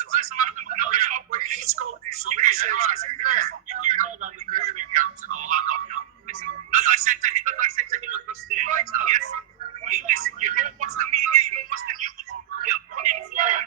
Well, you need to go do some research. You know that the moving camps and all that, don't you? Listen, as I said to him across there, yes, listen, you don't watch the media, you don't watch the news, you're uninformed.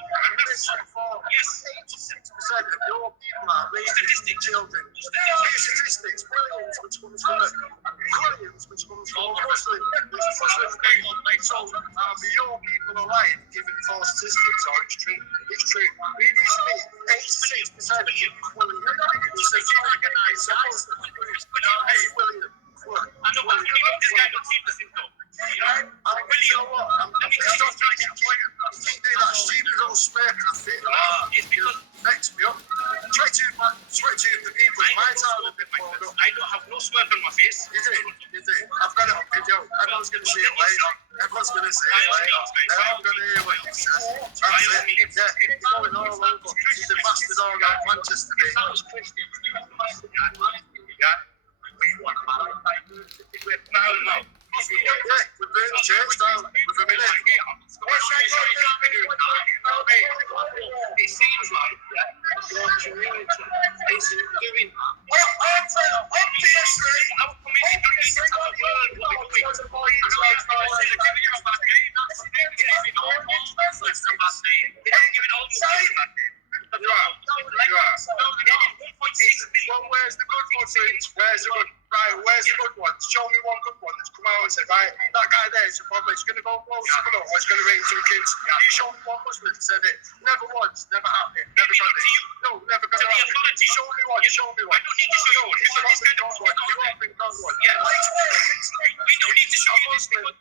You're misinformed. Yes, 86% of your people are raising children. Statistics, billions, which comes from billions, which comes from Muslims. Muslims being on their soul. For your people alive, giving false statistics, or it's true. It's true. It used to be 86% of William. I know, but this guy don't seem to think so. You know what? Let me just stop trying to enjoy it. You do that stupid little smirk and I feel it's because next me up. 22 of the people in my town have been blown up. I don't have no smirk on my face. You do. I've got it on video. Everyone's going to see it later. Everyone's going to see it later. Everyone's going to hear what you said. That's it. Yeah, it's going all over. He's the bastard all around Manchester. Yeah. We want to we're proud of it. Yeah, we're burning the church down with a minute. It seems like your community isn't doing that. Well, obviously, our community needs to tell the world what we're doing. I know you're giving you a bad name. That's giving all Muslims a bad name. They're giving all Muslims a bad name. You are. Well, where's the good ones? Where's the good? Right, where's the good ones? Show me one good one that's come out and said, right, that guy there is a problem. He's going to go blow someone up or he's going to rape some kids. You show me one Muslim that said it. Never once. Never happened. Never got it. No, never got it. Show me one. Show me one. I don't need to show you one. You haven't got one. Yeah. We don't need to show you this because I'm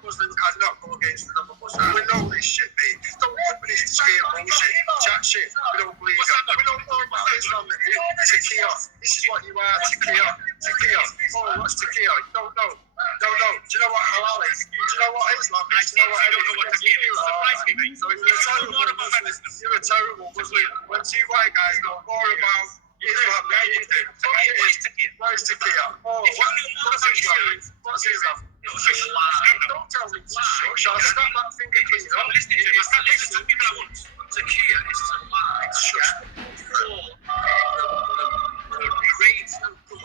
Muslim cannot go against another Muslim. We know this shit, mate. Don't put me this scare bullshit. Chat shit. We don't believe that. We don't know about Islam. Takia. This is what you are. Takia. Oh, what's Takia? You don't know. Do you know what halal is? Do you know what Islam is? Do you know what Takia is? Surprise me, mate. So you're a terrible Muslim. When two white guys know more about Islam than you do. What is Takia? Oh, what's Islam? What's Islam? Don't tell me to shush. I'll snap that finger to you. I'm listening to you. Listen to people I want. Takia is to lie. It's just the great and good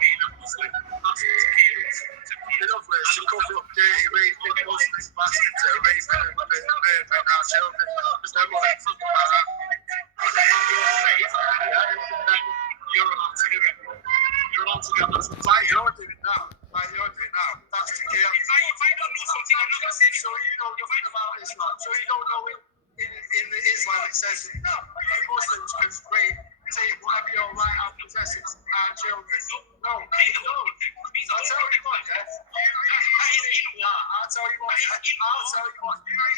being a Muslim. That's what Takia is. Enough of this to cover up dirty, raping Muslim bastards that are raping and murdering our children. Because they're more fucking about that. You're allowed to do it. You're allowed to do it. That's why you're doing it now. That's Takia. If I don't know something, I'm not going to say so you know nothing about Islam. So you don't know it. In the Islam it says you Muslims can take whatever your right hand possesses our children. No. I'll tell you what, yeah. I'll tell you what, you're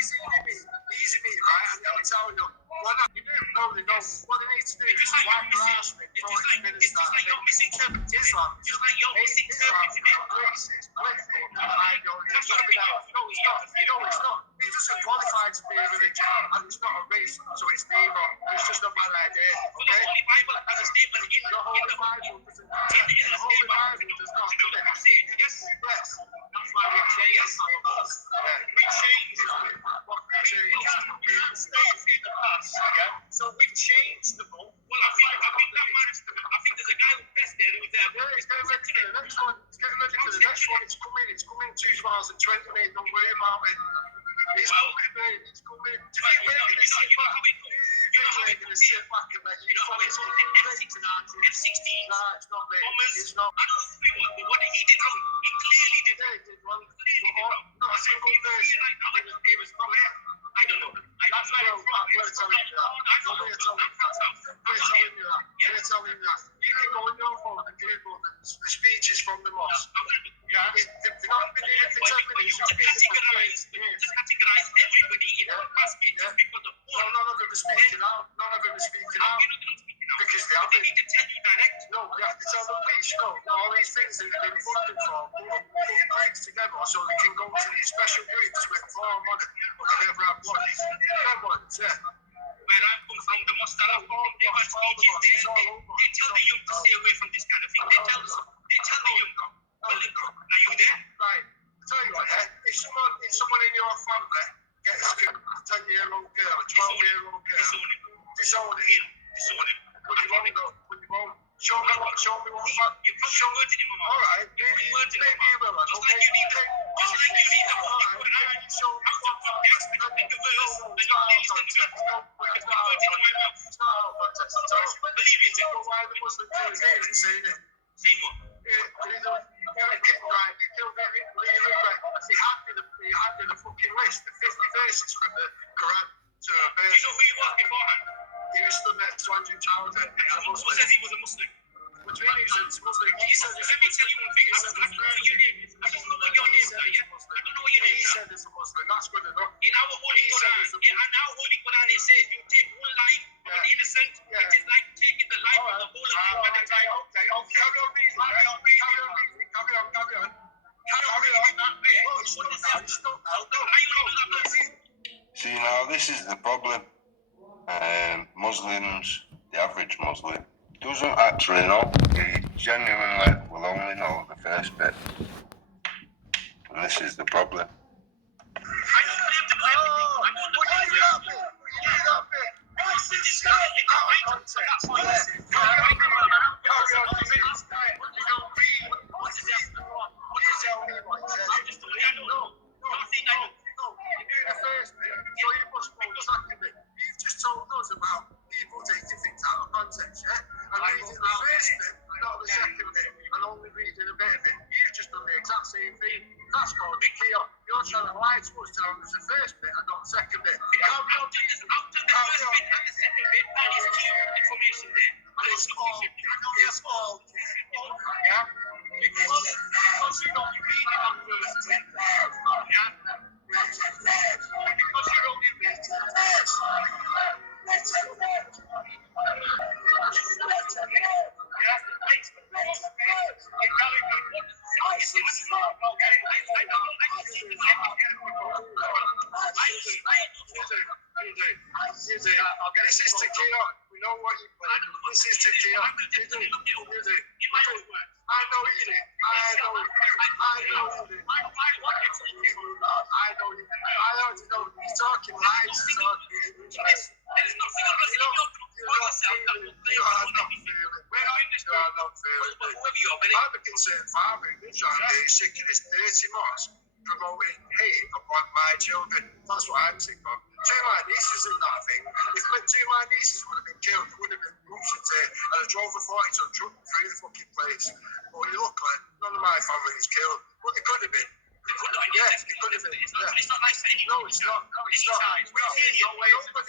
easy meat, right? I'm going to tell you. Why not? No, they don't. What they need to do is wipe their arse with it's just like you're misinterpreting Islam. Just like you're misinterpreting it. Racist, No, it's not. It doesn't qualify to be a religion, and it's not a race, so it's neither. It's just a bad idea. Okay? The Holy Bible has a statement in the Holy Bible doesn't. The Holy Bible does not. Yes. That's why we change. We change. What we change? We can't stay in the past. Yeah. So we've changed the book. Well, I've been coming 2020, mate. Don't worry about it. It's coming, mate. It's coming. Do you think we're going to sit back? Do you think we're going to sit back and let you fucking F16? Nah, it's not, mate. It's not. I know who he was, but what he did wrong, he clearly did. Yeah, he did wrong. Not a single person. He was not here. I don't know. That's why I'm telling you that. We're telling you that. You can go on your phone and Google the speeches from the mosque. Yeah, they've not been here for 10 minutes. Categorise everybody in one basket just because of one. None of them are speaking out. Because they haven't. They need to tell you direct. No, we have to tell the police, all these things that they've been funded for, put breaks together so they can go to these special groups with far money, but they never have one. Them ones, yeah. Where I come from, the mosque that I come from, they have speeches there. They tell the young to stay away from this kind of thing. They tell the young, are you there? Right. I tell you what, if someone in your family gets a 10-year-old girl, a 12-year-old girl, disown him. When you won't. Show me what fact. You're probably wording him wrong. Alright, maybe you will. Just like you need the Holy Quran. Show me what fact. Pick a verse and you release them to it. It's not wording in my mouth. It's not out of context at all. Believe me, it's why the Muslim Jews here is saying it. See what? He handed a fucking list of 50 verses from the Quran to a verse. You know who he was beforehand? He was stood next to Andrew Chowder. Who said he was a Muslim? What do you mean he said he's a Muslim? He said, let me tell you one thing. I don't know what your name is. I don't know what your name is. He said he's a Muslim. That's good enough. In our Holy Quran, it says you take one life of an innocent. It is like taking the life of the whole of humanity. Okay. Carry on. See, now this is the problem. Muslims, the average Muslim, doesn't actually know. He genuinely will only know the first bit. And this is the problem. You've just told us about people taking things out of context, yeah? And reading the first bit, not the second bit, and only reading a bit of it. You've just done the exact same thing. That's called a chaos. You're trying to lie to us, telling us the first bit and not the second bit. Out of the first bit and the second bit, that is key information there. And it's all, yeah? Because you don't read that first bit, yeah? Because you're only reading the first This is to key on. We know what you play. This is to key on. You do. I know you do. I already know. He's talking lies. There's nothing else. I'm a concerned father who's trying to be sick of this dirty mosque promoting hate upon my children. That's what I'm sick of. Two of my nieces in that thing. If two of my nieces would have been killed, there would have been eruptions here, and I drove a 40-ton truck through the fucking place. But luckily, none of my family is killed. But they could have been. Yes, it could have been. It's not nice for anyone. No, it's not. Nobody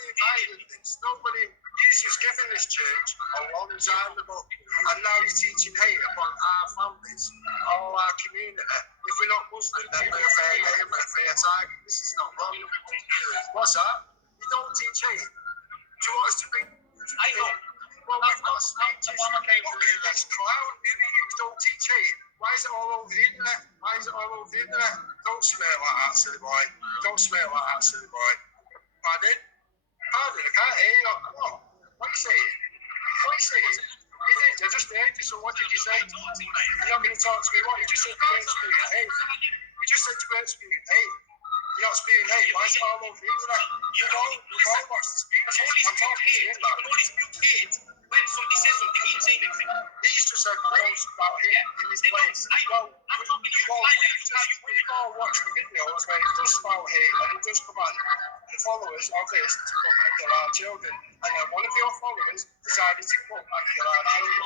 invited this. Nobody. Jesus given this church a long time ago, and now he's teaching hate upon our families, all our community. If we're not Muslim, then we're a fair game, we're a fair target. This is not wrong. What's that? You don't teach hate. Do you want us to bring? I don't. Well, we've got speeches. Look at this clown. Idiots don't teach hate. Why is it all over the internet? Don't swear like that, silly boy. Pardon? I can't hear you. What are you saying? I just heard you, so what did you say? You're not going to talk to me. What? You just said you weren't spewing hate. You're not spewing hate. Why is it all over the internet? We've all watched the speeches. I'm talking to you about it. When somebody says something, he ain't saying anything. He's just said things about him in this place. I'm talking to you. We've got followers of this to come and kill our children. And then one of your followers decided to come and kill our children.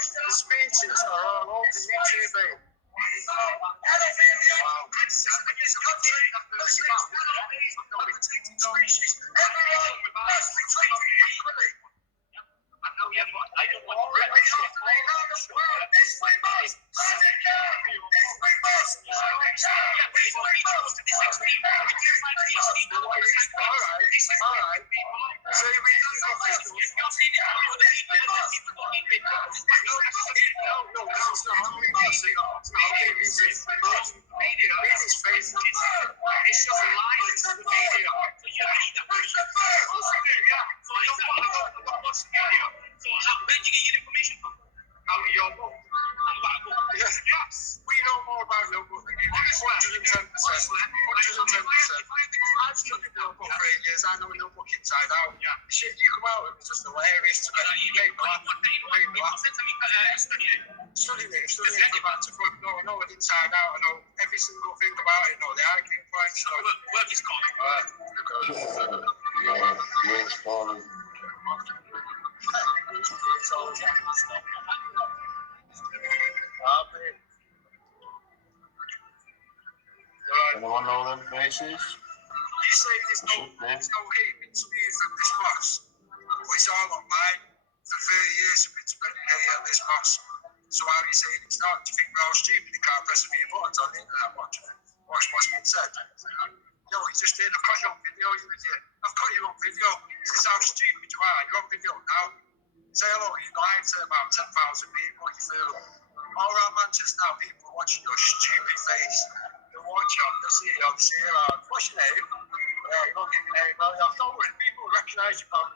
The speeches are all over YouTube. Yes, we know more about your book than you do. 110%. 110%. I've studied your book for 8 years. I know your book inside out. Yeah. The shit you come out with was just hilarious to me. You made me laugh. Studied it from back to front. No, I know it inside out. I know every single thing about it. I know the arguing points. So work is gone. Anyone know them faces? You say there's no hate been spewed from this boss, but it's all online. For 30 years we've been spreading hate at this boss. So how are you saying it's not? Do you think we're all stupid? You can't press a few buttons on the internet watching it. Watch what's been said. Yo, you just did. I've got you on video, you idiot. I've got you on video. This is how stupid you are. You're on video now. Say hello, you're lying to about 10,000 people, you feel. All around Manchester now, people are watching your stupid face. They'll watch you, they'll see you, they'll see you around. What's your name? Yeah, you don't give your name, well, don't worry, people will recognise you, pal.